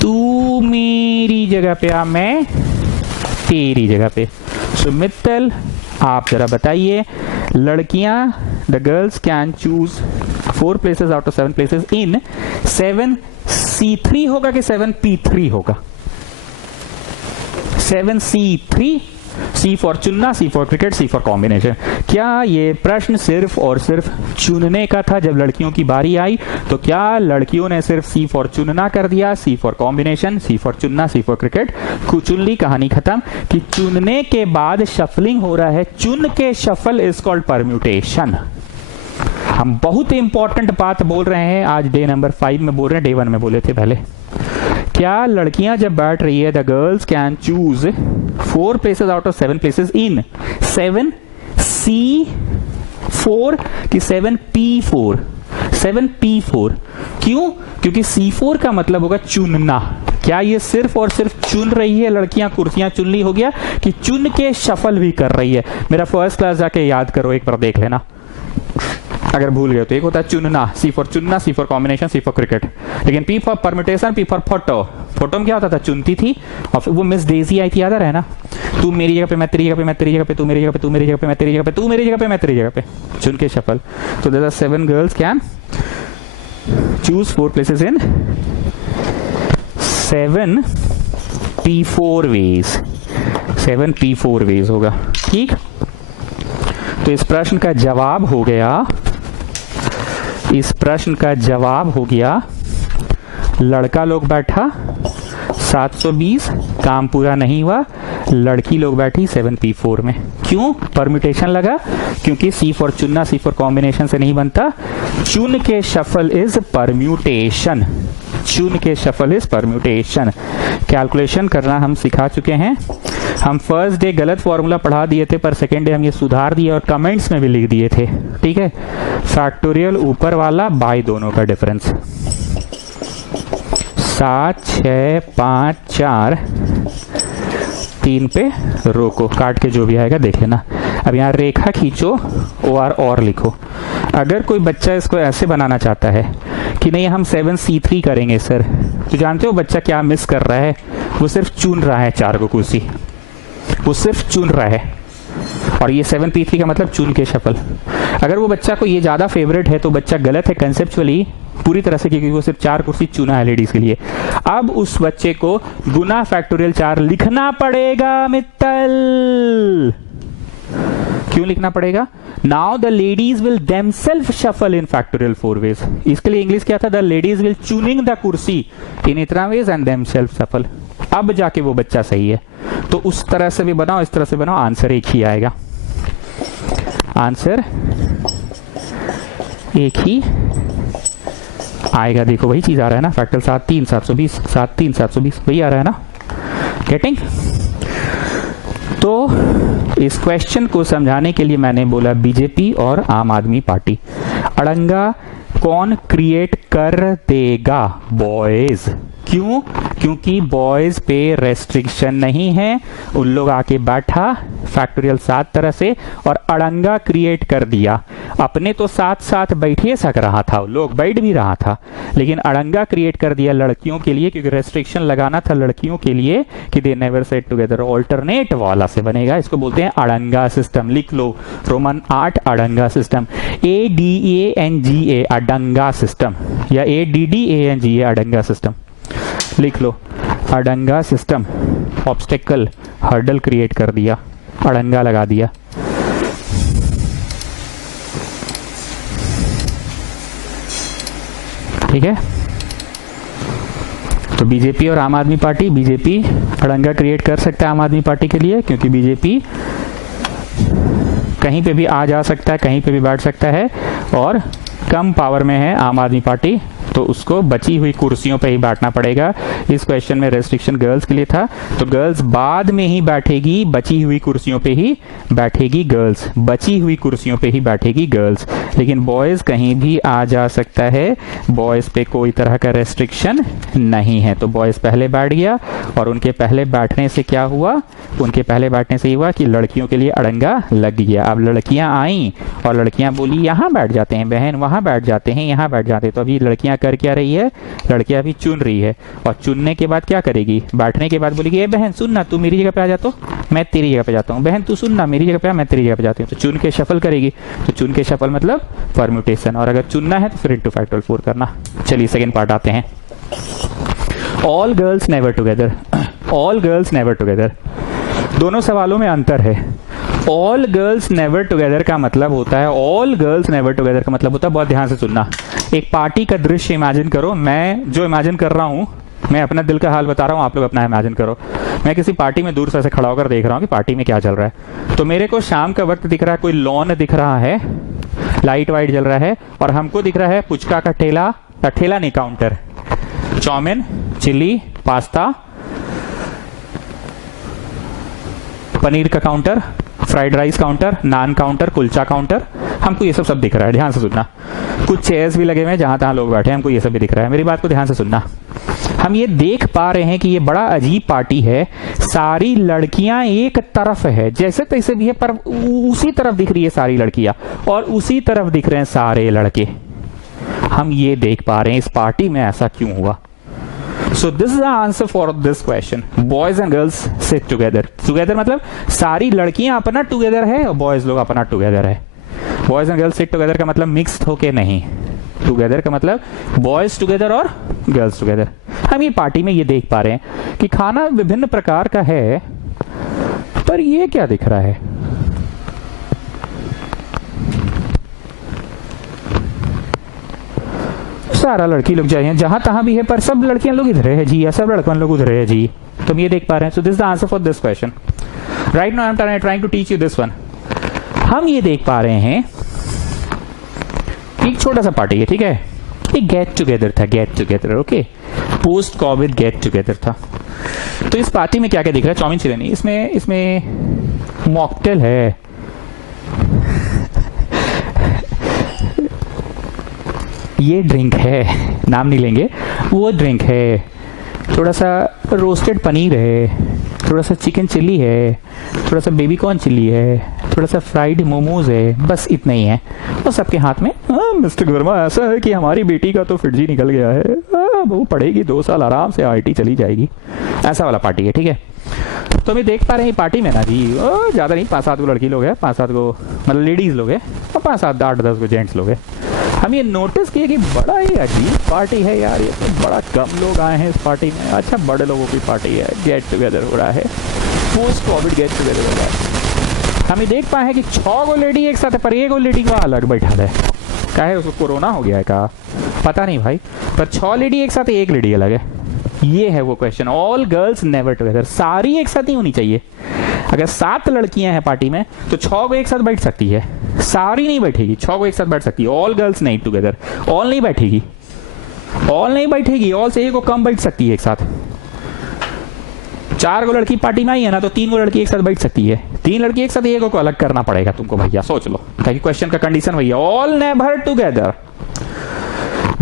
तू मेरी जगह पे आ, मैं तेरी जगह पे. सो मित्तल आप जरा बताइए, लड़कियां, the girls can choose 4 places out of 7 places in 7C3 होगा कि 7P3 होगा? 7C3. C फॉर चुनना, C for cricket, C for combination. क्या ये प्रश्न सिर्फ और सिर्फ चुनने का था? जब लड़कियों की बारी आई तो क्या लड़कियों ने सिर्फ C फॉर चुनना कर दिया, C for combination, C for चुनना, C फॉर क्रिकेट, चुन ली, कहानी खत्म? कि चुनने के बाद शफलिंग हो रहा है. चुन के शफल इज कॉल्ड परम्यूटेशन. हम बहुत इंपॉर्टेंट बात बोल रहे हैं आज, डे नंबर 5 में बोल रहे हैं, डे 1 में बोले थे पहले. क्या लड़कियां जब बैठ रही है, the girls can choose 4 places out of 7 places in 7C4 कि 7P4. 7P4 क्यों? क्योंकि C4 का मतलब होगा चुनना. क्या ये सिर्फ और सिर्फ चुन रही है लड़कियां, कुर्सियां चुन ली हो गया, कि चुन के शफल भी कर रही है? मेरा फर्स्ट क्लास जाके याद करो, एक बार देख लेना अगर भूल गए तो। एक होता है चुनना, सी फॉर चुनना, C for combination, C for cricket. लेकिन P for permutation, P for photo. Photo में क्या होता था? चुनती थी, और फिर वो मिस डेजी आई थी, याद है ना? तू मेरी जगह पे, मैं तेरी जगह पे, मैं तेरी जगह पे, तू मेरी जगह पे, तू मेरी जगह पे, मैं तेरी जगह पे, तू मेरी जगह पे, मैं तेरी जगह पे, चुन के शफल। तो there are 7 girls can choose 4 places in 7 P4 ways. 7 P4 ways होगा, ठीक। तो इस प्रश्न का जवाब हो गया, इस प्रश्न का जवाब हो गया, लड़का लोग बैठा 720, काम पूरा नहीं हुआ, लड़की लोग बैठी 7P4 में। क्यों? परम्यूटेशन लगा, क्योंकि सी फॉर चुनना, सी फॉर कॉम्बिनेशन से नहीं बनता। चुन के शफल इज परम्यूटेशन, चुन के शफल इज परम्यूटेशन। कैलकुलेशन करना हम सिखा चुके हैं। हम फर्स्ट डे गलत फॉर्मूला पढ़ा दिए थे, पर सेकेंड डे हम ये सुधार दिए और कमेंट्स में भी लिख दिए थे, ठीक है। फैक्टोरियल ऊपर वाला बाय दोनों का डिफरेंस। 7 6 5 4 3 पे रोको, काट के जो भी आएगा देख लेना। अब यहाँ रेखा खींचो, OR और लिखो। अगर कोई बच्चा इसको ऐसे बनाना चाहता है कि नहीं हम 7C3 करेंगे सर, तो जानते हो बच्चा क्या मिस कर रहा है? वो सिर्फ चुन रहा है 4 को कुर्सी, वो सिर्फ चुन रहा है। और ये 7P3 का मतलब चुन के शफल। अगर वो बच्चा को ये ज्यादा फेवरेट है तो बच्चा गलत है कंसेप्चुअली पूरी तरह से, क्योंकि वो सिर्फ 4 कुर्सी चुना है लेडीज के लिए। अब उस बच्चे को गुना फैक्टोरियल 4 लिखना पड़ेगा मित्तल। क्यों लिखना पड़ेगा? Now the ladies will themselves shuffle in factorial 4 ways. इसके लिए इंग्लिश क्या था? The ladies will choosing the कुर्सी इन इतना वेज एंड देमसेल्फ शफल। अब जाके वो बच्चा सही है। तो उस तरह से भी बनाओ, इस तरह से बनाओ, आंसर एक ही आएगा, आंसर एक ही आएगा। देखो वही चीज आ रहा है ना, फैक्टर 7 3 720, 7 3 720, वही आ रहा है ना, गेटिंग? तो इस क्वेश्चन को समझाने के लिए मैंने बोला बीजेपी और आम आदमी पार्टी। अड़ंगा कौन क्रिएट कर देगा? बॉयज। क्यों? क्योंकि बॉयज पे रेस्ट्रिक्शन नहीं है। उन लोग आके बैठा फैक्टोरियल 7 तरह से और अड़ंगा क्रिएट कर दिया। अपने तो साथ साथ बैठिए सक रहा था, लोग बैठ भी रहा था, लेकिन अड़ंगा क्रिएट कर दिया लड़कियों के लिए, क्योंकि रेस्ट्रिक्शन लगाना था लड़कियों के लिए कि they never set together. Alternate वाला से बनेगा, इसको बोलते हैं अड़ंगा सिस्टम। लिख लो, रोमन 8 अड़ंगा सिस्टम, ADANGA अड़ंगा सिस्टम, या ADDANGA अड़ंगा सिस्टम। लिख लो, अड़ंगा सिस्टम। ऑब्स्टेकल, हर्डल क्रिएट कर दिया, अड़ंगा लगा दिया। ठीक है, तो बीजेपी और आम आदमी पार्टी, बीजेपी अड़ंगा क्रिएट कर सकता है आम आदमी पार्टी के लिए, क्योंकि बीजेपी कहीं पे भी आ जा सकता है, कहीं पे भी बैठ सकता है, और कम पावर में है आम आदमी पार्टी, तो उसको बची हुई कुर्सियों पे ही बैठना पड़ेगा। इस क्वेश्चन में रेस्ट्रिक्शन गर्ल्स के लिए था, तो गर्ल्स बाद में ही बैठेगी, बची हुई कुर्सियों पे ही बैठेगी गर्ल्स, बची हुई कुर्सियों पे ही बैठेगी गर्ल्स। लेकिन बॉयज कहीं भी आ जा सकता है, बॉयज पे कोई तरह का रेस्ट्रिक्शन नहीं है। तो बॉयज पहले बैठ गया, और उनके पहले बैठने से क्या हुआ? उनके पहले बैठने से ये हुआ कि लड़कियों के लिए अड़ंगा लग गया। अब लड़कियां आई और लड़कियां बोली यहाँ बैठ जाते हैं बहन, वहां बैठ जाते हैं, यहाँ बैठ जाते हैं। तो अभी लड़कियां कर क्या रही है? लड़कियां अभी चुन रही है, और चुनने के बाद क्या करेगी? बैठने के बाद बोलेगी ए बहन सुन ना, तू मेरी जगह पे आ जा, तो मैं तेरी जगह पे जाता हूँ, बहन तू सुन ना, मेरी जगह पे आ, मैं तेरी जगह पे जाती हूँ। तो चुन के शफल करेगी। तो चुन के शफल मतलब परम्यूटेशन, और अगर चुनना है तो फिर इंटू फैक्टोरियल 4 करना। चलिए सेकेंड पार्ट आते हैं। All girls never together, all girls never together, दोनों सवालों में अंतर है। ऑल गर्ल्स नेवर टुगेदर का मतलब होता है, ऑल गर्ल्स नेवर टुगेदर का मतलब होता है, बहुत ध्यान से सुनना, एक पार्टी का दृश्य इमेजिन करो। मैं जो इमेजिन कर रहा हूं, मैं अपना दिल का हाल बता रहा हूं, आप लोग अपना इमेजिन करो। मैं किसी पार्टी में दूर से ऐसे खड़ा होकर देख रहा हूं कि पार्टी में क्या चल रहा है। तो मेरे को शाम का वक्त दिख रहा है, कोई लॉन दिख रहा है, लाइट वाइट जल रहा है, और हमको दिख रहा है पुचका का ठेला, ठेला नहीं counter, chowmein, chilli, pasta, paneer का counter, fried rice counter, naan counter, kulcha counter, हमको ये सब दिख रहा है। ध्यान से सुनना। कुछ चेयर्स भी लगे हुए हैं जहां तहां लोग बैठे हैं, हमको ये सब भी दिख रहा है। मेरी बात को ध्यान से सुनना। हम ये देख पा रहे हैं कि ये बड़ा अजीब पार्टी है। सारी लड़कियां एक तरफ है, जैसे तैसे भी है, पर उसी तरफ दिख रही है सारी लड़कियां, और उसी तरफ दिख रहे हैं सारे लड़के। हम ये देख पा रहे हैं इस पार्टी में ऐसा क्यों हुआ। So this is the answer for this question. Boys and girls sit together. Together मतलब सारी लड़कियां अपना टुगेदर है और बॉयज लोग अपना टुगेदर है। Boys and girls sit together का मतलब मिक्स्ड होके नहीं, टुगेदर का मतलब बॉयज टुगेदर और गर्ल्स टुगेदर। हम ये पार्टी में ये देख पा रहे हैं कि खाना विभिन्न प्रकार का है, पर ये क्या दिख रहा है? सारा लड़की लोग जाए जहां तहां भी है, पर सब लड़कियां लोग इधर है जी, या सब लड़कन लोग उधर है जी। तो हम ये देख पा रहे हैं। So this is the answer for this question. Right now I am trying to teach you this one. हम ये देख पा रहे हैं एक छोटा सा पार्टी है, ठीक है, एक गेट टुगेदर था, get together, okay, post Covid get together था। तो इस पार्टी में क्या क्या दिख रहा है? चाउमीन चिली नहीं, इसमें मॉकटेल है, ये ड्रिंक है, नाम नहीं लेंगे, वो ड्रिंक है, थोड़ा सा रोस्टेड पनीर है, थोड़ा सा चिकन चिल्ली है, थोड़ा सा बेबी कॉर्न चिल्ली है, थोड़ा सा फ्राइड मोमोज है, बस इतना ही है। और सबके हाथ में मिस्टर वर्मा ऐसा है कि हमारी बेटी का तो फिटजी निकल गया है, वो पढ़ेगी 2 साल आराम से IIT चली जाएगी, ऐसा वाला पार्टी है, ठीक है। तो मैं देख पा रहे हैं पार्टी में ना जी ज्यादा नहीं, 5-7 को लड़की लोग है, 5-7 को मतलब लेडीज लोग है, और 5-7-8-10 को जेंट्स लोग है। हम ये नोटिस किए कि बड़ा ही अजीब पार्टी है यार, ये तो बड़ा कम लोग आए हैं इस पार्टी में। अच्छा, बड़े लोगों की पार्टी है, गेट टुगेदर हो रहा है, पोस्ट कोविड गेट टुगेदर हो रहा है। हम ये देख पाए हैं कि 6 गो लेडी एक साथ है, पर एक लेडी को अलग बैठा है। क्या है, उसको कोरोना हो गया है क्या पता नहीं भाई, पर 6 लेडी एक साथ, एक लेडी अलग है। ये है वो question. All girls never together, सारी एक साथ नहीं होनी चाहिए। अगर 7 लड़कियां हैं पार्टी में तो 6 को एक साथ बैठ सकती है, सारी नहीं बैठेगी, 6 को एक साथ बैठ सकती है। ऑल गर्ल्स नहीं टुगेदर, ऑल नहीं बैठेगी, ऑल नहीं बैठेगी, ऑल से एक को कम बैठ सकती है एक साथ। 4 को लड़की पार्टी में आई है ना, तो 3 को लड़की एक साथ बैठ सकती है, 3 लड़की एक साथ, एक को अलग करना पड़ेगा तुमको भैया, सोच लो, ताकि क्वेश्चन का कंडीशन भैया ऑल नेवर टुगेदर।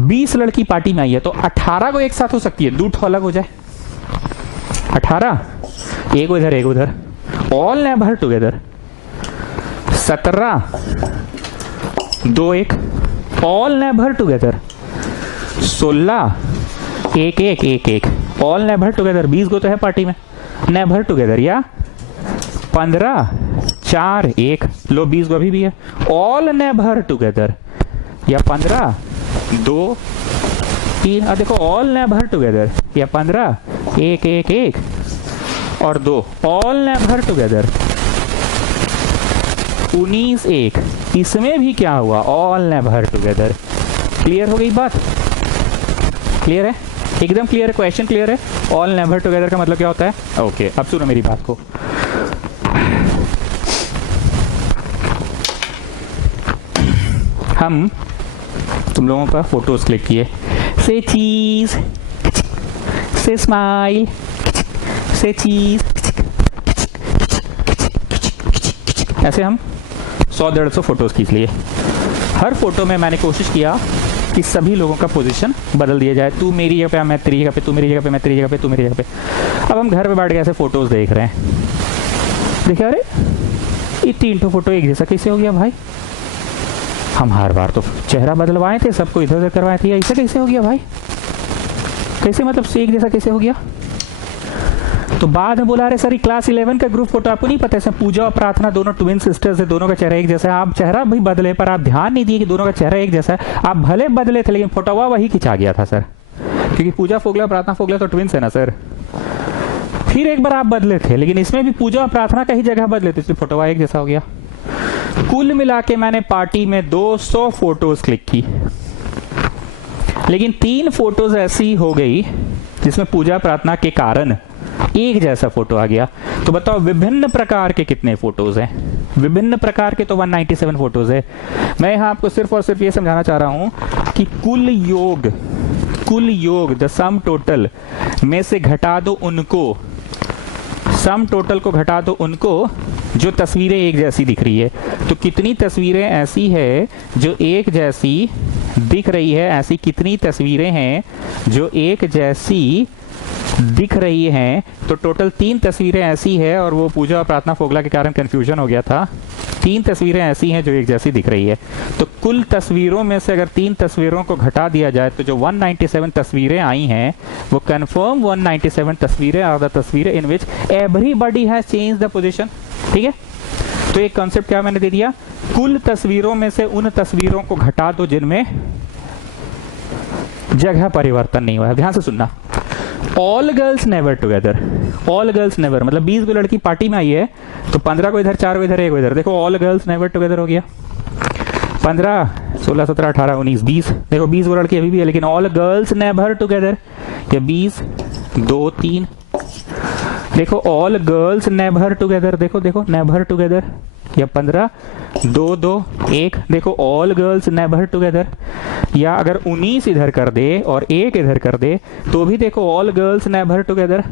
20 लड़की पार्टी में आई है तो 18 को एक साथ हो सकती है, 2 अलग हो जाए, 18 एक उधर एक उधर, all never together. 17 2 1, all never together. 16 1 1 1 1, all never together. 20 को तो है पार्टी में, नेवर टुगेदर। या 15 4 1, लो 20 को अभी भी है, ऑल नेवर टुगेदर। या 15 2 3, देखो ऑल नेवर टुगेदर। या 15 1 1 1 और 2, ऑल नेवर टुगेदर। 19 1, इसमें भी क्या हुआ, ऑल नेवर टुगेदर। क्लियर हो गई बात? क्लियर है, एकदम क्लियर है, क्वेश्चन क्लियर है। ऑल नेवर टुगेदर का मतलब क्या होता है? ओके, अब सुनो मेरी बात को। हम तुम लोगों का फोटोज क्लिक किए, से चीज, से स्माइल, से चीज, ऐसे हम 100-150 फोटोज खींच लिए। हर फोटो में मैंने कोशिश किया कि सभी लोगों का पोजीशन बदल दिया जाए, तू मेरी जगह पे, मैं तेरी जगह पे, तू मेरी जगह पे, मैं तेरी जगह पे, तू मेरी जगह पे। अब हम घर पे बैठ के ऐसे फोटोज देख रहे हैं, देखिए अरे ये 3 फोटो एक जैसा कैसे हो गया भाई? हम हर बार तो चेहरा बदलवाए थे, सबको इधर उधर करवाए थे, ऐसा कैसे हो गया भाई? कैसे मतलब एक जैसा कैसे हो गया? तो बाद में बोला, अरे सर क्लास 11 का ग्रुप फोटो आपको नहीं पता है, पूजा और प्रार्थना दोनों ट्विन सिस्टर्स है, दोनों का चेहरा एक जैसा है। आप चेहरा भी बदले पर आप ध्यान नहीं दिए कि दोनों का चेहरा एक जैसा है। आप भले बदले थे लेकिन फोटोवा वही खिंचा गया था सर, क्योंकि पूजा फोगला प्रार्थना फोगला तो ट्विंस है ना सर। फिर एक बार आप बदले थे, लेकिन इसमें भी पूजा और प्रार्थना का ही जगह बदले थे, इसलिए फोटोवा एक जैसा हो गया। कुल मिला के मैंने पार्टी में 200 फोटोज क्लिक की, लेकिन 3 फोटोज ऐसी हो गई जिसमें पूजा प्रार्थना के कारण एक जैसा फोटो आ गया। तो बताओ विभिन्न प्रकार के कितने फोटोज हैं? विभिन्न प्रकार के तो 197 फोटोज है। मैं यहाँ आपको सिर्फ और सिर्फ ये समझाना चाह रहा हूं कि कुल योग द सम टोटल में से घटा दो उनको, सम टोटल को घटा दो उनको, जो तस्वीरें एक जैसी दिख रही है। तो कितनी तस्वीरें ऐसी है जो एक जैसी दिख रही है, ऐसी कितनी तस्वीरें हैं जो एक जैसी दिख रही हैं? तो टोटल 3 तस्वीरें ऐसी है, और वो पूजा और प्रार्थना फोगला के कारण कंफ्यूजन हो गया था। 3 तस्वीरें ऐसी हैं जो एक जैसी दिख रही है। तो कुल तस्वीरों में से अगर 3 तस्वीरों को घटा दिया जाए तो जो 197 तस्वीरें आई हैं वो कंफर्म 197 तस्वीरें आर द तस्वीरें in which everybody has change the position. ठीक है, तो एक कॉन्सेप्ट क्या मैंने दे दिया, कुल तस्वीरों में से उन तस्वीरों को घटा दो जिनमें जगह परिवर्तन नहीं हुआ है। ध्यान से सुनना, all girls never together, all girls never मतलब 20 को लड़की पार्टी में आई है तो 15 को इधर, 4 को इधर, 1 को इधर। देखो ऑल गर्ल्स नेवर टुगेदर हो गया। 15, 16, 17, 18, 19, 20। देखो 20 वो लड़की अभी भी है, लेकिन ऑल गर्ल्स नेवर टुगेदर, ये 20, 2, 3। देखो ऑल गर्ल्स नेवर टुगेदर, देखो देखो नेवर टुगेदर, या 15, 2, 2, 1। देखो ऑल गर्ल्स नेवर टुगेदर। या अगर 19 इधर कर दे और 1 इधर कर दे तो भी देखो ऑल गर्ल्स नेवर टुगेदर।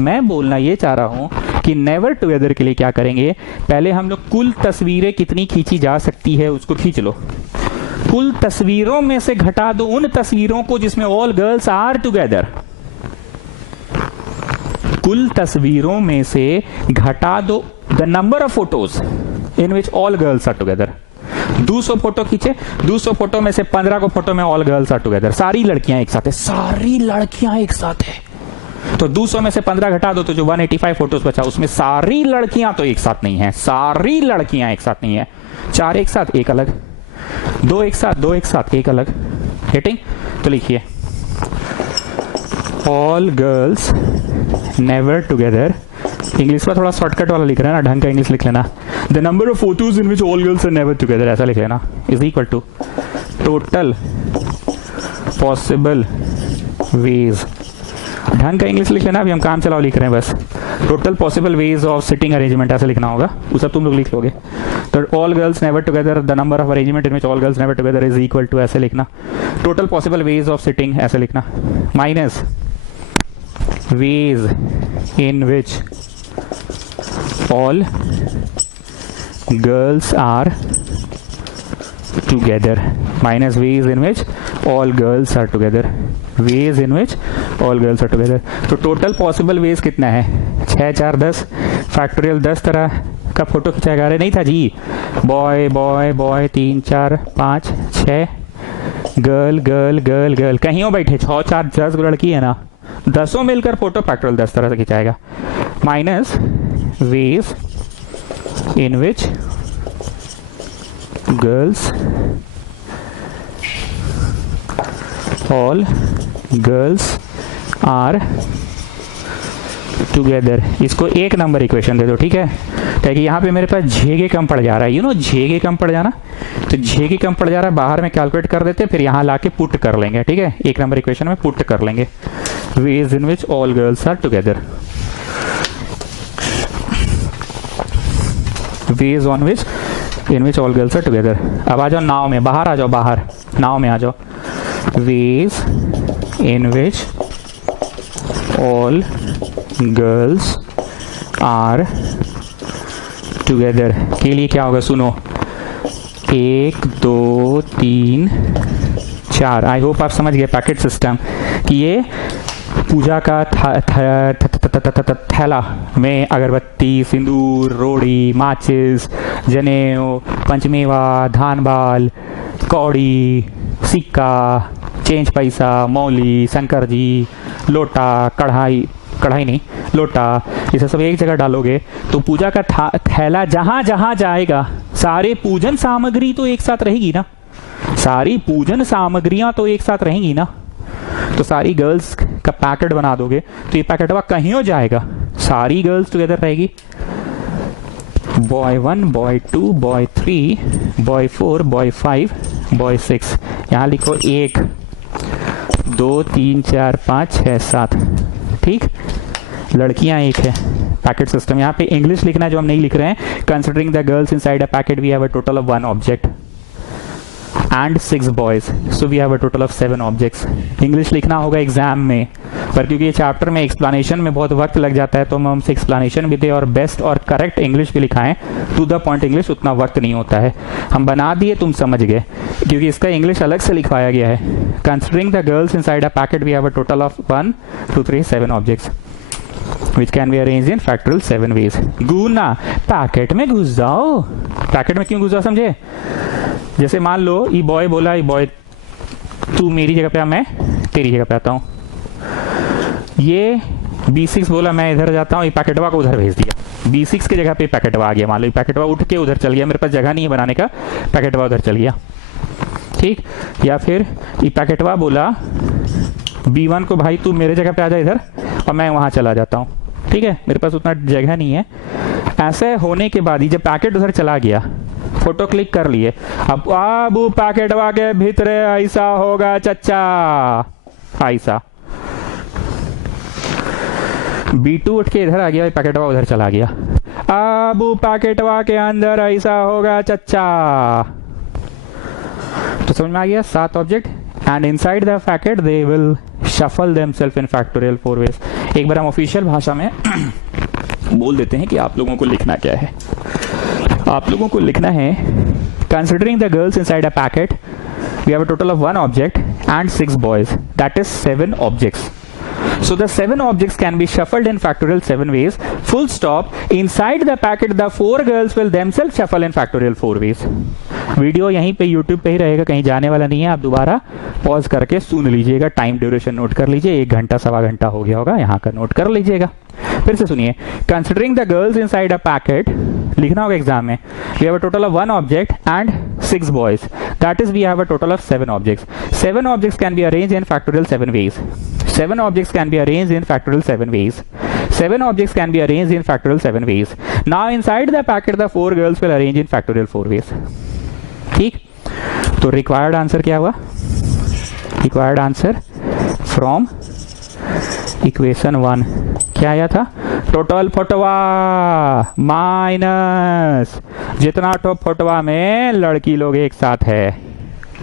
मैं बोलना ये चाह रहा हूं कि नेवर टुगेदर के लिए क्या करेंगे, पहले हम लोग कुल तस्वीरें कितनी खींची जा सकती है उसको खींच लो। कुल तस्वीरों में से घटा दो उन तस्वीरों को जिसमें ऑल गर्ल्स आर टुगेदर। कुल तस्वीरों में से घटा दो the number of photos in which all girls are together. 200 photo खींचे, 200 फोटो में से 15 को फोटो में ऑल गर्ल्स आर टुगेदर, सारी लड़कियां एक साथ है, सारी लड़कियां एक साथ है। तो 200 में से 15 घटा दो तो जो 185 फोटोज बचा उसमें सारी लड़कियां तो एक साथ नहीं है, सारी लड़कियां एक साथ नहीं है। 4 एक साथ, 1 अलग, 2 एक साथ, 2 एक साथ, 1 अलग। हिटिंग? तो लिखिए all girls never together. English में थोड़ा शॉर्टकट वाला लिख रहे हैं ना, ढंग का इंग्लिश लिख लेना। The number of photos in which all girls are never together, ऐसा लिख लेना, is equal to total possible ways. ढंग का इंग्लिश लिख लेना, अभी हम काम चलाओ लिख रहे हैं बस। Total possible ways of sitting arrangement ऐसे लिखना होगा, वो सब तुम लोग लिख लोगे। तो all girls never together, the number of arrangement in which all girls never together is equal to, ऐसे लिखना। Total possible ways of sitting ऐसे लिखना, minus ways in which all girls are together, minus ways in which all girls are together, ways in which all girls are together। तो total possible ways कितना है? 6, 4, 10 factorial 10 तरह का photo खिंचाएगा। अरे नहीं था जी, boy boy boy 3, 4, 5, 6, girl girl girl girl, कहीं हो बैठे 6, 4, 10 लड़की है ना, 10 मिलकर फोटो फैक्टोरियल 10 तरह से खिंचाएगा। Minus ways in which girls, all girls are together। इसको 1 नंबर इक्वेशन दे दो, ठीक है, ताकि यहाँ पे मेरे पास जेगे कम पड़ जा रहा है, यू नो जेगे कम पड़ जाना, तो जेगे कम पड़ जा रहा है, बाहर में कैलकुलेट कर देते, फिर यहाँ लाके पुट कर लेंगे, ठीक है, 1 नंबर इक्वेशन में पुट कर लेंगे। ways in which all girls are together, ways on which in which all girls are together। अब आ जाओ नाव में, बाहर आ जाओ, बाहर नाव में आ जाओ। ways in which all girls are together के लिए क्या होगा सुनो, 1, 2, 3, 4। आई होप आप समझ गए पैकेट सिस्टम कि ये पूजा का थैला में अगरबत्ती, सिंदूर, रोड़ी, माचिस, जनेऊ, पंचमेवा, धान बाल, कौड़ी, सिक्का, चेंज पैसा, मौली, शंकर जी, लोटा, कढ़ाई नहीं, लोटा, इसे सब एक जगह डालोगे तो पूजा का थैला जहां जहां जाएगा सारे पूजन सामग्री तो एक साथ रहेगी ना, सारी पूजन सामग्रियां तो एक साथ रहेंगी ना। तो सारी गर्ल्स का पैकेट बना दोगे तो ये पैकेटवा कहीं हो जाएगा, सारी गर्ल्स टुगेदर रहेगी। Boy 1, boy 2, boy 3, boy 4, boy 5, boy 6। यहाँ लिखो 1, 2, 3, 4, 5, 6, 7, ठीक, लड़कियां 1 है। पैकेट सिस्टम, यहाँ पे इंग्लिश लिखना है जो हम नहीं लिख रहे हैं। Considering the girls inside a packet we have a total of 1 object. and 6 boys. So we have a total of 7 objects. English लिखना होगा एग्जाम में, पर क्योंकि ये चैप्टर में एक्सप्लेनेशन में बहुत वक्त लग जाता है तो हम हमसे एक्सप्लेनेशन भी दे और बेस्ट और करेक्ट इंग्लिश भी लिखाएं, टू द पॉइंट इंग्लिश, उतना वक्त नहीं होता है। हम बना दिए, तुम समझ गए, क्योंकि इसका इंग्लिश अलग से लिखवाया गया है। Considering the girls inside a packet we have a total of 1 2 3 7 objects which can be arranged in factorial 7 ways. गुना, पैकेट में घुस जाओ। पैकेट में क्यों घुस जाओ समझे? जैसे मान लो ये बॉय बोला, ये बॉय तू मेरी जगह पे आ, मैं तेरी जगह पे आता हूँ। ये B6 बोला मैं इधर जाता हूँ, ये पैकेटवा को उधर भेज दिया। B6 की जगह पे पैकेटवा आ गया। मान लो ये पैकेटवा उठ के उधर चल गया, मेरे पास जगह नहीं है बनाने का, पैकेटवा उधर चल गया, ठीक। या फिर ये पैकेटवा बोला B1 को, भाई तू मेरे जगह पे आ जा इधर, और मैं वहां चला जाता हूँ, ठीक है, मेरे पास उतना जगह नहीं है। ऐसे होने के बाद ही जब पैकेट उधर चला गया, फोटो क्लिक कर लिए, अब आबू पैकेटवा के भीतर ऐसा होगा चच्चा, ऐसा B2 उठ के इधर आ गया, पैकेटवा उधर चला गया, आबू पैकेटवा के अंदर ऐसा होगा चच्चा। तो समझ में आ गया? 7 object, and inside the packet they will shuffle themselves in factorial 4 ways. एक बार हम ऑफिशियल भाषा में बोल देते हैं कि आप लोगों को लिखना क्या है। आप लोगों को लिखना है, considering the girls inside a packet we have a total of 1 object and 6 boys, that is 7 objects. So the 7 objects can be shuffled in factorial 7 ways. Full stop. Inside the packet, the 4 girls will themselves shuffle in factorial 4 ways. Video यहीं पे YouTube पे ही रहेगा, कहीं जाने वाला नहीं है। आप दोबारा पॉज करके सुन लीजिएगा, टाइम ड्यूरेशन नोट कर लीजिए, 1 घंटा सवा घंटा हो गया होगा, यहाँ का नोट कर लीजिएगा। फिर से सुनिए, considering the girls inside a packet, लिखना होगा एग्जाम में, we have a total of 1 object and 6 boys, that is we have a total of 7 objects. 7 objects can be arrange in factorial 7 ways. 7 objects can be arranged in factorial 7 ways. 7 objects can be arranged in factorial 7 ways. Now inside the packet the 4 girls will arrange in factorial 4 ways. ठीक, तो required answer क्या हुआ? Required answer from equation 1 क्या आया था? Total फोटोवा minus जितना तो फोटोवा में लड़की लोग एक साथ है,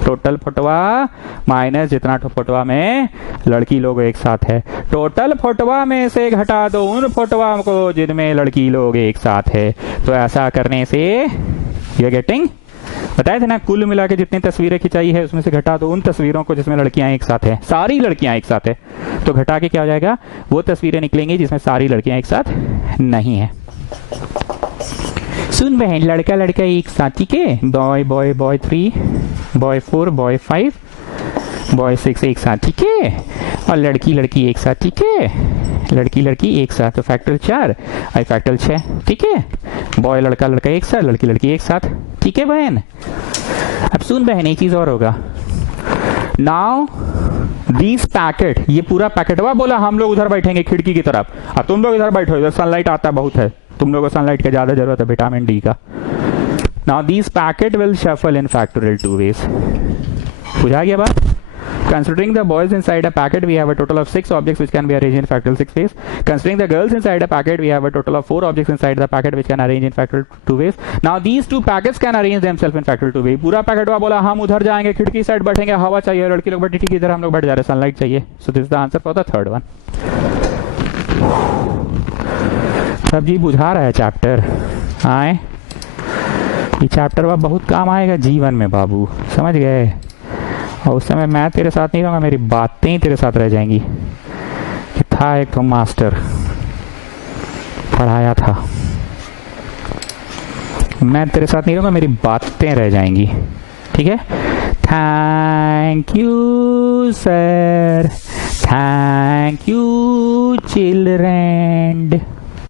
टोटल फोटोवा माइनस जितना फोटोवा में लड़की लोग एक साथ है। टोटल फोटोवा में से घटा दो उन फोटोवा को जिनमें लड़की लोग एक साथ है। तो ऐसा करने से यू आर गेटिंग, बताए थे ना, कुल मिला के जितनी तस्वीरें खिंचाई है उसमें से घटा दो उन तस्वीरों को जिसमें लड़कियां एक साथ है, सारी लड़कियां एक साथ है। तो घटा के क्या हो जाएगा? वो तस्वीरें निकलेंगी जिसमें सारी लड़कियां एक साथ नहीं है। सुन बहन, लड़का लड़का एक साथी के, boy boy boy 3, boy 4, boy 5, boy 6 एक साथी के, और लड़की लड़की एक साथी के, लड़की लड़की एक साथ, तो फैक्टोरियल 4 आई फैक्टोरियल 6, ठीक है। बॉय लड़का लड़का एक साथ, लड़की लड़की एक साथ, ठीक है बहन। अब सुन बहन, एक चीज और होगा, नाउ दिस पैकेट, ये पूरा पैकेटवा बोला हम लोग उधर बैठेंगे खिड़की की तरफ, और तुम लोग इधर बैठो, इधर सनलाइट आता बहुत है, तुम लोगों को सनलाइट की ज्यादा जरूरत है, विटामिन डी का। Now this packet will shuffle in factorial 2 ways. बुझा गया बात? Considering the boys inside a packet, we have a total of 6 objects which can be arranged in factorial 6 ways. Considering the girls inside a packet, we have a total of 4 objects inside the packet which can arrange in factorial 2 ways. Now these 2 packets can arrange themselves in factorial 2 ways. पूरा packet हुआ बोला हम उधर जाएंगे, खिड़की side बैठेंगे, हवा चाहिए, लड़की लोग बैठी, ठीक, इधर हम लोग बैठ जा रहे, सनलाइट चाहिए। So this is the answer for the third one. सब जी बुझा रहा है चैप्टर, आए ये चैप्टर वह बहुत काम आएगा जीवन में बाबू, समझ गए। और उस समय मैं तेरे साथ नहीं रहूँगा, मेरी बातें ही तेरे साथ रह जाएंगी। कि था एक तो मास्टर पढ़ाया था, मैं तेरे साथ नहीं रहूँगा, मेरी बातें रह जाएंगी, ठीक है। Thank you sir, thank you children.